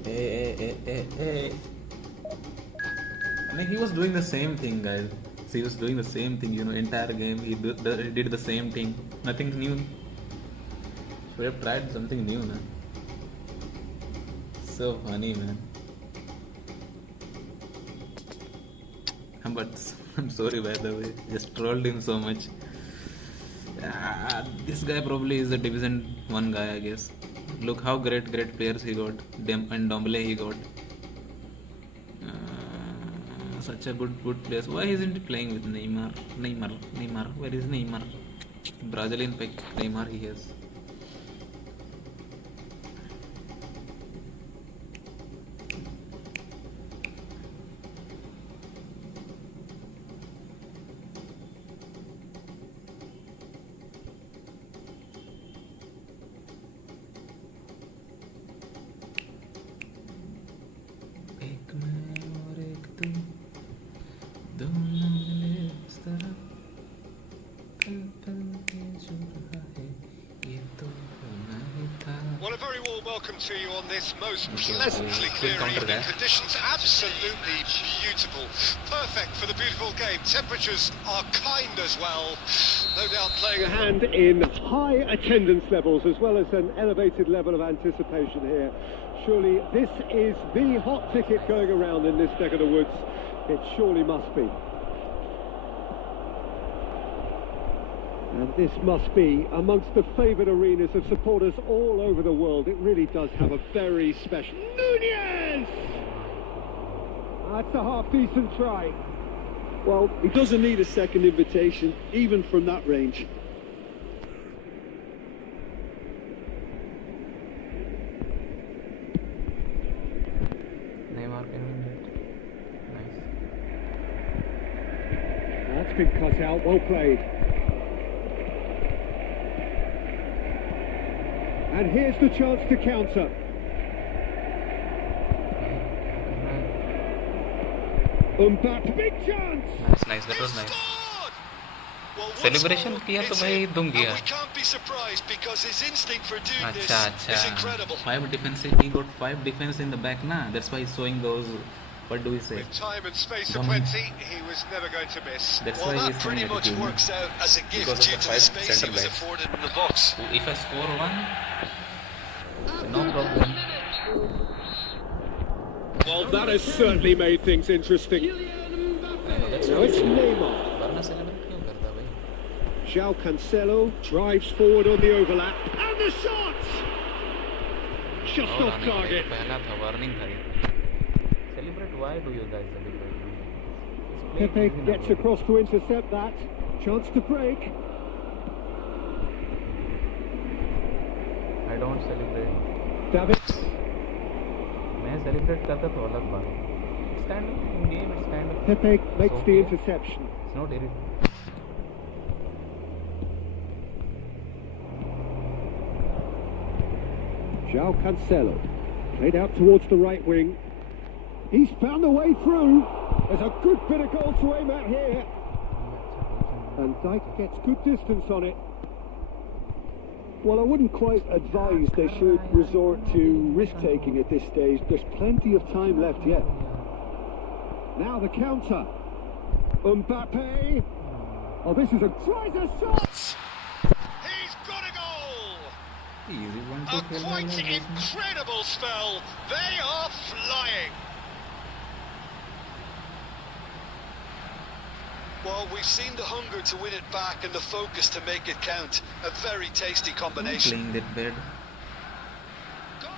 hey. I mean, he was doing the same thing, guys. He was doing the same thing, you know, entire game. He did the same thing. Nothing new. We have tried something new, man. So funny, man. But I'm sorry, by the way. Just trolled him so much. This guy probably is a Division 1 guy, I guess. Look how great players he got. And Dombele he got. such a good players. Why isn't he playing with Neymar? Where is Neymar? Brazilian pick Neymar he has. Well, a very warm welcome to you on this most pleasantly clear evening. Conditions absolutely beautiful. Perfect for the beautiful game. Temperatures are kind as well. No doubt playing a hand in high attendance levels as well as an elevated level of anticipation here. Surely this is the hot ticket going around in this neck of the woods. It surely must be. And this must be amongst the favoured arenas of supporters all over the world. It really does have a very special... Nunez! That's a half-decent try. Well, he doesn't need a second invitation, even from that range. Neymar can win it. Nice. That's been cut out, well played. And here's the chance to counter. Mbappe, big chance! Nice, that was nice. Celebration किया तो भाई दुम गया. अच्छा. 5 defensive, he got 5 defense in the back na. That's why he's showing those. What do we say? With time and space aplenty, he was never going to miss. That's well, why that pretty much works out as a gift due to the space he was afforded in the box. If I score 1, no problem. Well, that has certainly made things interesting. Now it's Neymar. João Cancelo drives forward on the overlap. And the shot! Just off target. Celebrate, why do you guys celebrate? Pepe gets across to intercept that. Chance to break. I don't celebrate. David. मैं celebrate करता तो अलग बात. Stand up in game, it's stand up. Pepe makes the interception. It's not irritating. João Cancelo played out towards the right wing. He's found a way through. There's a good bit of goal to aim at here. And Dyke gets good distance on it. Well, I wouldn't quite advise they should resort to risk-taking at this stage. There's plenty of time left yet. Now the counter. Mbappe. Oh, this is a shot. He's got a goal! Easy one A quite incredible spell. They are flying. Well, we've seen the hunger to win it back and the focus to make it count. A very tasty combination. Playing that bed. Goal!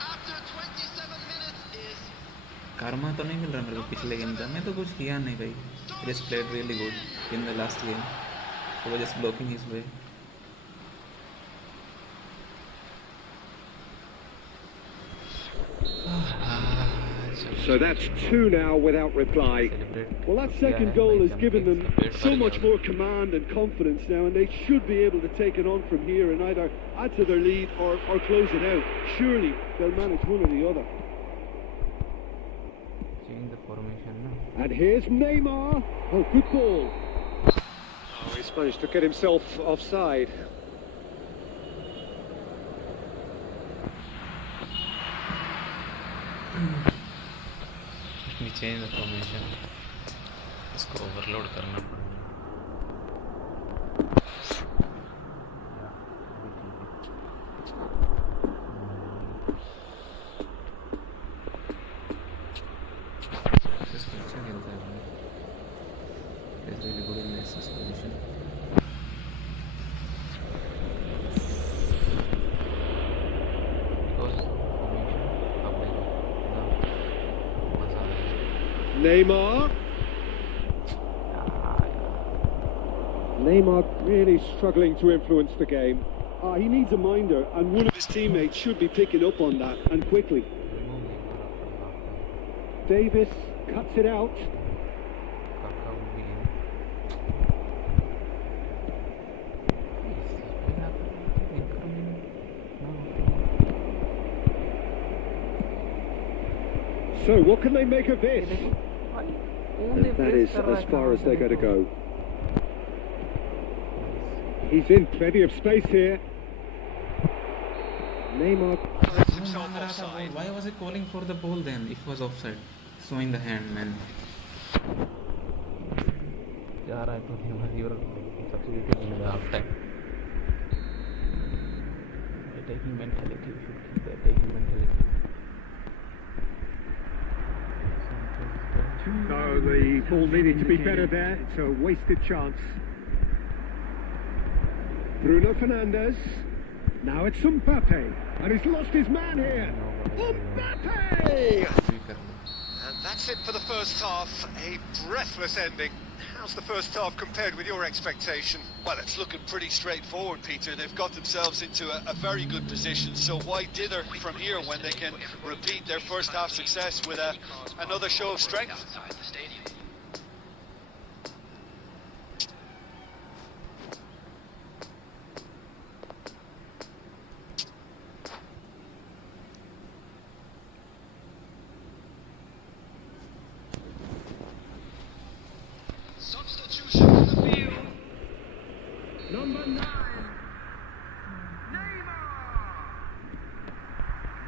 After 27 minutes is... Karma तो नहीं मिल रहा मेरे को पिछले game का. मैं तो कुछ किया नहीं भाई. Just played really good in the last game. I was just blocking his way. So that's 2 now without reply. Well, that second goal has given them so much more command and confidence now, and they should be able to take it on from here and either add to their lead or close it out. Surely they'll manage one or the other. Change the formation now. And here's Neymar. Oh, good ball. Oh, he's managed to get himself offside. Let me change the formation. इसको overload करना पड़ेगा. इसको अच्छा खेलता है भाई. He's really good in this position. Neymar. Neymar really struggling to influence the game. He needs a minder, and one of his teammates should be picking up on that, and quickly. Davis cuts it out. So, what can they make of this? And that is as far as they're going to go. He's in plenty of space here. Neymar. Why was he calling for the ball then? If it was offside. Showing the hand, man. Yeah, I thought you were substituting in the half time. Taking mentality, you should keep that taking mentality. No, the ball needed to be better there. It's a wasted chance. Bruno Fernandes. Now it's Mbappe. And he's lost his man here. Mbappe! And that's it for the first half. A breathless ending. How's the first half compared with your expectation? Well, it's looking pretty straightforward, Peter. They've got themselves into a very good position, so why dither from here when they can repeat their first half success with another show of strength? Substitution in the field. Number 9. Neymar.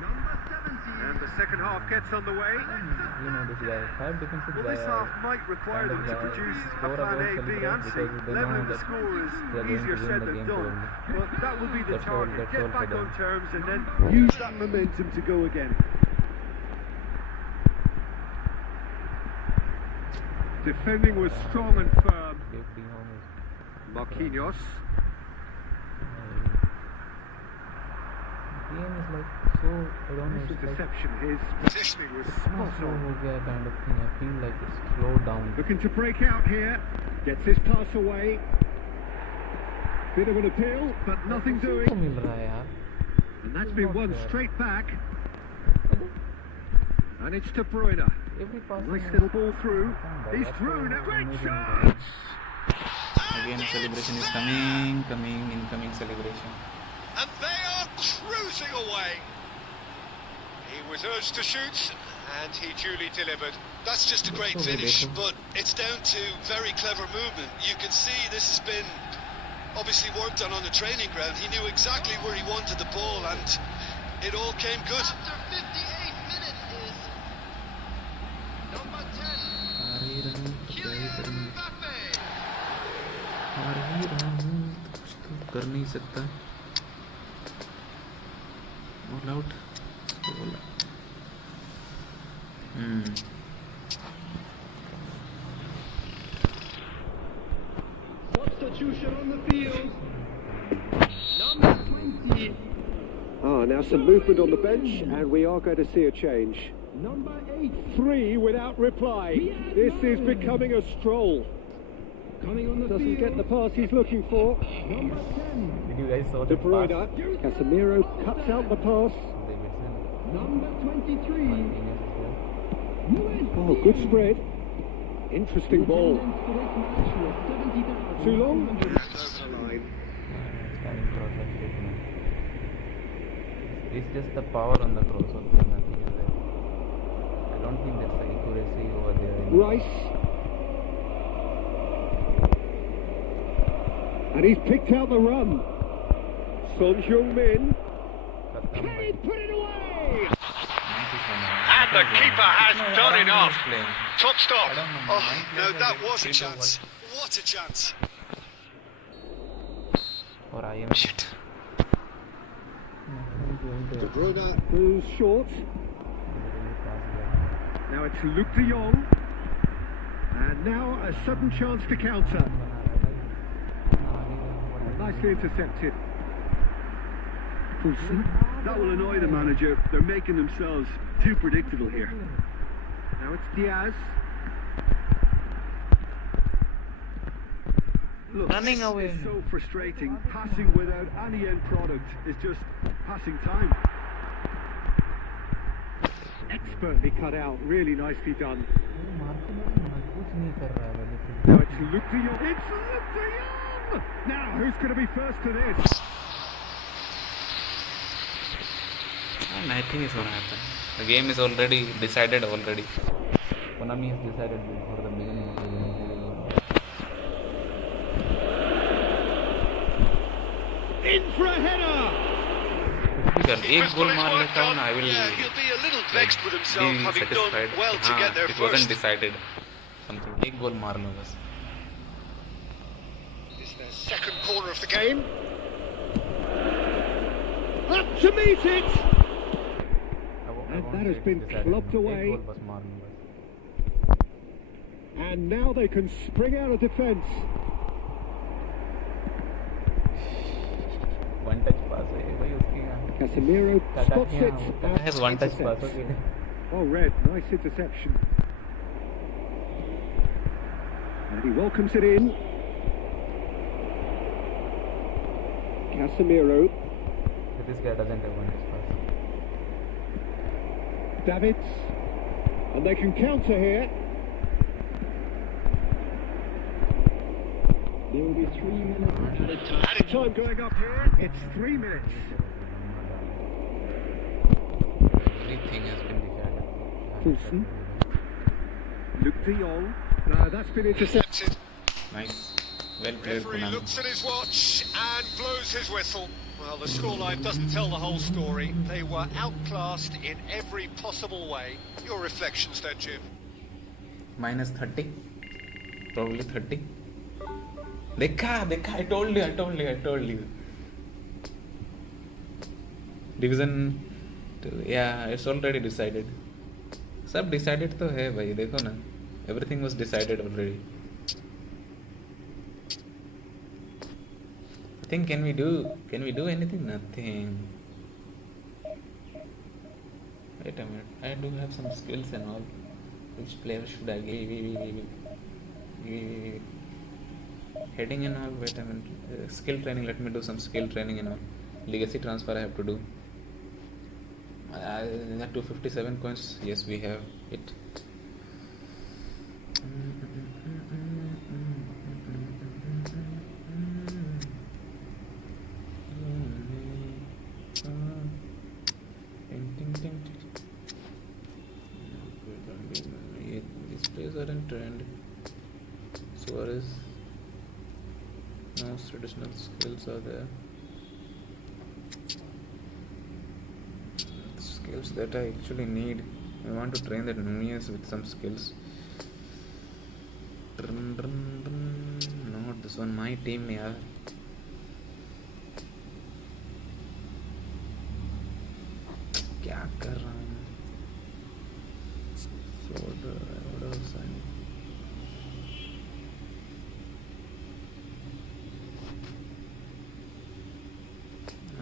Number 17. And the second half gets underway. You know this guy. 5 defensive Well, this half might require them to produce a plan A, B and C. Leveling the score is easier said than done. But that will be the target. Get back on terms and then use that momentum to go again. Defending was strong and firm. Marquinhos. Game is like so, I don't know. Deception. His positioning was spot on. Kind of thing. I feel like it's slowed down. Looking to break out here. Gets his pass away. Bit of an appeal, but nothing doing. And that's been won straight back. And it's De Bruyne. Nice little ball through. He's through now. Great chance! Again, celebration is coming, incoming celebration. And they are cruising away. He was urged to shoot, and he duly delivered. That's just a great finish, but it's down to very clever movement. You can see this has been obviously worked on the training ground. He knew exactly where he wanted the ball, and it all came good. After 58 minutes is number 10. Kylian Mbappe. कर नहीं सकता all out Substitution on the field. Number 20. Now some movement on the bench, and we are going to see a change. Number 8. 3 without reply. This is becoming a stroll. Coming on the Doesn't field. Get the pass he's looking for. Number 10. Did you guys saw De the Bruyne. Casemiro cuts out the pass. Number 23. Oh, good spread. Interesting ball. Too long? It's just the power on the cross. Nothing is there. I don't think there's the accuracy over there. Rice. And he's picked out the run. Son Heung-min. Can he put it away? And the keeper has done enough. Top stop. Oh, no, that was a chance. What a chance. Or I am shit. De Bruyne moves short. Now it's Luke de Jong. And now a sudden chance to counter. Nicely intercepted. That will annoy the manager. They're making themselves too predictable here. Now it's Diaz. Look, Running this away. is so frustrating. Passing without any end product is just passing time. Expertly cut out, really nicely done. Now it's Luke de Jong. It's Luke de Jong! Now, who's going to be first to this? And I think it's gonna happen. The game is already decided already. Konami has decided before the beginning of the game. In for a header! एक गोल मार लेता हूँ ना, I will Yeah, he'll be a little vexed with himself, be having done satisfied. well to get there it wasn't first. decided. Something. एक गोल मार लो बस. This is their second corner of the game. Up to meet it! And that has been clubbed away. एक गोल बस मार लो बस. And now they can spring out of defence. One touch pass है भाई उसकी. Casemiro spots it. Has one touch pass. Oh, Red, nice interception. And he welcomes it in. Casemiro. This guy doesn't have one touch pass. Davids. And they can counter here. There will be 3 minutes added time. Added time going up here. It's 3 minutes. Everything has been decided. Fulson. Luke de Jong. That's been intercepted. Nice. Well played, Referee Konami. looks at his watch and blows his whistle. Well, the scoreline doesn't tell the whole story. They were outclassed in every possible way. Your reflections then, Jim? Minus 30. Probably 30. देखा I told you. Division 2, yeah, it's already decided. सब decided तो है भाई, देखो ना. Everything was decided already. I think can we do anything? Nothing. Wait a minute. I do have some skills and all. Which player should I give? Heading and all. Wait a minute. Skill training. Let me do some skill training and all. Legacy transfer I have to do. 257 coins. Yes, we have it. These players are in trend. Suarez. No traditional skills are there. Skills that I actually need. I want to train that Nunez with some skills. Not this one. My team, yeah. क्या कर रहा हूँ?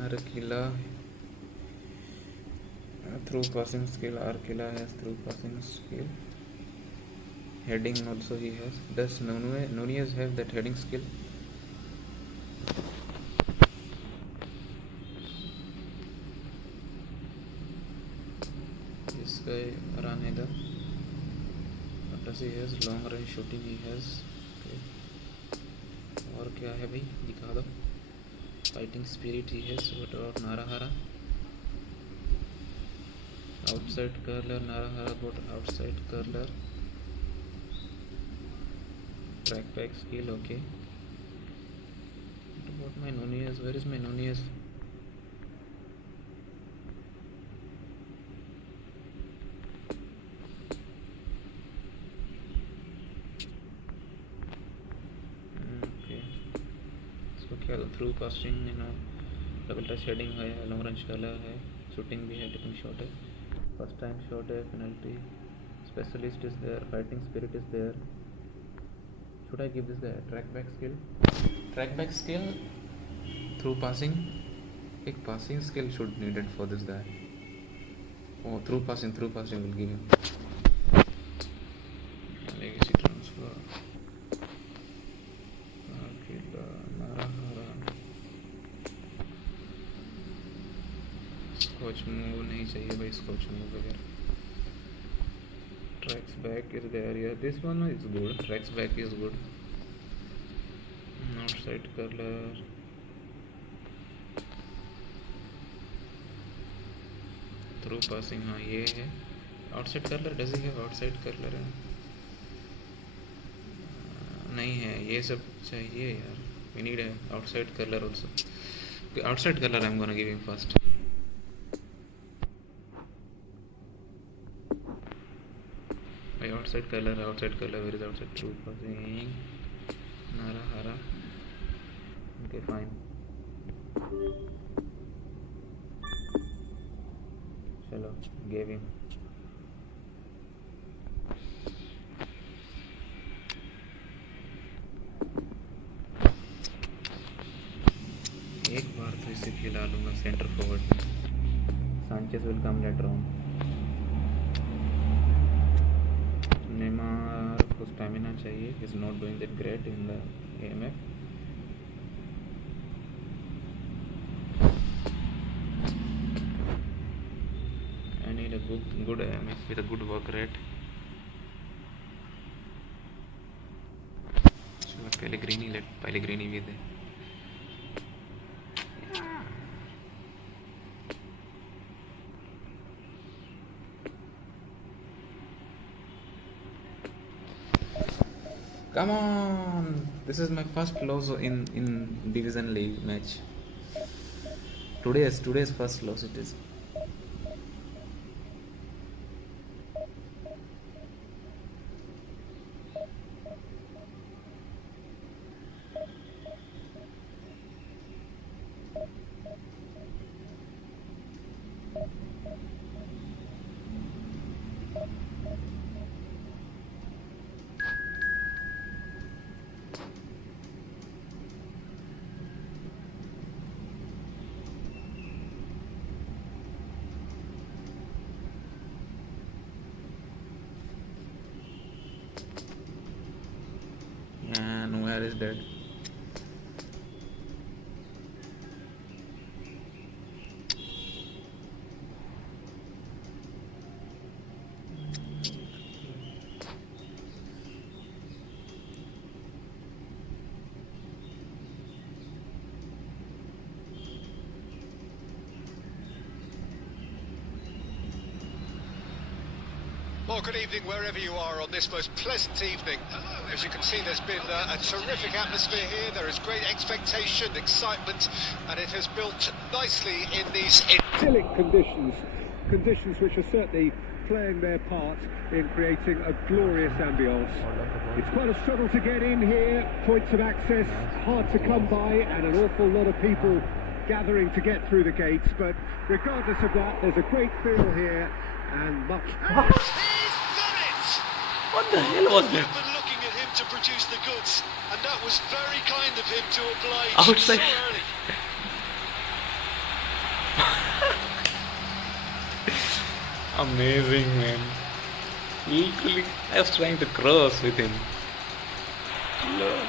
Arkilla through passing skill. Arkilla has through passing skill. Heading also he has. Does Nunez have that heading skill? This guy Araneda. What does he has? Long range shooting he has. Okay. और क्या है भाई? दिखा दो. Fighting spirit he has. What about Narahara? Outside curler. Narahara got outside curler. Track back skill. Okay. What about my Nunez? Where is my Nunez? Through passing double touch heading है, long range curler है, shooting भी है, tipping shot है, first time shot है, penalty, specialist is there, fighting spirit is there. Should I give this guy track back skill through passing. एक passing skill should needed for this guy. Oh, through passing will give him legacy transfer. Okay. Coach move नहीं चाहिए भाई, coach move वगैरह. Tracks back is there, yeah. This one is good. Tracks back is good. Outside color. Through passing, हाँ ये है. Outside color, does he have outside color? नहीं है, ये सब चाहिए यार. We need a outside color also. Okay, outside color I'm gonna give him first. Outside color, where is outside? True passing. Nara, hara. Okay, fine. Chalo, gave him. एक बार तो इसे खिला लूँगा centre forward. Sanchez will come later on. Neymar को stamina चाहिए. He's not doing that great in the AMF. I need a good AMF with a good work rate. So Pellegrini, let Pellegrini be there. Come on! This is my first loss in Division League match. Today's first loss it is. And where is that? Well, good evening wherever you are on this most pleasant evening. As you can see, there's been a terrific atmosphere here. There is great expectation, excitement, and it has built nicely in these idyllic conditions which are certainly playing their part in creating a glorious ambience. It's quite a struggle to get in here, points of access hard to come by, and an awful lot of people gathering to get through the gates, but regardless of that, there's a great feel here and much. What the hell was that? We've been looking at him to produce the goods, and that was very kind of him to oblige outside. so early. Amazing, man. Literally, I was trying to cross with him. Lord.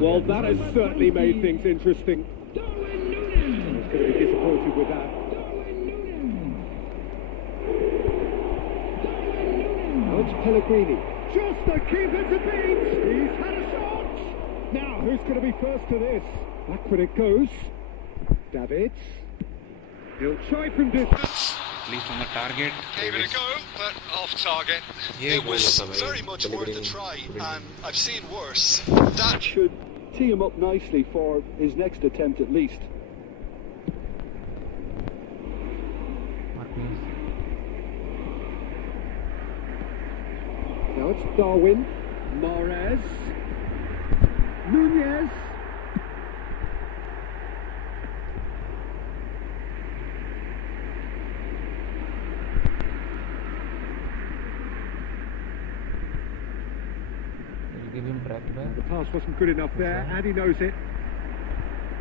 Well, that has certainly made things interesting. I was going to be disappointed with that. Now it's Pellegrini. Just the keeper to beat. He's had a shot. Now, who's going to be first to this? Back when it goes. Davids. He'll try from distance. At least on the target. Gave it a go, but off target. It was very much worth a try, and I've seen worse. That should tee him up nicely for his next attempt at least. Now it's Darwin, Mahrez, Nunez. Give him track back. The pass wasn't good enough there, and he knows it.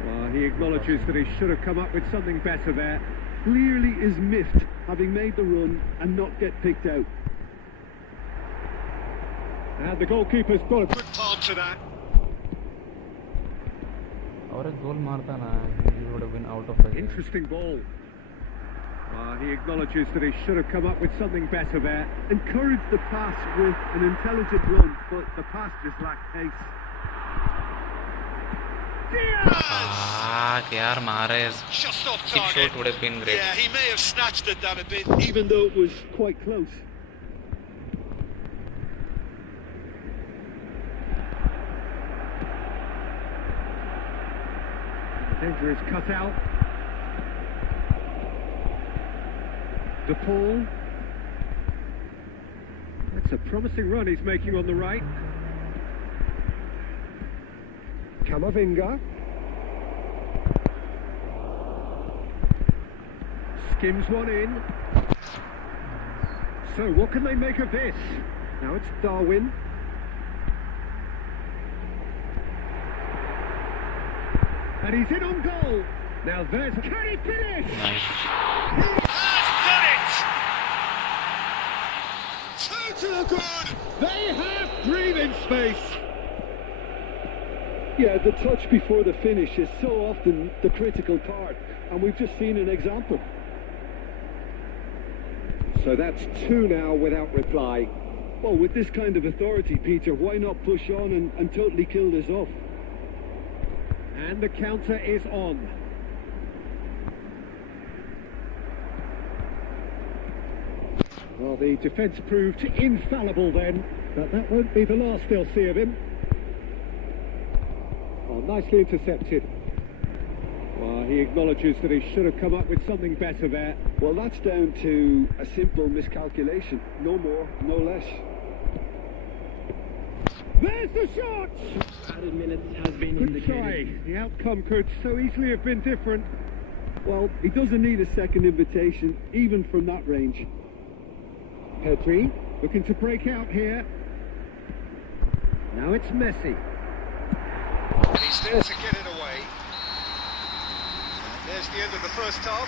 Well, he acknowledges that he should have come up with something better there. Clearly is miffed, having made the run and not get picked out. And the goalkeeper's got a good part to that. और एक गोल मारता ना, he would have been out of the game. Interesting ball. He acknowledges that he should have come up with something better there. Encouraged the pass with an intelligent run, but the pass just lacked pace. यार Mahrez. Just off Chip target. shot would have been great. Yeah, he may have snatched at that a bit. Even though it was quite close. Dangerous cut out. De Paul. That's a promising run he's making on the right. Camavinga. Skims one in. So what can they make of this? Now it's Darwin. And he's in on goal. Now there's... Can he finish? Nice. Two to the good. They have breathing space. Yeah, the touch before the finish is so often the critical part, and we've just seen an example. So that's two now without reply. Well, with this kind of authority, Peter, why not push on and totally kill this off? And the counter is on. Well, the defence proved infallible then, but that won't be the last they'll see of him. Oh, nicely intercepted. Well, he acknowledges that he should have come up with something better there. Well, that's down to a simple miscalculation. No more, no less. There's the shot! Added minutes has been Good indicated. try. The outcome could so easily have been different. Well, he doesn't need a second invitation, even from that range. Pedri, looking to break out here. Now it's Messi. And he's there to get it away. And there's the end of the first half.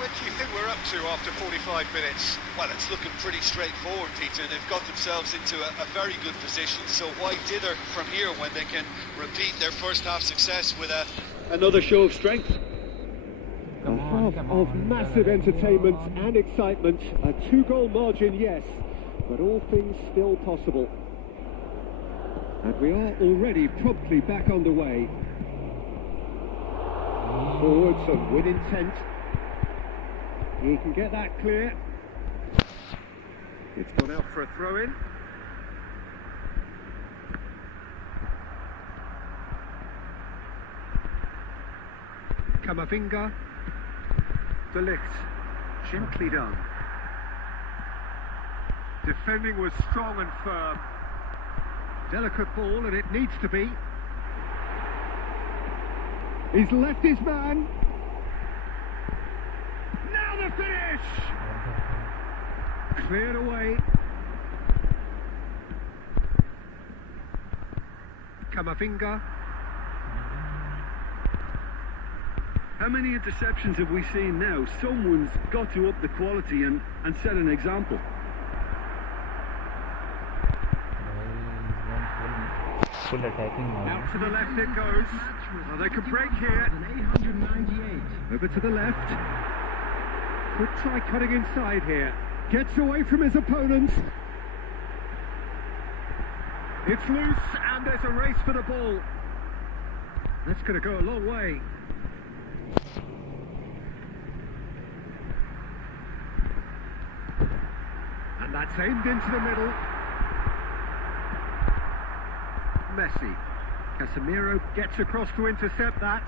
What do you think we're up to after 45 minutes? Well, it's looking pretty straightforward, Peter. They've got themselves into a very good position, so why dither from here when they can repeat their first half success with Another show of strength. A half of massive entertainment and excitement. A 2-goal margin, yes, but all things still possible. And we are already promptly back on the way. Forwards and with intent. He can get that clear. It's gone out for a throw-in. Camavinga. De Ligt. Gently done. Defending was strong and firm. Delicate ball, and it needs to be. He's left his man. Now the finish! Cleared away. Camavinga. How many interceptions have we seen now? Someone's got to up the quality and set an example. Full attacking now. Out to the left it goes. Well, they could break here. Over to the left. Could try cutting inside here. Gets away from his opponents. It's loose and there's a race for the ball. That's going to go a long way. And that's aimed into the middle. Messi. Casemiro gets across to intercept that.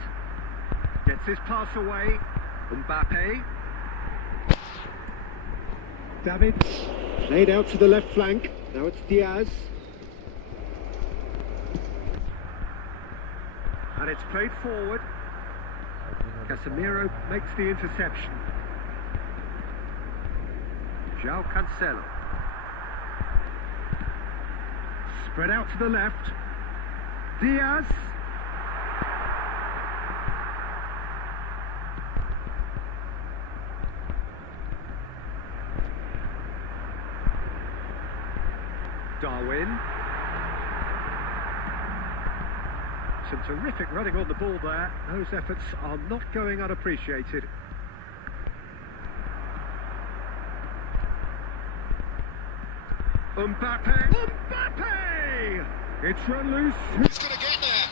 Gets his pass away. Mbappe. David. Played out to the left flank. Now it's Diaz. And it's played forward. Casemiro makes the interception. João Cancelo. Spread out to the left. Diaz. Darwin. Some terrific running on the ball there. Those efforts are not going unappreciated. Mbappe! Mbappe! It's run loose. Who's going to get there?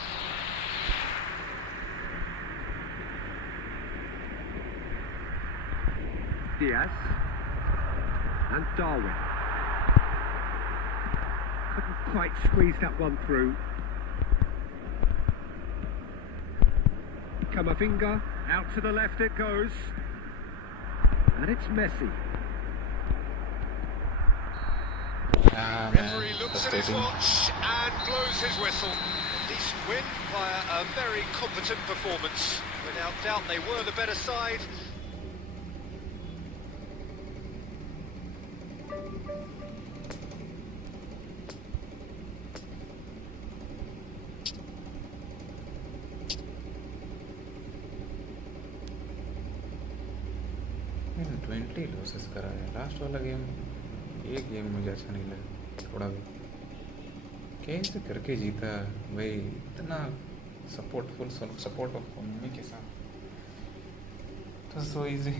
Diaz. And Darwin. Couldn't quite squeeze that one through. Camavinga, out to the left it goes. And it's Messi. Referee looks at his watch and blows his whistle. Decent win via a very competent performance. Without doubt they were the better side. मैंने 20 losses करा है last वाला game ये game मुझे अच्छा नहीं लगा थोड़ा भी कैसे करके जीता भाई इतना सपोर्ट ऑफ मम्मी के साथ तो सो इजी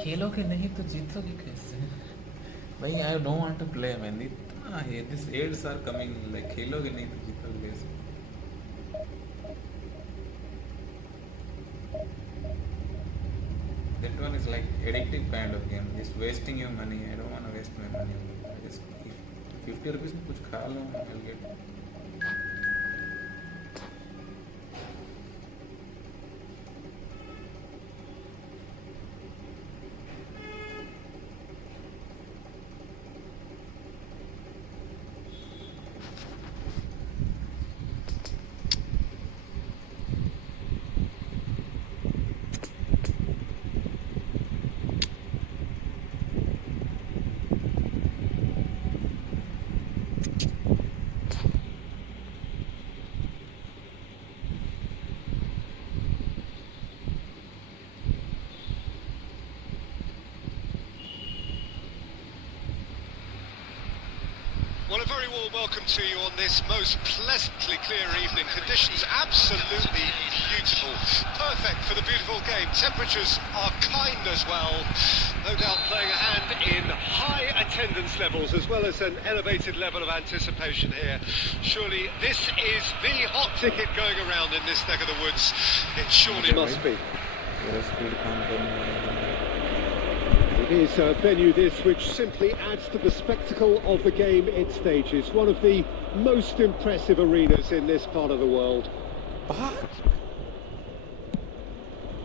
खेलोगे नहीं तो जीतोगे कैसे भाई I don't want to play man इतना है this ads are coming like खेलोगे नहीं तो जीतोगे कैसे that one is like addictive kind of game just wasting your money I don't want to waste my money I just 50 rupees में कुछ खा लो I'll get warm welcome to you on this most pleasantly clear evening. Conditions absolutely beautiful. Perfect for the beautiful game. Temperatures are kind as well. No doubt playing a hand in high attendance levels as well as an elevated level of anticipation here. Surely this is the hot ticket going around in this neck of the woods. It surely must be. It is a venue this which simply adds to the spectacle of the game it stages. One of the most impressive arenas in this part of the world.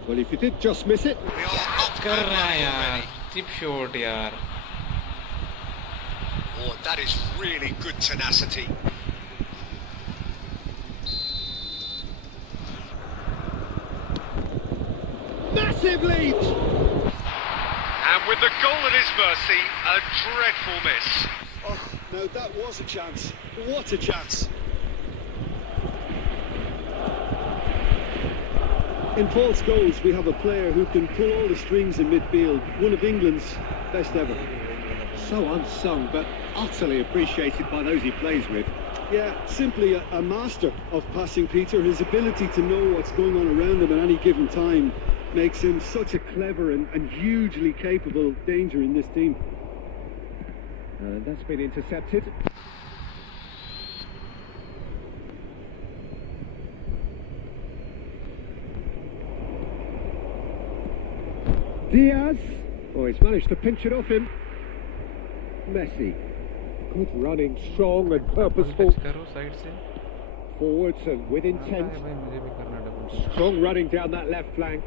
Well, if you did just miss it... Chip shot, yaar. Oh, that is really good tenacity. Massive lead! And with the goal at his mercy, a dreadful miss. Oh, no, that was a chance. What a chance. In Paul's goals, we have a player who can pull all the strings in midfield. One of England's best ever. So unsung, but utterly appreciated by those he plays with. Yeah, simply a master of passing, Peter. His ability to know what's going on around him at any given time makes him such a clever and hugely capable danger in this team. And that's been intercepted. Diaz. Oh, he's managed to pinch it off him. Messi. Good running, strong and purposeful. Forwards and with intent. Strong running down that left flank.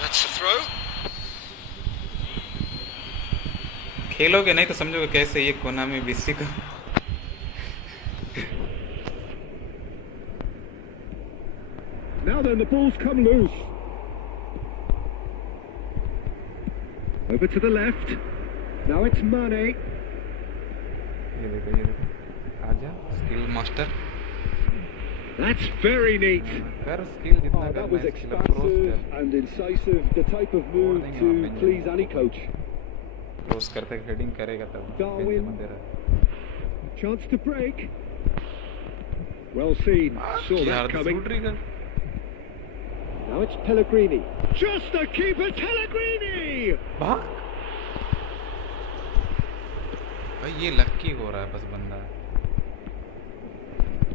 That's the throw. खेलोगे नहीं तो समझोगे कैसे ये कोना में BC का Now then, the ball's come loose. Over to the left. Now it's Mane. ये देखो आजा skill master. That's very neat. skill जितना that was expansive and incisive, the type of move to please any coach. Cross करते heading करेगा तब Darwin. Chance to break. Well seen. Saw that coming. Now it's Pellegrini. Just the keeper, Pellegrini. भाई ये लक्की हो रहा है बस बंदा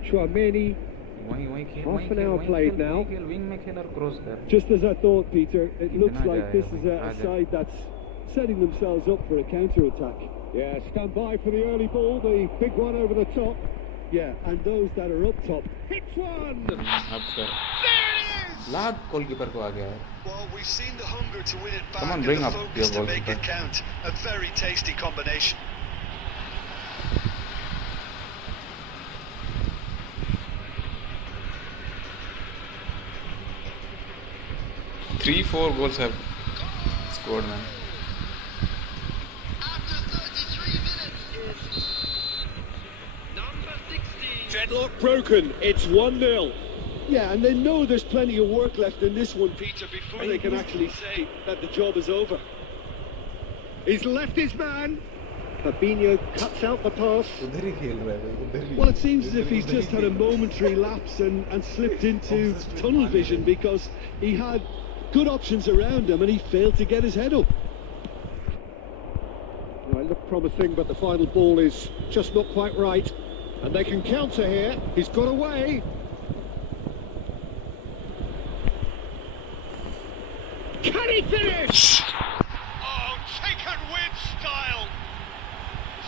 Chouameni. Half an hour played now. Just as I thought, Peter, it looks like this is a side that's setting themselves up for a counter-attack. Yeah, stand by for the early ball, the big one over the top. Yeah, and those that are up top. Hits one! There it is! goalkeeper को आ गया है. Well, we've seen the hunger to win it back Come on, and bring the up focus your to make goalkeeper. it count. A very tasty combination. Three, 4 goals have scored, man. After 33 minutes, number 16. Deadlock broken. It's 1-0. Yeah, and they know there's plenty of work left in this one, Peter, before they can actually say that the job is over. He's left his man. Fabinho cuts out the pass. Well, it seems as if he's just had a momentary lapse and slipped into tunnel vision because he had good options around him and he failed to get his head up. Well, it looked promising, but the final ball is just not quite right. And they can counter here. He's got away. Can he finish? Oh, taken with style.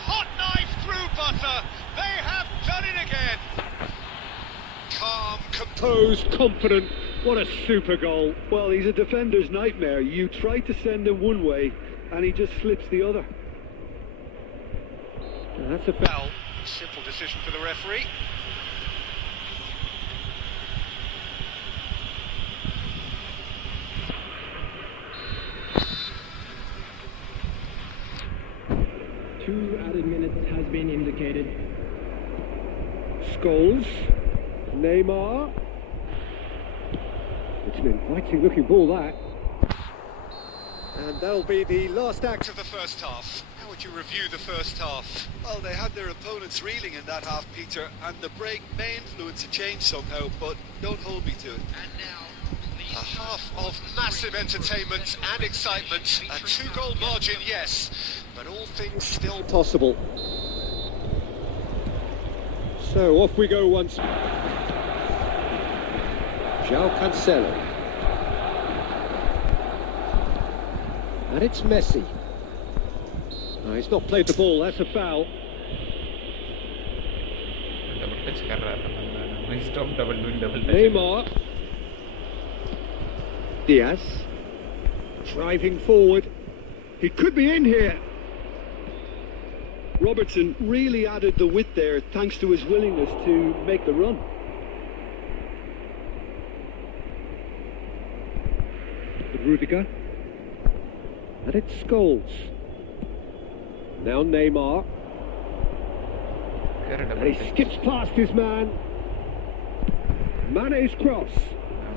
Hot knife through butter. They have done it again. Calm, Composed, confident. What a super goal. Well, he's a defender's nightmare. You try to send him one way and he just slips the other. And that's a foul. Simple decision for the referee. Two added minutes has been indicated. Scholes. Neymar. It's an inviting looking ball, that. And that'll be the last act of the first half. Now would you review the first half? Well, they had their opponents reeling in that half, Peter, and the break may influence a change somehow, but don't hold me to it. And now, a half of massive entertainment and excitement. A 2-goal margin, yes, but all things still possible. So off we go once. João Cancelo. And it's Messi. No, he's not played the ball, that's a foul. Neymar. Diaz. Driving forward. He could be in here. Robertson really added the width there thanks to his willingness to make the run. Rudiger. And it's Scholes. Now Neymar. And he skips past his man. Mane's cross.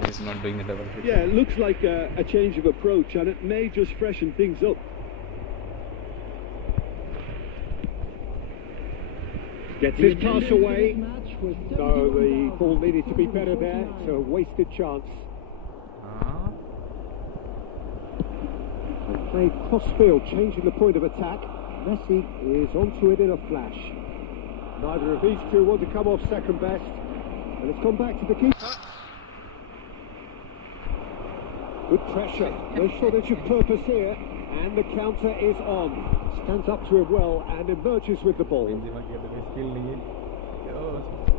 He's not doing a double hit. Yeah, it looks like a change of approach, and it may just freshen things up. Gets his pass away. No, the ball needed to be better there. It's a wasted chance. Played cross-field, changing the point of attack. Messi is onto it in a flash. Neither of these two want to come off second best, and it's gone back to the keeper. Good pressure, no shortage of purpose here, and the counter is on. Stands up to him well and emerges with the ball.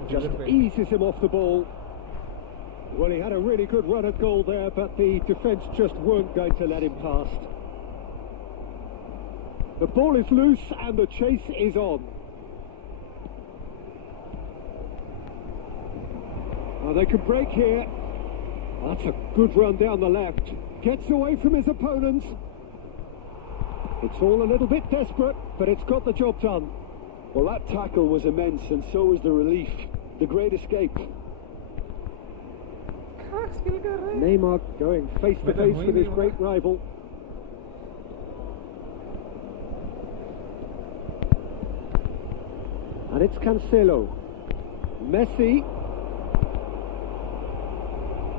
Just eases him off the ball. Well, he had a really good run at goal there, but the defence just weren't going to let him past. The ball is loose and the chase is on. Oh, they can break here. That's a good run down the left. Gets away from his opponents. It's all a little bit desperate, but it's got the job done. Well, that tackle was immense, and so was the relief. The great escape. Neymar going face to face with his great rival. And it's Cancelo. Messi.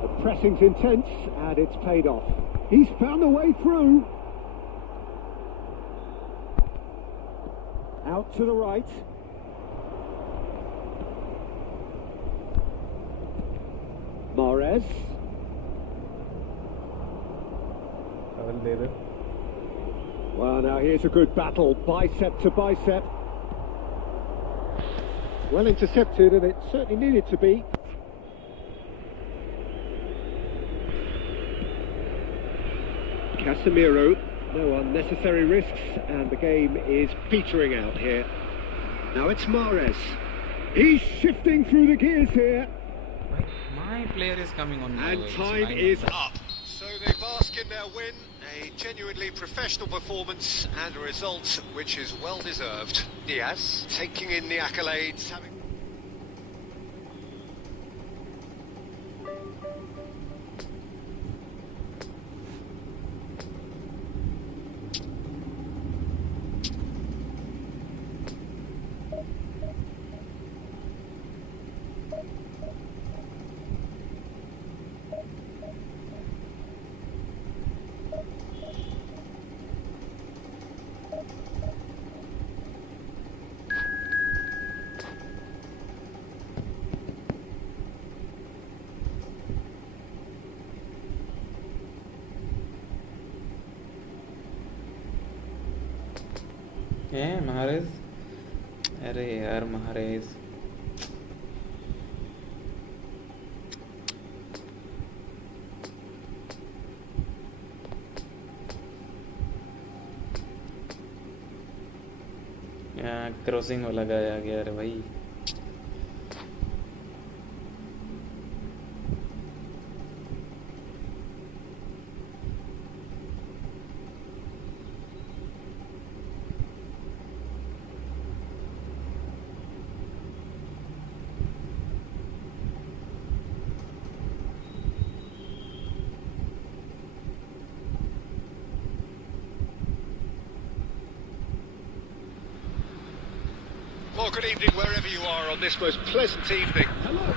The pressing's intense, and it's paid off. He's found a way through. Out to the right. Mahrez. Well, now here's a good battle, bicep to bicep. Well intercepted, and it certainly needed to be. Casemiro, no unnecessary risks, and the game is petering out here. Now it's Mahrez. He's shifting through the gears here. My player is coming on. And time is up. So they bask in their win, a genuinely professional performance, and a result which is well deserved. Diaz taking in the accolades, having... महाराज अरे यार महाराज यहाँ crossing वाला गाया गया अरे भाई Well, good evening wherever you are on this most pleasant evening.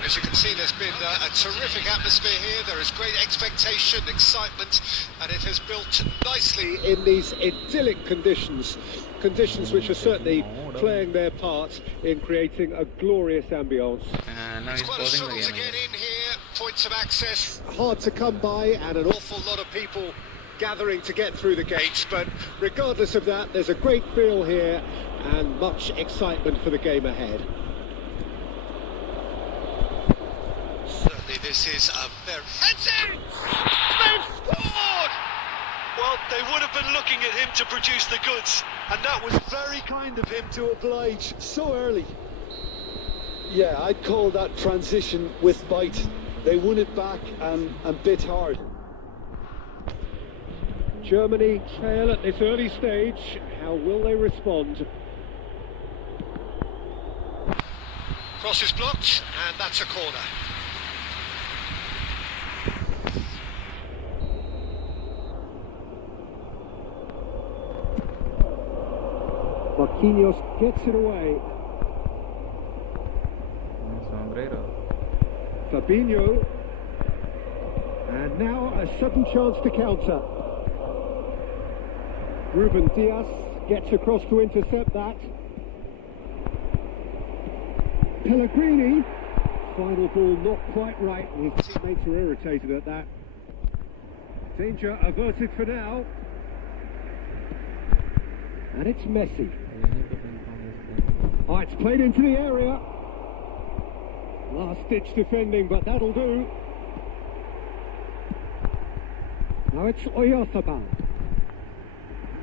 As you can see, there's been a terrific atmosphere here. There is great expectation, excitement, and it has built nicely in these idyllic conditions. Conditions which are certainly playing their part in creating a glorious ambience. Now It's he's quite a pausing the struggle to game get again. in here, points of access hard to come by, and an awful lot of people gathering to get through the gates, but regardless of that, there's a great feel here and much excitement for the game ahead. Certainly this is a very... Heads in! They've scored! Well, they would have been looking at him to produce the goods, and that was very kind of him to oblige so early. Yeah, I'd call that transition with bite. They won it back and bit hard. Germany trail at this early stage. How will they respond? Cross is blocked, and that's a corner. Marquinhos gets it away. Fabinho. And now a sudden chance to counter. Ruben Diaz gets across to intercept that. Pellegrini. Final ball not quite right. His teammates are irritated at that. Danger averted for now. And it's Messi. Oh, it's played into the area. Last-ditch defending, but that'll do. Now it's Oyarzabal.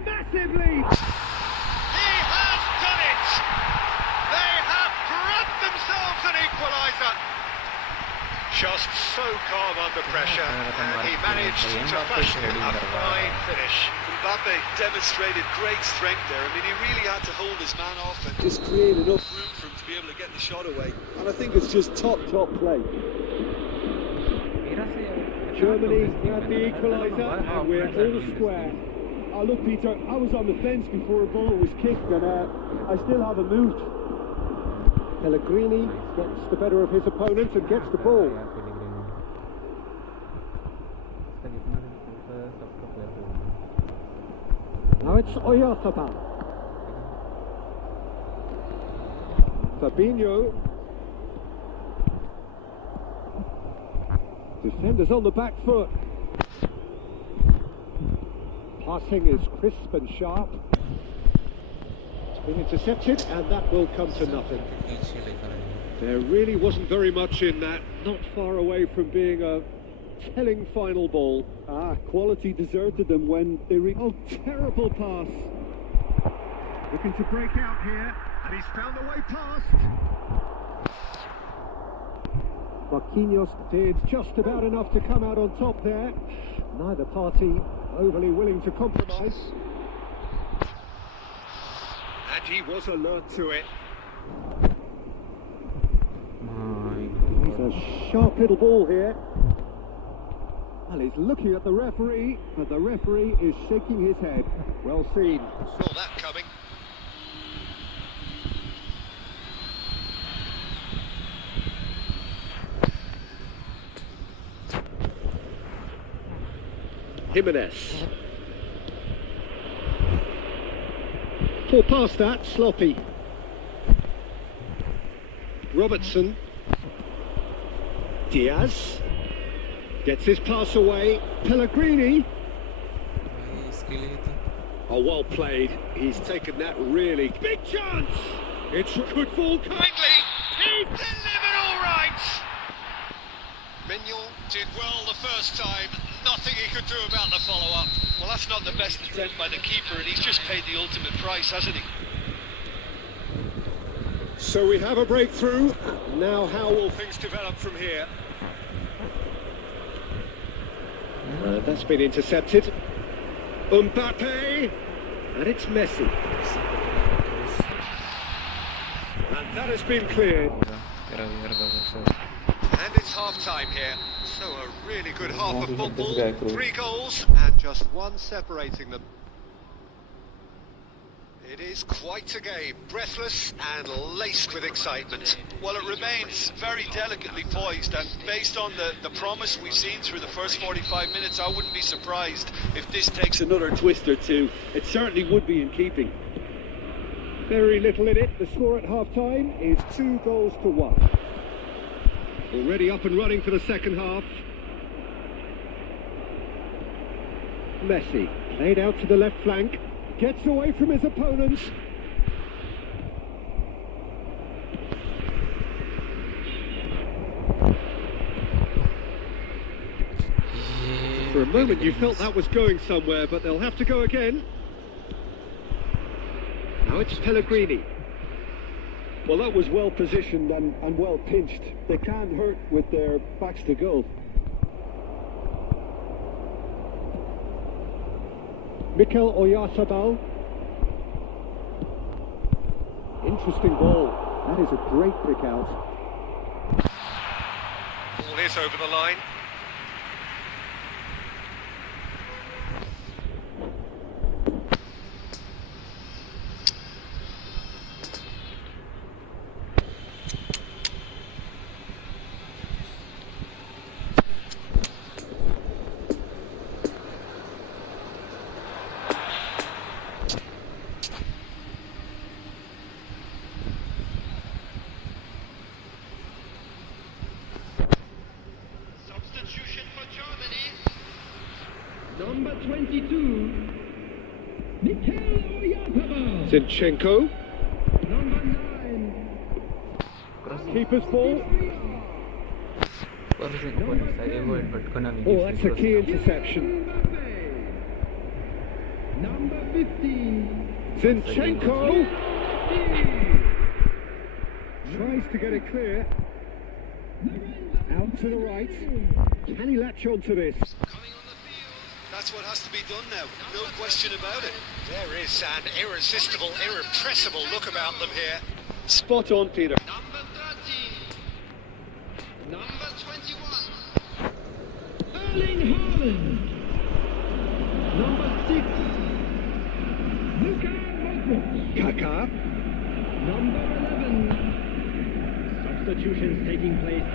Massive lead! He has done it! They have grabbed themselves an equaliser. Just so calm under pressure, and he managed to fashion a fine finish. Mbappe demonstrated great strength there. I mean, he really had to hold his man off and Just create enough room for him to be able to get the shot away. and I think it's just top play. Germany had the equaliser, and we're all square. Oh, look, Peter, I was on the fence before a ball was kicked, and I still haven't moved. Pellegrini gets the better of his opponent and gets the ball. Now it's Oyarzabal. Fabinho. Defenders on the back foot. Passing is crisp and sharp. It's been intercepted, and that will come to nothing. There really wasn't very much in that. Not far away from being a telling final ball. Quality deserted them when they Oh, terrible pass. Looking to break out here, and he's found the way past. Marquinhos did just about enough to come out on top there. Neither party overly willing to compromise. And he was alert to it. He's a sharp little ball here. Well, he's looking at the referee, but the referee is shaking his head. Well seen. Saw that coming. Jimenez. Pull past that, sloppy. Robertson. Diaz. Gets his pass away. Pellegrini. Oh, well played. He's taken that really. Big chance! It's a good ball. Kindly, he delivered all right! Mignon did well the first time. Nothing he could do about the follow-up. Well, that's not the best attempt by the keeper, and he's just paid the ultimate price, hasn't he? So we have a breakthrough. Now how will things develop from here? That's been intercepted. Mbappe, and it's Messi. And that has been cleared. And it's half-time here. So a really good half of football. 3 goals and just one separating them. It is quite a game, breathless and laced with excitement. Well, it remains very delicately poised, and based on the promise we've seen through the first 45 minutes, I wouldn't be surprised if this takes another twist or two. It certainly would be in keeping. Very little in it. The score at half-time is 2-1. Already up and running for the second half. Messi, played out to the left flank. Gets away from his opponents. For a moment you felt that was going somewhere, but they'll have to go again. Now it's Pellegrini. Well, that was well positioned and well pinched. They can't hurt with their backs to goal. Mikel Oyarzabal. Interesting ball. That is a great pick out. Ball is over the line. Number 22, Mikel Oyarzabal. Zinchenko. Number 9, Keeper's ball. Oh, that's a key interception. Number 15, Zinchenko. Tries to get it clear. Out to the right. Can he latch on to this? That's what has to be done now, no question about it. There is an irresistible, irrepressible look about them here. Spot on, Peter. Number 13. Number 21. Erling Haaland. Number 6, Luka Modric. Kaká. Number 11. Substitutions taking place.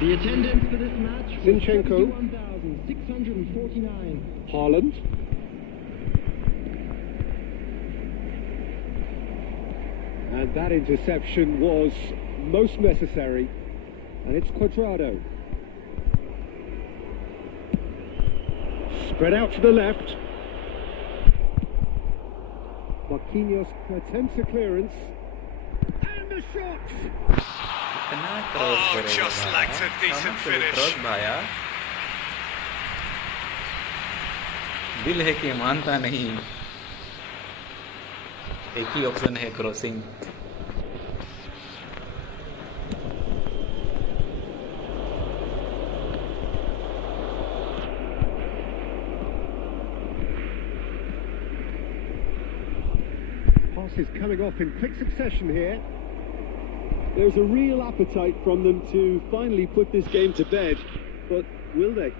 The attendance for this match was Zinchenko. 71,649. Haaland. And that interception was most necessary. And it's Cuadrado. Spread out to the left. Marquinhos attempts a clearance. And the shot! Oh, just lacks a decent finish. दिल है कि मानता नहीं. एक ही option है crossing. Passes coming off in quick succession here. There's a real appetite from them to finally put this game to bed, but will they?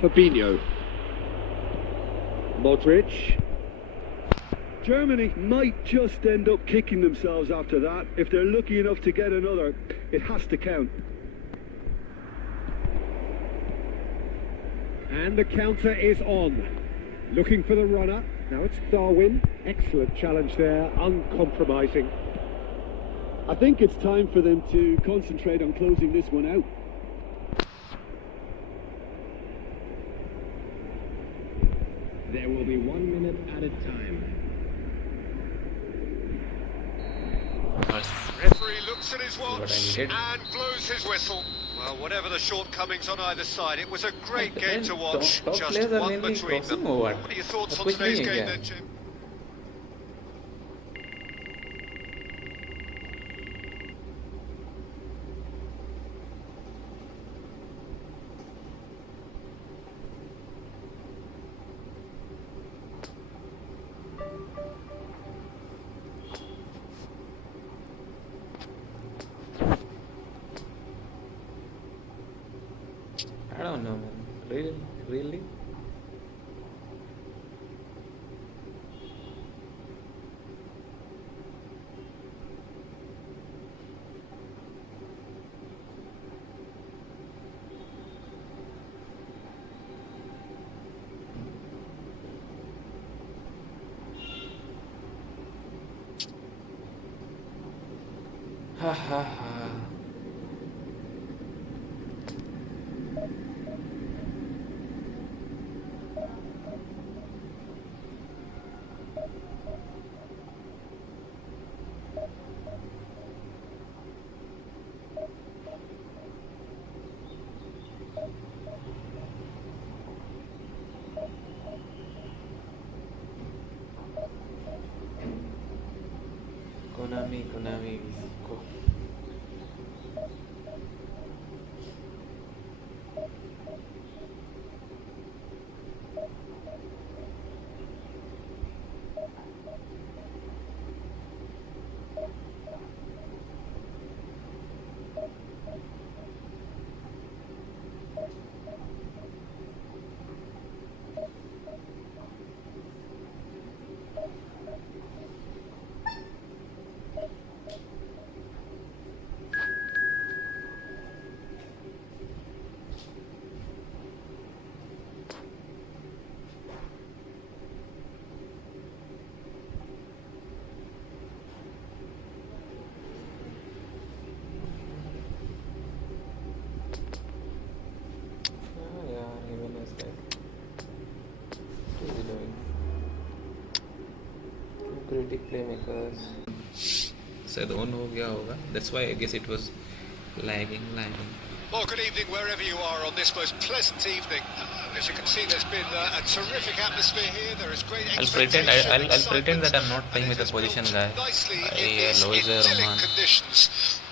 Fabinho. Modric. Germany might just end up kicking themselves after that. If they're lucky enough to get another, it has to count. And the counter is on. Looking for the runner. Now it's Darwin. Excellent challenge there, uncompromising. I think it's time for them to concentrate on closing this one out. There will be 1 minute added time. Referee looks at his watch and blows his whistle. Well, whatever the shortcomings on either side, it was a great game to watch. Just one between them. What are your thoughts on today's game then, Jim? Konami Visco. Critic playmakers शायद on हो गया होगा. That's why I guess it was lagging. Well, good evening wherever you are on this most pleasant evening. As you can see, there's been a terrific atmosphere here. There is great expectation. I'll pretend that I'm not playing with a position guy.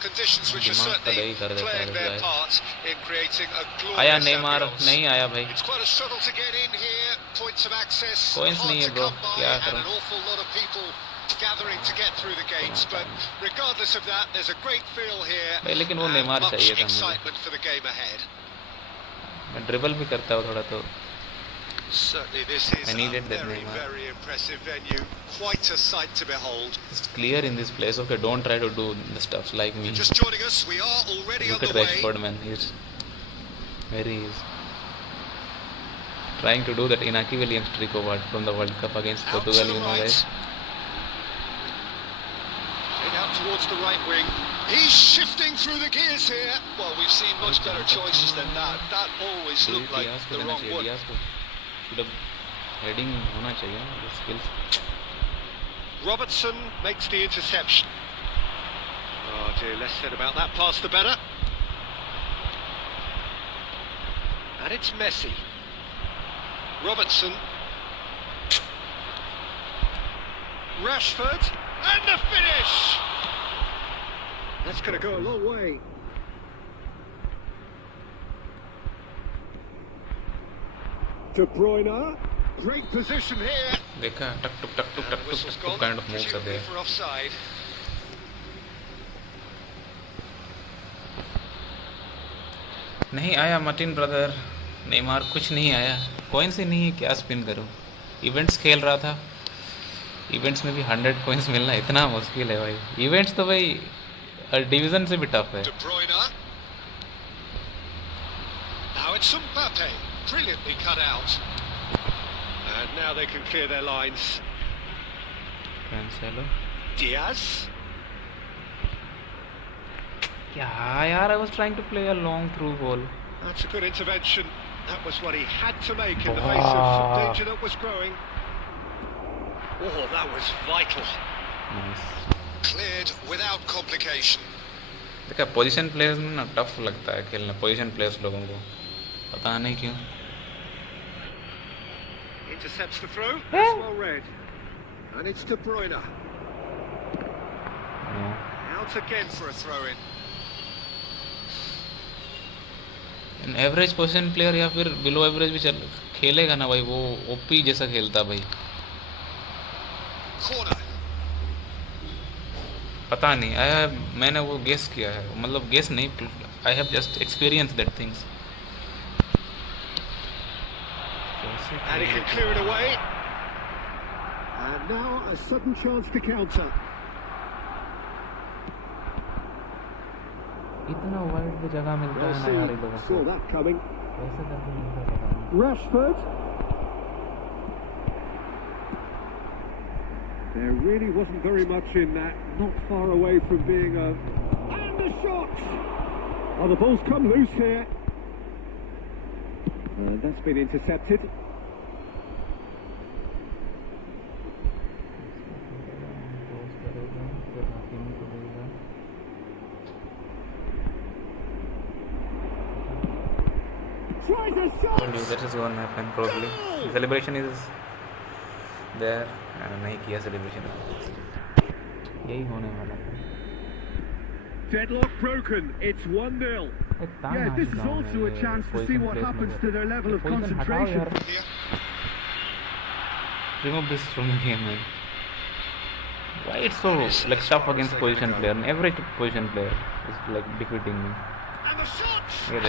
Conditions which are certainly playing their part in creating a glorious आया Neymar नहीं आया भाई. It's quite a struggle to get in here. Points of access Coins नहीं है bro. क्या and करूँ? an awful lot of people gathering to get through the gates, but regardless of that, there's a great feel here. भाई लेकिन वो Neymar चाहिए था मुझे. Excitement for the game ahead. मैं ड्रिबल भी करता हूँ थोड़ा तो. Certainly, this is I needed a that very, Neymar. very impressive venue. Quite a sight to behold. It's clear in this place. Okay, don't try to do the stuffs like me. Just joining us, we are already Look on at the way. Rashford, man. He's trying to do that Inaki Williams trick from the World Cup against Out Portugal, to the right. guys. Heading out towards the right wing. He's shifting through the gears here. Well, we've seen much better choices than that. That always looked like the wrong one. Should have heading होना चाहिए ना, the skills. Robertson makes the interception. Oh dear, less said about that pass the better. And it's Messi. Robertson. Rashford. And the finish! That's going to go a long way. De Bruyne. Great position here. देखा टक kind of moves are there. For offside. नहीं आया Martin brother. Neymar कुछ नहीं आया. Coins ही नहीं है, क्या स्पिन करूं. इवेंट्स खेल रहा था. इवेंट्स में भी 100 कॉइन्स मिलना इतना मुश्किल है भाई. इवेंट्स तो भाई डिवीजन से भी टफ है. De Bruyne. Now it's Mbappe. Brilliantly cut out. And now they can clear their lines. Cancelo. Diaz. Yeah, yaar, I was trying to play a long through ball. That's a good intervention. That was what he had to make in the face of some danger that was growing. Oh, that was vital. Nice. Cleared without complication. देखा position players में ना tough लगता है खेलना. Position players लोगों को पता नहीं क्यों. Intercepts the throw. That's well read. And it's De Bruyne. No. Out again for a throw-in. An average position player या फिर बिलो एवरेज भी चल खेलेगा ना भाई. वो ओपी जैसा खेलता भाई. Corner. पता नहीं. मैंने वो गेस किया है. मतलब गेस नहीं. I have just experienced that things. And he can clear it away. And now a sudden chance to counter. इतना वाइड पे जगह मिलता है ना यार ये लोगों को. Saw that coming. कैसे करके मिलता है पता नहीं. Rashford. There really wasn't very much in that. Not far away from being a the shot! Oh, the ball's come loose here. And that's been intercepted. Tries a shot! That is going to happen probably. The celebration is there. नहीं किया celebration. यही होने वाला है. Deadlock broken. It's 1-0. Yeah, this is also a chance to see what happens to their level of concentration. Remove this from the game, man. Why it's so like tough against position player? And every position player is like defeating me. And the shot! Yeah,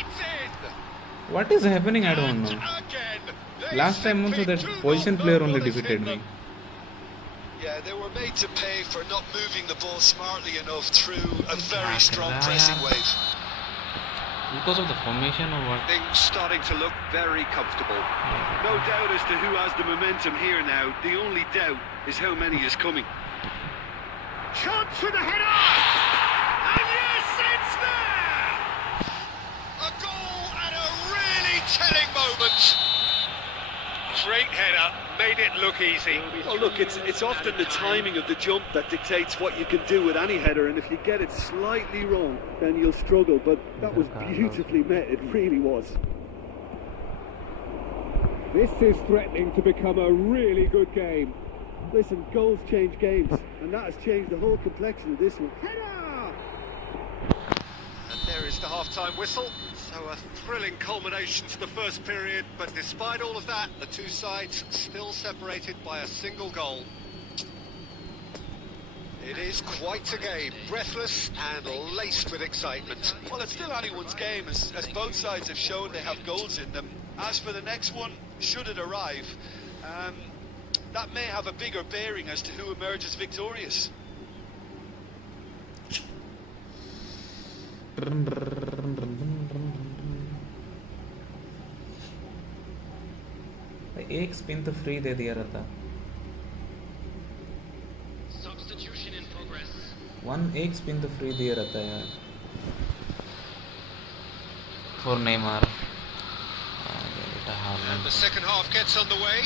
It's in! what is happening? I don't know. Last time also that position player only defeated me. Yeah, they were made to pay for not moving the ball smartly enough through a very strong pressing wave. Because of the formation or what? Things starting to look very comfortable. No doubt as to who has the momentum here now. The only doubt is how many is coming. Chance for the header! And yes, it's there! A goal at a really telling moment. Great header, made it look easy. Oh look, it's often the timing of the jump that dictates what you can do with any header, and if you get it slightly wrong, then you'll struggle, but that was beautifully met, it really was. This is threatening to become a really good game. Listen, goals change games, and that has changed the whole complexion of this one. Header! And there is the half-time whistle. So a thrilling culmination to the first period, but despite all of that, the two sides still separated by a single goal. It is quite a game, breathless and laced with excitement. Well, it's still anyone's game, as both sides have shown they have goals in them. As for the next one, should it arrive, that may have a bigger bearing as to who emerges victorious. एक spin तो free दे दिया रहता. Substitution in progress. एक spin तो free दिया रहता यार. For Neymar. And the second half gets underway.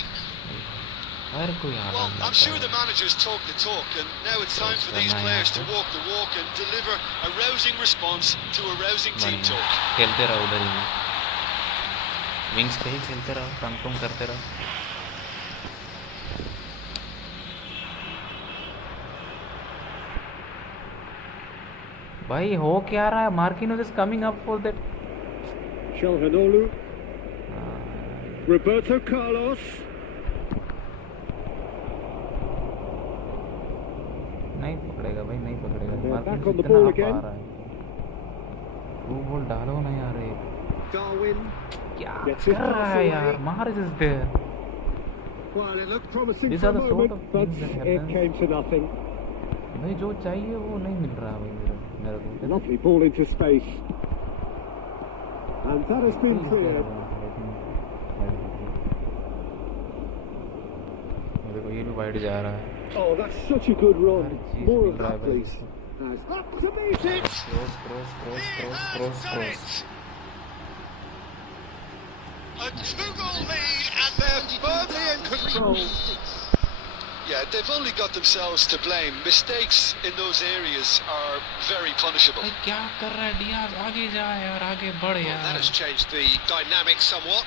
Well, I'm sure the managers talk the talk, and now it's time for these players to walk the walk and deliver a rousing response to a rousing team talk. खेलते रहो उधर ही. Wings पे ही खेलते रहो, टंग करते रहो. भाई हो क्या रहा है? Marquinhos is coming up for that. Shalhanolu. Roberto Carlos. नहीं पकड़ेगा भाई, नहीं पकड़ेगा. Back on the ball again. वो बॉल डालो ना यार. Darwin. क्या कर रहा है यार? Mahrez is there. Well, it looked promising These for are a the sort moment, of but things that it happen. came to nothing. भाई जो चाहिए वो नहीं मिल रहा भाई मेरे को. Lovely ball into space. And that has been cleared. देखो ये भी वाइड जा रहा है. Oh, that's such a good run. More of that, please. Up to meet it. Cross. A two-goal lead, and they're firmly in control. Yeah, they've only got themselves to blame. Mistakes in those areas are very punishable. क्या कर रहा है Diaz? आगे जा यार, आगे बढ़ यार. That has changed the dynamic somewhat.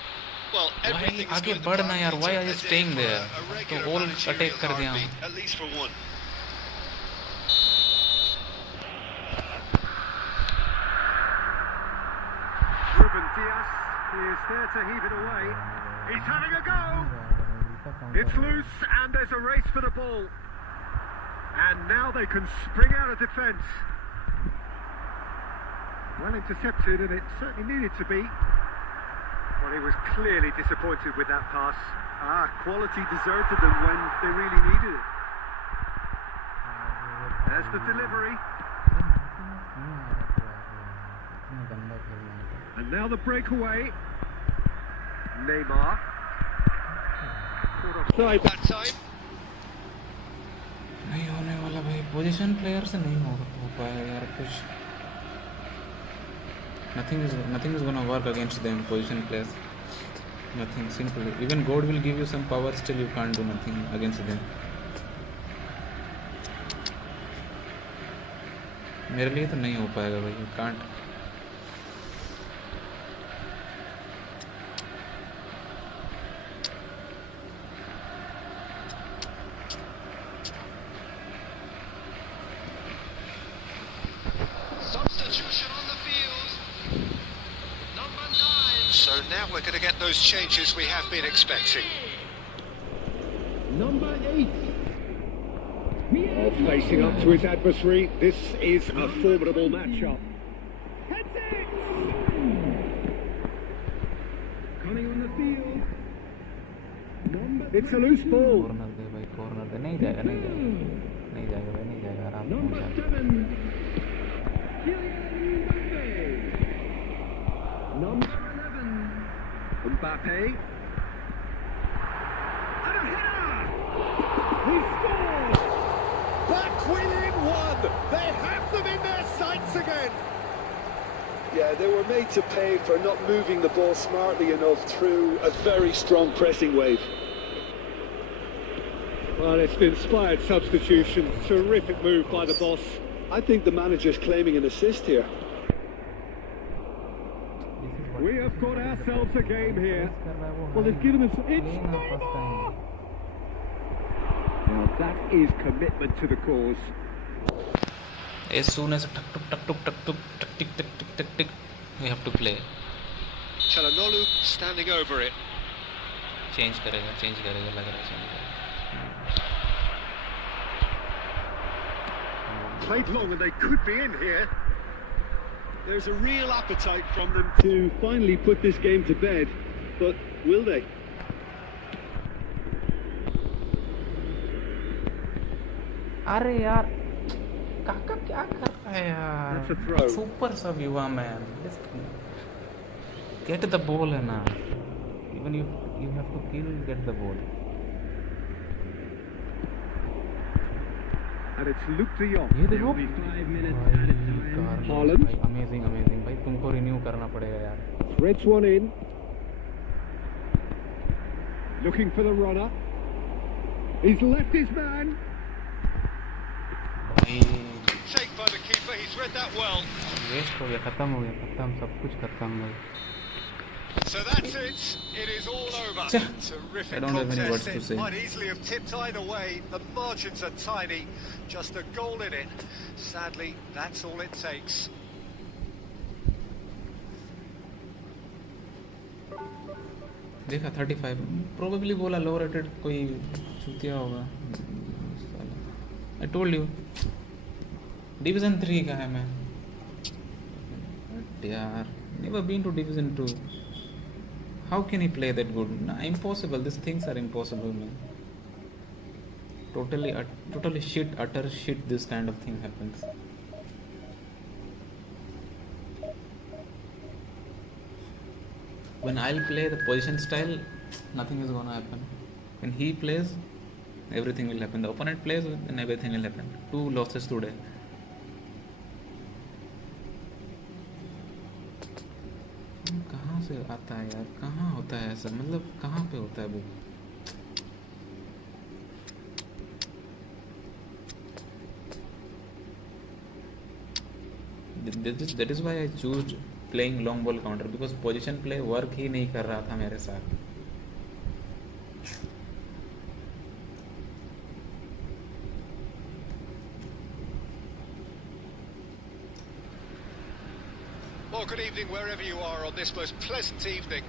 Well, everything is आगे going to बढ़ना यार. plan Why into are you a staying day there? for a तो regular whole managerial attack कर दिया. heartbeat, at least for one. Ruben Diaz is there to heave it away. He's having a go. It's loose and there's a race for the ball. And now they can spring out of defence. Well intercepted, and it certainly needed to be. Well, he was clearly disappointed with that pass. Quality deserted them when they really needed it. There's the delivery. And now the breakaway. Neymar. Offside That time. नहीं होने वाला भाई. Position player से नहीं हो पाएगा यार कुछ. Nothing is gonna work against them position players. Nothing, simple. Even God will give you some power, still you can't do nothing against them. मेरे लिए तो नहीं हो पाएगा भाई. You can't. So now we're going to get those changes we have been expecting. Number 8. Facing up to his adversary, this is a formidable matchup. Heads it! Coming on the field. It's a loose ball. Corner दे भाई, corner दे. नहीं जाएगा भाई, नहीं जाएगा. आराम से. Number 7. Number 11. Mbappe. And a header! He scores! Back within one! They have them in their sights again! Yeah, they were made to pay for not moving the ball smartly enough through a very strong pressing wave. Well, it's an inspired substitution. Terrific move by the boss. I think the manager's claiming an assist here. We have got ourselves a game here. Well, they've given us... It's Neymar! Now, that is commitment to the cause. As soon as tick, we have to play. Çalhanoğlu standing over it. Change करेगा लग रहा है change करेगा. Played long and they could be in here. There's a real appetite from them to finally put this game to bed, but will they? अरे यार काका क्या कर रहा है यार. That's a throw. Super sub युवा man. Just get the ball है ना. Even you have to get the ball. And it's Luke de Jong. ये देखो. 5 minutes at a time. Haaland. Amazing भाई तुमको renew करना पड़ेगा यार. Threads one in. Looking for the runner. He's left his man. Take by the keeper, he's read that well. Waste हो गया, खत्म सब कुछ खत्म हो गया. So that's it. It is all over. Terrific I don't have any words to contest. say. It might easily have tipped either way. The margins are tiny. Just a goal in it. Sadly, that's all it takes. देखा 35. Probably बोला low rated कोई चूतिया होगा. I told you. Division 3 का है मैं. यार, never been to Division 2. How can he play that good? Nah, impossible. These things are impossible, man. Totally shit, utter shit. This kind of thing happens. When I'll play the position style, nothing is gonna happen. When he plays, everything will happen. The opponent plays, then everything will happen. 2 losses today. कहाँ से आता है यार? कहाँ होता है ऐसा? मतलब कहाँ पे होता है वो? That is why I choose playing long ball counter, because position play work ही नहीं कर रहा था मेरे साथ. Well, good evening wherever you are on this most pleasant evening.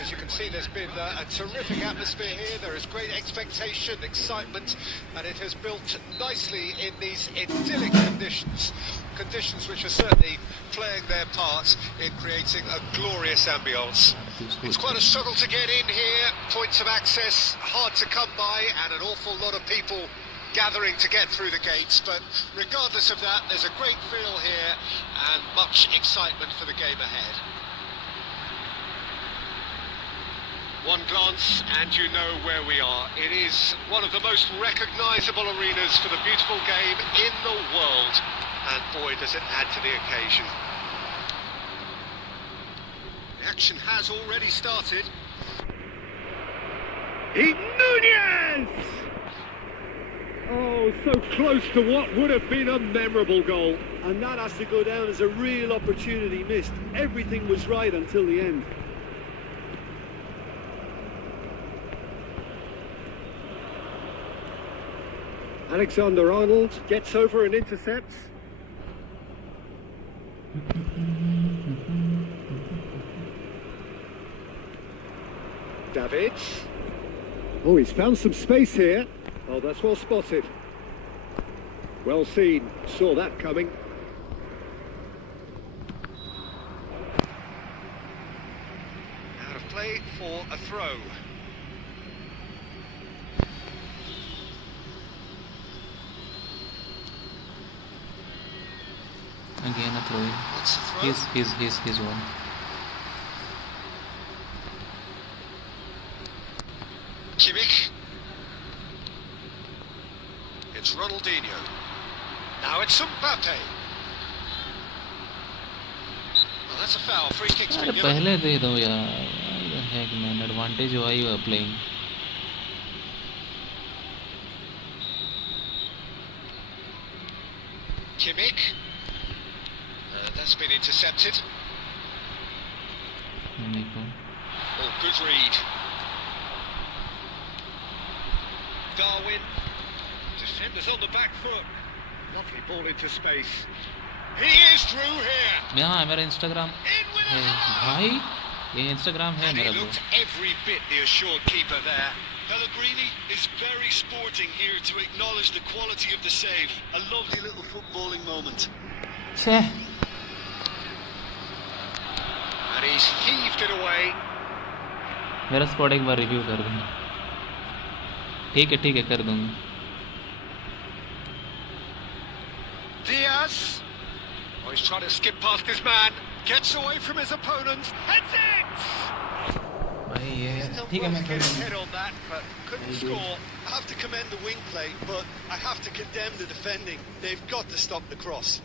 As you can see, there's been a terrific atmosphere here. There is great expectation, excitement, and it has built nicely in these idyllic conditions. Conditions which are certainly playing their part in creating a glorious ambience. It's quite a struggle to get in here. Points of access hard to come by, and an awful lot of people gathering to get through the gates, but regardless of that, there's a great feel here and much excitement for the game ahead. One glance and you know where we are. It is one of the most recognisable arenas for the beautiful game in the world. and boy, does it add to the occasion. The action has already started. Nunez! Oh, so close to what would have been a memorable goal. And that has to go down as a real opportunity missed. Everything was right until the end. Alexander-Arnold gets over and intercepts. Davids. Oh, he's found some space here. Oh, that's well spotted. Well seen. Saw that coming. Out of play for a throw. Again a throw in. What's the throw? He's one. Kimmich. It's Ronaldinho. Now it's Mbappe. Well, that's a foul. Free kick's been अरे given. पहले दे दो यार. What the heck, man? Advantage why you are playing? Kimmich. That's been intercepted. Oh, good read. Darwin. Defenders on the back foot. Lovely ball into space. He is through here. यहाँ मेरा Instagram है भाई. ये Instagram है And मेरा he तो. looked every bit the assured keeper there. Pellegrini is very sporting here to acknowledge the quality of the save. A lovely little footballing moment. छे. And he's heaved it away. मेरा squad एक बार review कर दूँ. ठीक है कर दूँगा. Diaz. Oh, he's trying to skip past his man. Gets away from his opponent. Heads it! भाई ये Didn't well to get his head on that, but couldn't score. I have to commend the wing play, but I have to condemn the defending. They've got to stop the cross.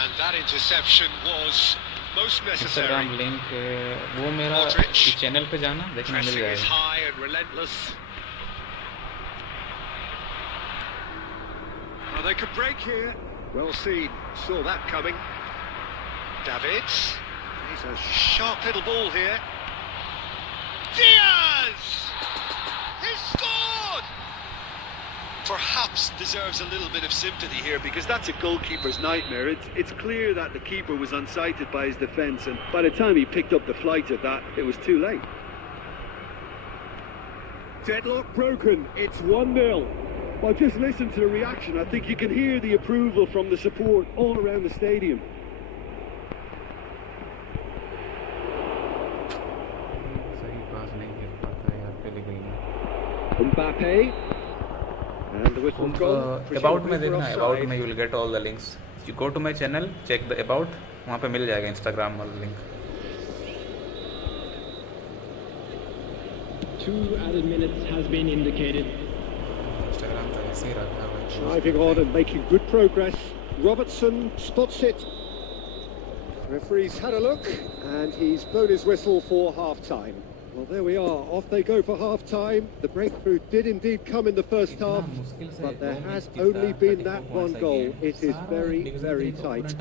And that interception was most necessary. Instagram link वो मेरा channel पे जाना देखने मिल Pressing is जाएगा. high and relentless. Oh, they could break here. Well seen. Saw that coming. Davids. He's a sharp little ball here. Diaz! He scored! Perhaps deserves a little bit of sympathy here because that's a goalkeeper's nightmare. It's clear that the keeper was unsighted by his defence, and by the time he picked up the flight of that, it was too late. Deadlock broken. It's 1-0. Well, just listen to the reaction. I think you can hear the approval from the support all around the stadium. Mbappe. And the whistle gone. About में देखना. About में you will get all the links. You go to my channel, check the about. वहाँ पे मिल जाएगा Instagram वाला link. 2 added minutes has been indicated. Instagram तो ऐसे ही रखा है. Driving on and making good progress. Robertson spots it. Referee's had a look and he's blown his whistle for half-time. Well, there we are. Off they go for half-time. The breakthrough did indeed come in the first half, but there has only been that one goal. It is very, very tight.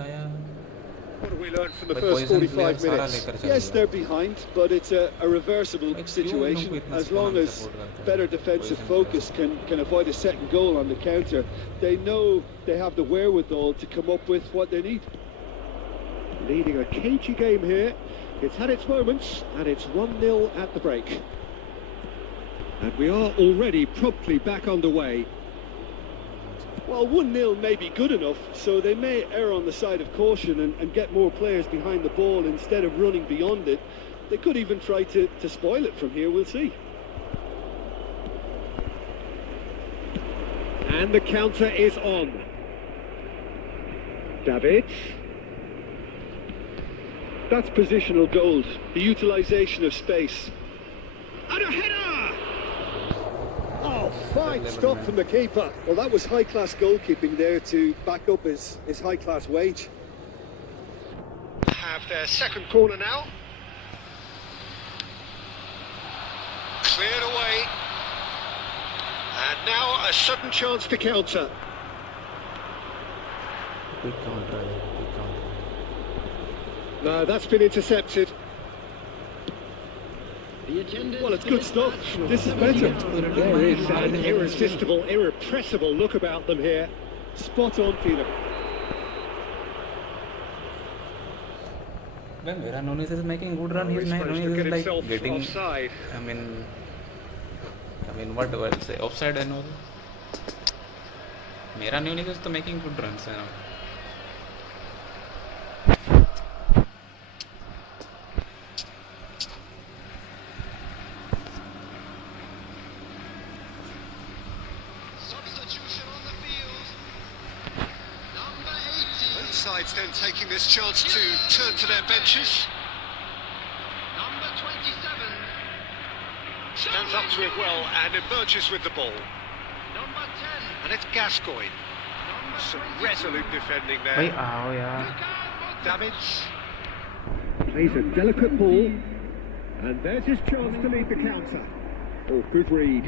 What do we learn from the first 45 minutes? Yes, they're behind, but it's a reversible situation. As long as better defensive focus can avoid a second goal on the counter, they know they have the wherewithal to come up with what they need. Leading a cagey game here. It's had its moments, and it's 1-0 at the break. And we are already promptly back underway. Well, 1-0 may be good enough, so they may err on the side of caution and get more players behind the ball instead of running beyond it. They could even try to spoil it from here, we'll see. And the counter is on. Davids. That's positional gold, the utilisation of space. And a header! Oh, fine stop from the keeper. Well, that was high-class goalkeeping there to back up his high-class wage. Have their second corner now. Cleared away. And now a sudden chance to counter. Quick counter. No, that's been intercepted. Well, it's good stuff. This is better. There is an irresistible, irrepressible look about them here. Spot on, Peter. When Nunes is making good run, he's like getting offside. I mean what do I say? Offside and all. Mera Nunes is making good runs and all. Sides then taking this chance to turn to their benches. Number 27. Stands up to it well and emerges with the ball. Number 10. And it's Gascoigne. Some resolute defending there. Bhai aao yaar. Davids. Plays a delicate ball. And there's his chance to lead the counter. Oh, good read.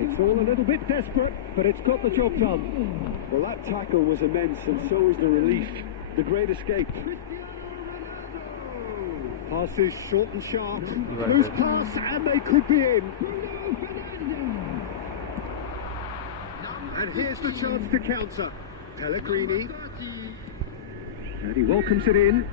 It's all a little bit desperate, but it's got the job done. Well, that tackle was immense, and so was the relief. The great escape. Passes short and sharp. Loose pass, and they could be in. And here's the chance to counter. Pellegrini. And he welcomes it in.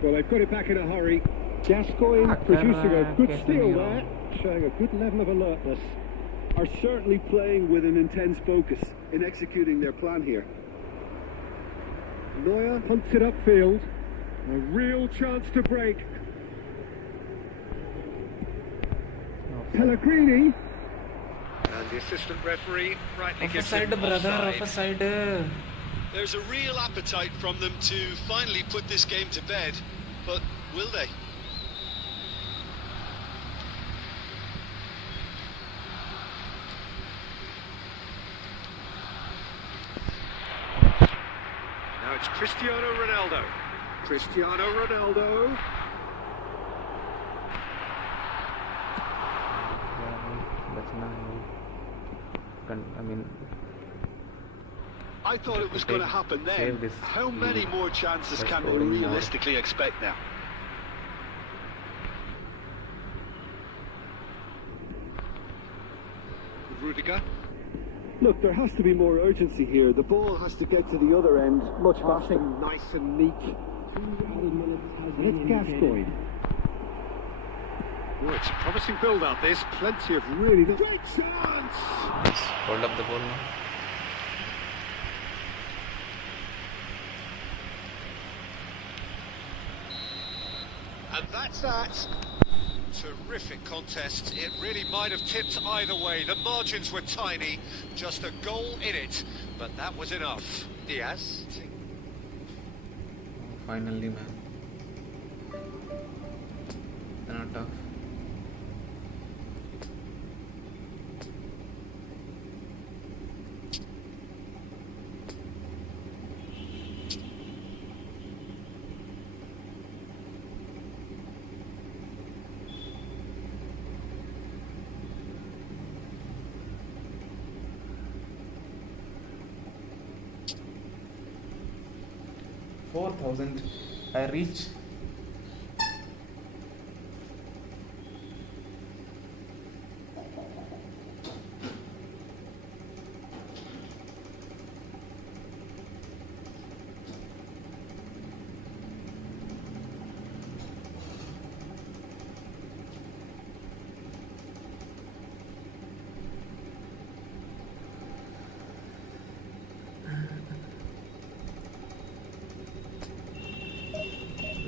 Well, they've got it back in a hurry. Gascoigne producing a good steal there, showing a good level of alertness. Are certainly playing with an intense focus in executing their plan here. Neuer hunts it upfield. A real chance to break. Pellegrini. And the assistant referee rightly gives Offside, him brother, offside. offside. There's a real appetite from them to finally put this game to bed, but will they? Now it's Cristiano Ronaldo. Cristiano Ronaldo. I thought it was going to happen then. How many more chances can we realistically expect now? Rudiger. Look, there has to be more urgency here. The ball has to get to the other end much faster. Nice and neat. It's Gascoigne. Oh, it's a promising build-up. There's Plenty of really great chance. Hold up the ball now. And that's that. Terrific contest. It really might have tipped either way. The margins were tiny, just a goal in it, but that was enough. Diaz. Finally, man. Not tough. $4,000. I reach.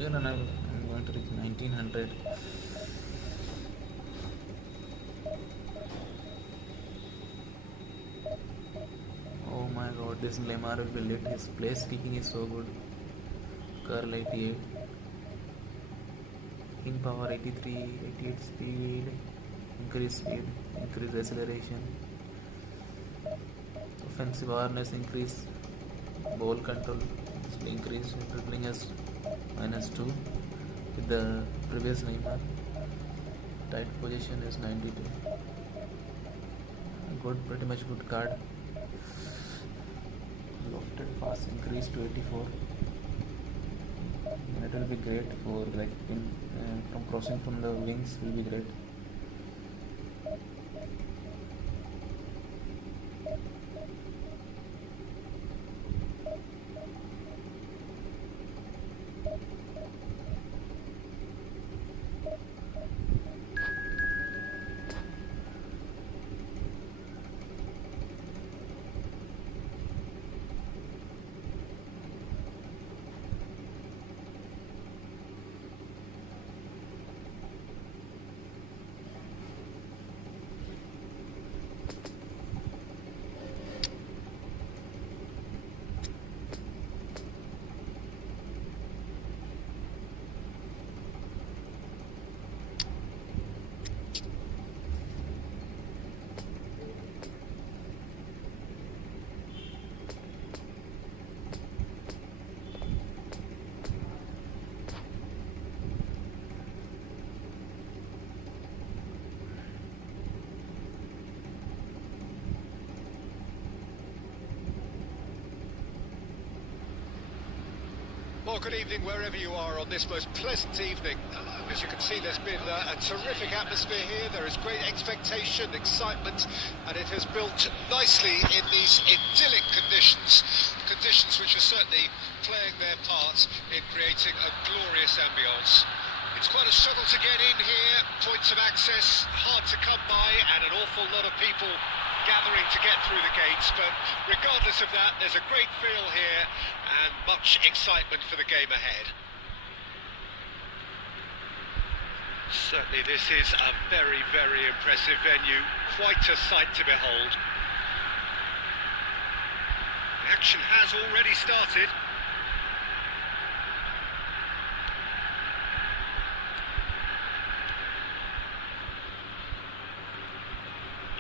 And I'm going to reach 1900. this Neymar will be lit. His place kicking is so good. Curl 88. In power 83, 88 speed. Increase speed, increase acceleration. Offensive awareness increase. Ball control increase. Dribbling has -2 with the previous Neymar. Tight position is 92. Good, pretty much good card. Lofted pass increase to 84. That will be great for like from crossing from the wings will be great. Well, good evening wherever you are on this most pleasant evening. As you can see, there's been a terrific atmosphere here. There is great expectation, excitement, and it has built nicely in these idyllic conditions. Conditions which are certainly playing their part in creating a glorious ambience. It's quite a struggle to get in here, points of access hard to come by, and an awful lot of people gathering to get through the gates, but regardless of that, there's a great feel here and much excitement for the game ahead. Certainly this is a very, very impressive venue, quite a sight to behold. The action has already started.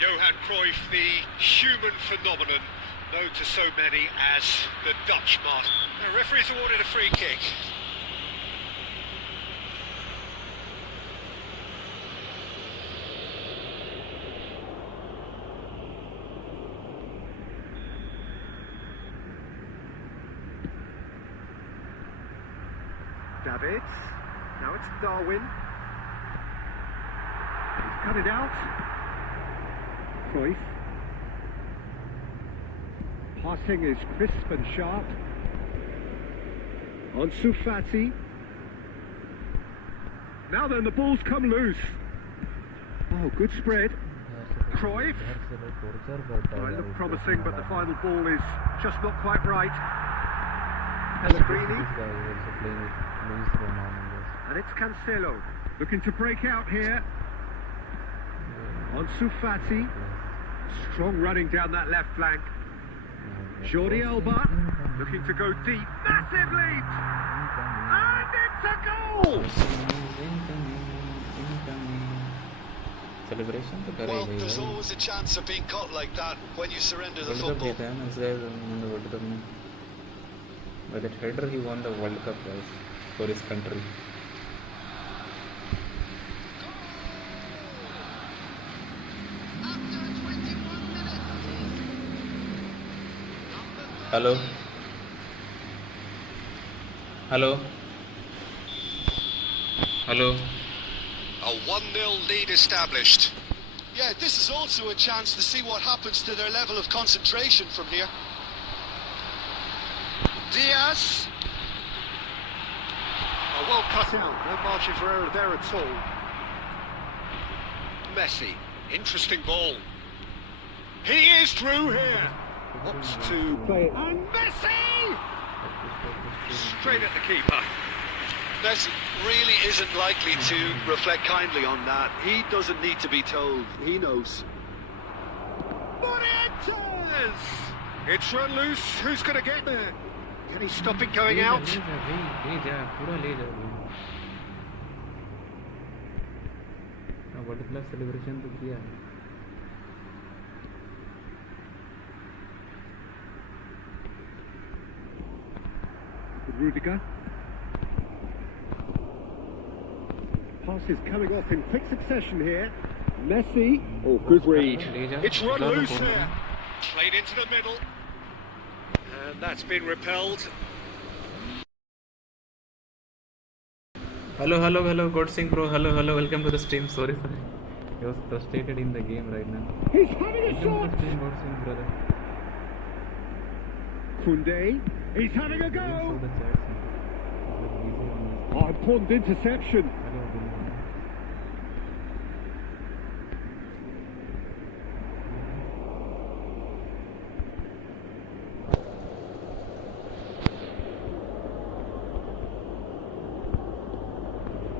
Johan Cruyff, the human phenomenon, known to so many as the Dutch master. The referee's awarded a free kick. Davids, now it's Darwin. He's cut it out. Cruyff. Passing is crisp and sharp. On Sufati. Now then, the ball's come loose. Oh, good spread. Cruyff. Oh, it looked promising, but the final ball is just not quite right. Pellegrini. And it's Cancelo. Looking to break out here. On Sufati. Strong running down that left flank. Jordi Alba looking to go deep. Massive lead! And it's a goal! Celebration? Well, there's always a chance of being caught like that when you surrender the football. By that header he won the World Cup for his country. Hello? Hello? Hello? A 1-0 lead established. Yeah, this is also a chance to see what happens to their level of concentration from here. Diaz. Oh, well cut out, no margin for error there at all. Messi, interesting ball. He is through here. Wants to play it. And Messi! Straight at the keeper. Messi really isn't likely to reflect kindly on that. He doesn't need to be told. He knows. But it is! It's run loose. Who's going to get there? Can he stop it going out? ले जा पूरा ले जा world class celebration तो किया है Rudiger. Passes coming off in quick succession here. Messi. Oh, good read. It's run loose there. Played into the middle. And that's been repelled. Hello, God Singh bro. Hello, welcome to the stream. Sorry, I was frustrated in the game right now. He's having a shot. God Singh, brother. Koundé. He's having a go. Oh, important interception.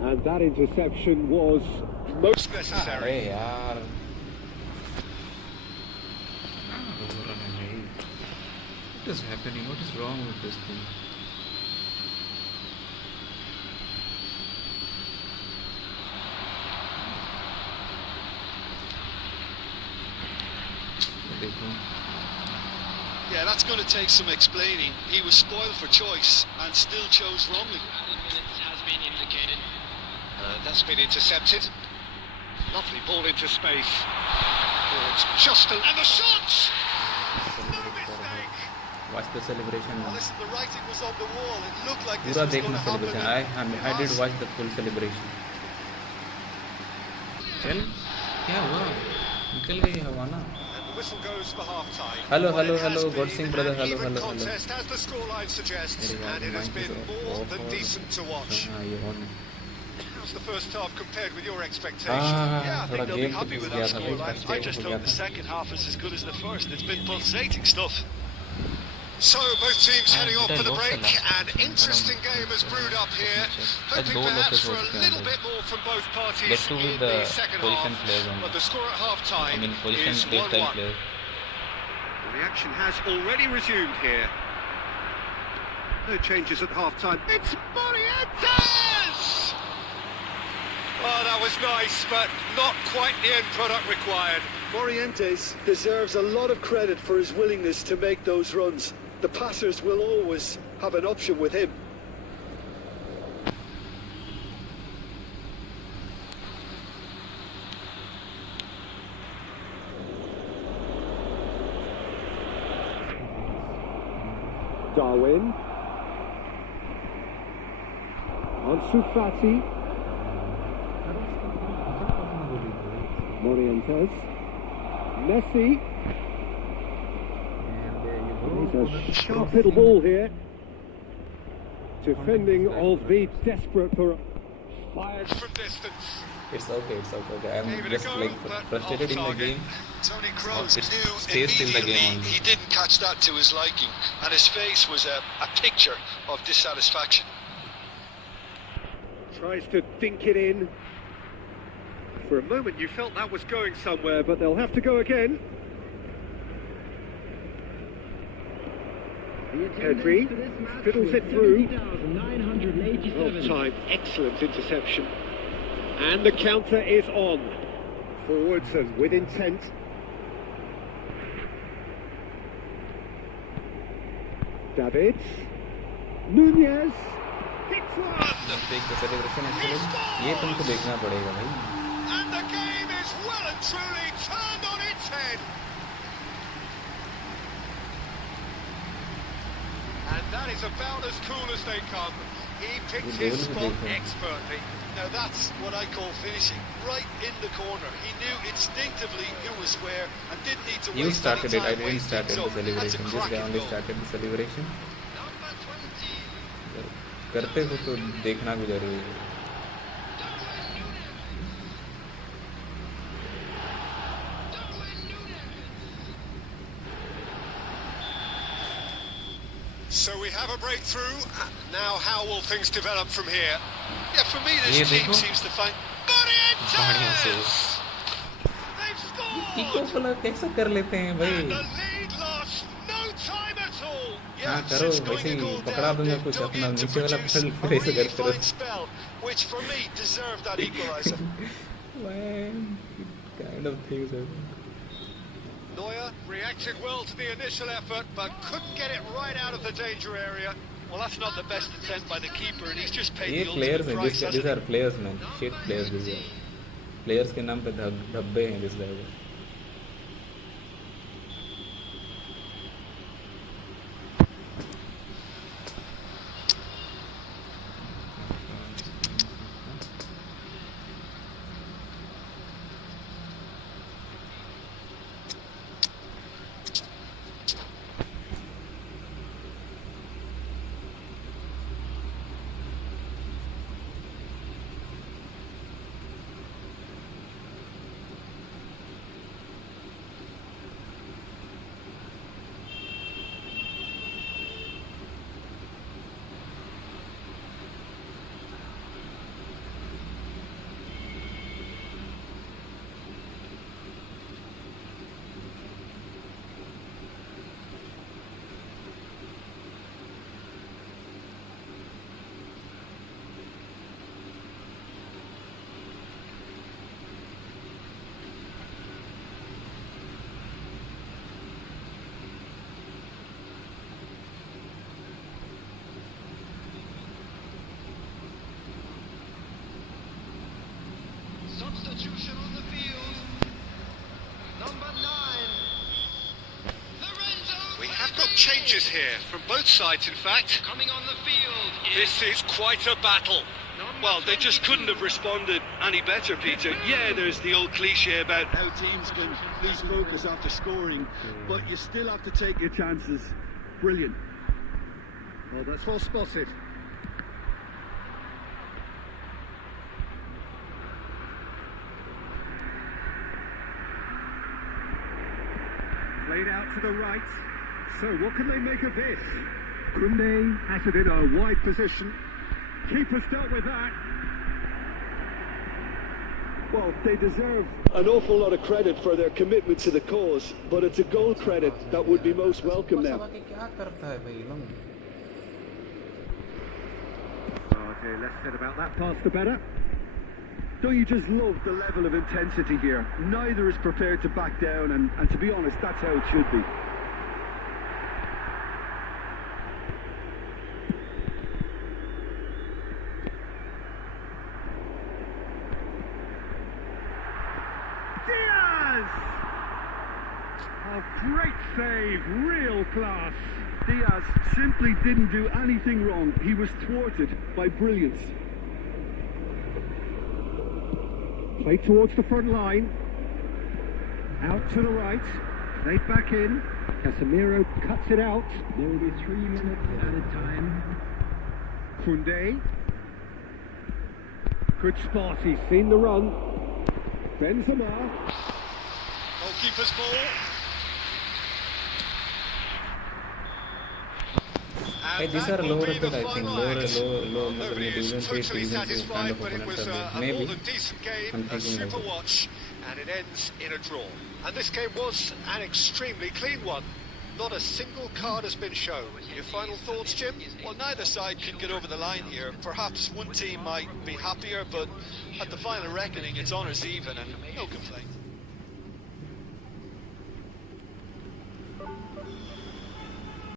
And that interception was Most necessary. यार what is happening? What is wrong with this thing? Yeah, that's going to take some explaining. He was spoiled for choice and still chose wrongly. Has been indicated. That's been intercepted. Lovely ball into space. Just and the shot! No mistake! Watch the celebration. Well, listen, the writing was on the wall. It looked like this पूरा was going देखना to happen. celebration. I did watch the full celebration. चल क्या हुआ निकल गई हवा ना And the whistle goes for half time. Hello, Well, it has God been Singh brother, an hello, even hello. contest, as the scoreline suggests, and it has been more than decent to watch. How's the first half compared with your expectations? Yeah, I think they'll be happy with that scoreline. I just hope the second half is as good as the first. It's been pulsating stuff. So both teams heading off for the break. An interesting game has brewed up here. Hoping perhaps for a little bit more from both parties in the second half. But the score at half-time is 1-1. The action has already resumed here. No changes at half-time. It's Morientes! Oh, that was nice, but not quite the end product required. Morientes deserves a lot of credit for his willingness to make those runs. The passers will always have an option with him. Darwin. Ansu Fati. Morientes. Messi. He's a sharp little ball here. Defending of the desperate for Fired from distance. It's okay. I'm just like frustrated in the game. Tony Kroos It knew stays in the game immediately only. he didn't catch that to his liking, and his face was a picture of dissatisfaction. tries to dink it in. For a moment you felt that was going somewhere, but they'll have to go again. Pedri fiddles it through. Well timed, excellent interception. And the counter is on. Forwards and with intent. David. Nunez. Hits one! देख the celebration actually ये तुमको देखना पड़ेगा भाई. And the game is well and truly turned on its head. And that is about as cool as they come. He picked his spot expertly. Now that's what I call finishing, right in the corner. He knew instinctively who was where and didn't need to You waste started any it. I time didn't start the wasting. So that's a celebration. This cracking guy only goal. started the celebration. Number 20. करते हो तो देखना भी जरूरी है. So we have a breakthrough. Now how will things develop from here? Yeah, for me this team seems to find... Morientes! They've echo scored! वाला कैसा कर लेते हैं भाई? And the lead lost no हाँ Yeah, करो since वैसे going a he goal पकड़ा down, दूंगा they've कुछ dug अपना in to नीचे वाला produce फल a वैसे really करते रहो fine spell, which for me deserved that equaliser. Man, kind of things are... Neuer reacted well to the initial effort, but couldn't get it right out of the danger area. Well, that's not the best attempt by the keeper, and he's just paid ये the players ultimate हैं price, these hasn't are players man shit players these are players के नाम पे धब्बे हैं this guy को Substitution on the field. Number 9. Lorenzo. We have got changes here from both sides, in fact. Coming on the field. This is quite a battle. Well, they just couldn't have responded any better, Peter. Yeah, there's the old cliche about how teams can lose focus after scoring, but you still have to take your chances. Brilliant. Well, that's well spotted. Played out to the right. So what can they make of this? Koundé has it in a wide position. Keeper's dealt with that. Well, they deserve an awful lot of credit for their commitment to the cause, but it's a goal credit that would be most welcome now. Okay, less said about that pass the better. Don't you just love the level of intensity here? Neither is prepared to back down, and to be honest, that's how it should be. A great save, real class. Diaz simply didn't do anything wrong. He was thwarted by brilliance. Play towards the front line. Out to the right. Played back in. Casemiro cuts it out. There will be 3 minutes added time. Koundé. Good spot. He's seen the run. Benzema. Goalkeeper's ball. Hey, these are lower rated, I think. Low. Nobody is totally satisfied, but it was a more Maybe. than decent game, I'm a thinking super like that. watch, and it ends in a draw. And this game was an extremely clean one. Not a single card has been shown. Your final thoughts, Jim? Well, neither side could get over the line here. Perhaps one team might be happier, but at the final reckoning, it's honours even and no complaint.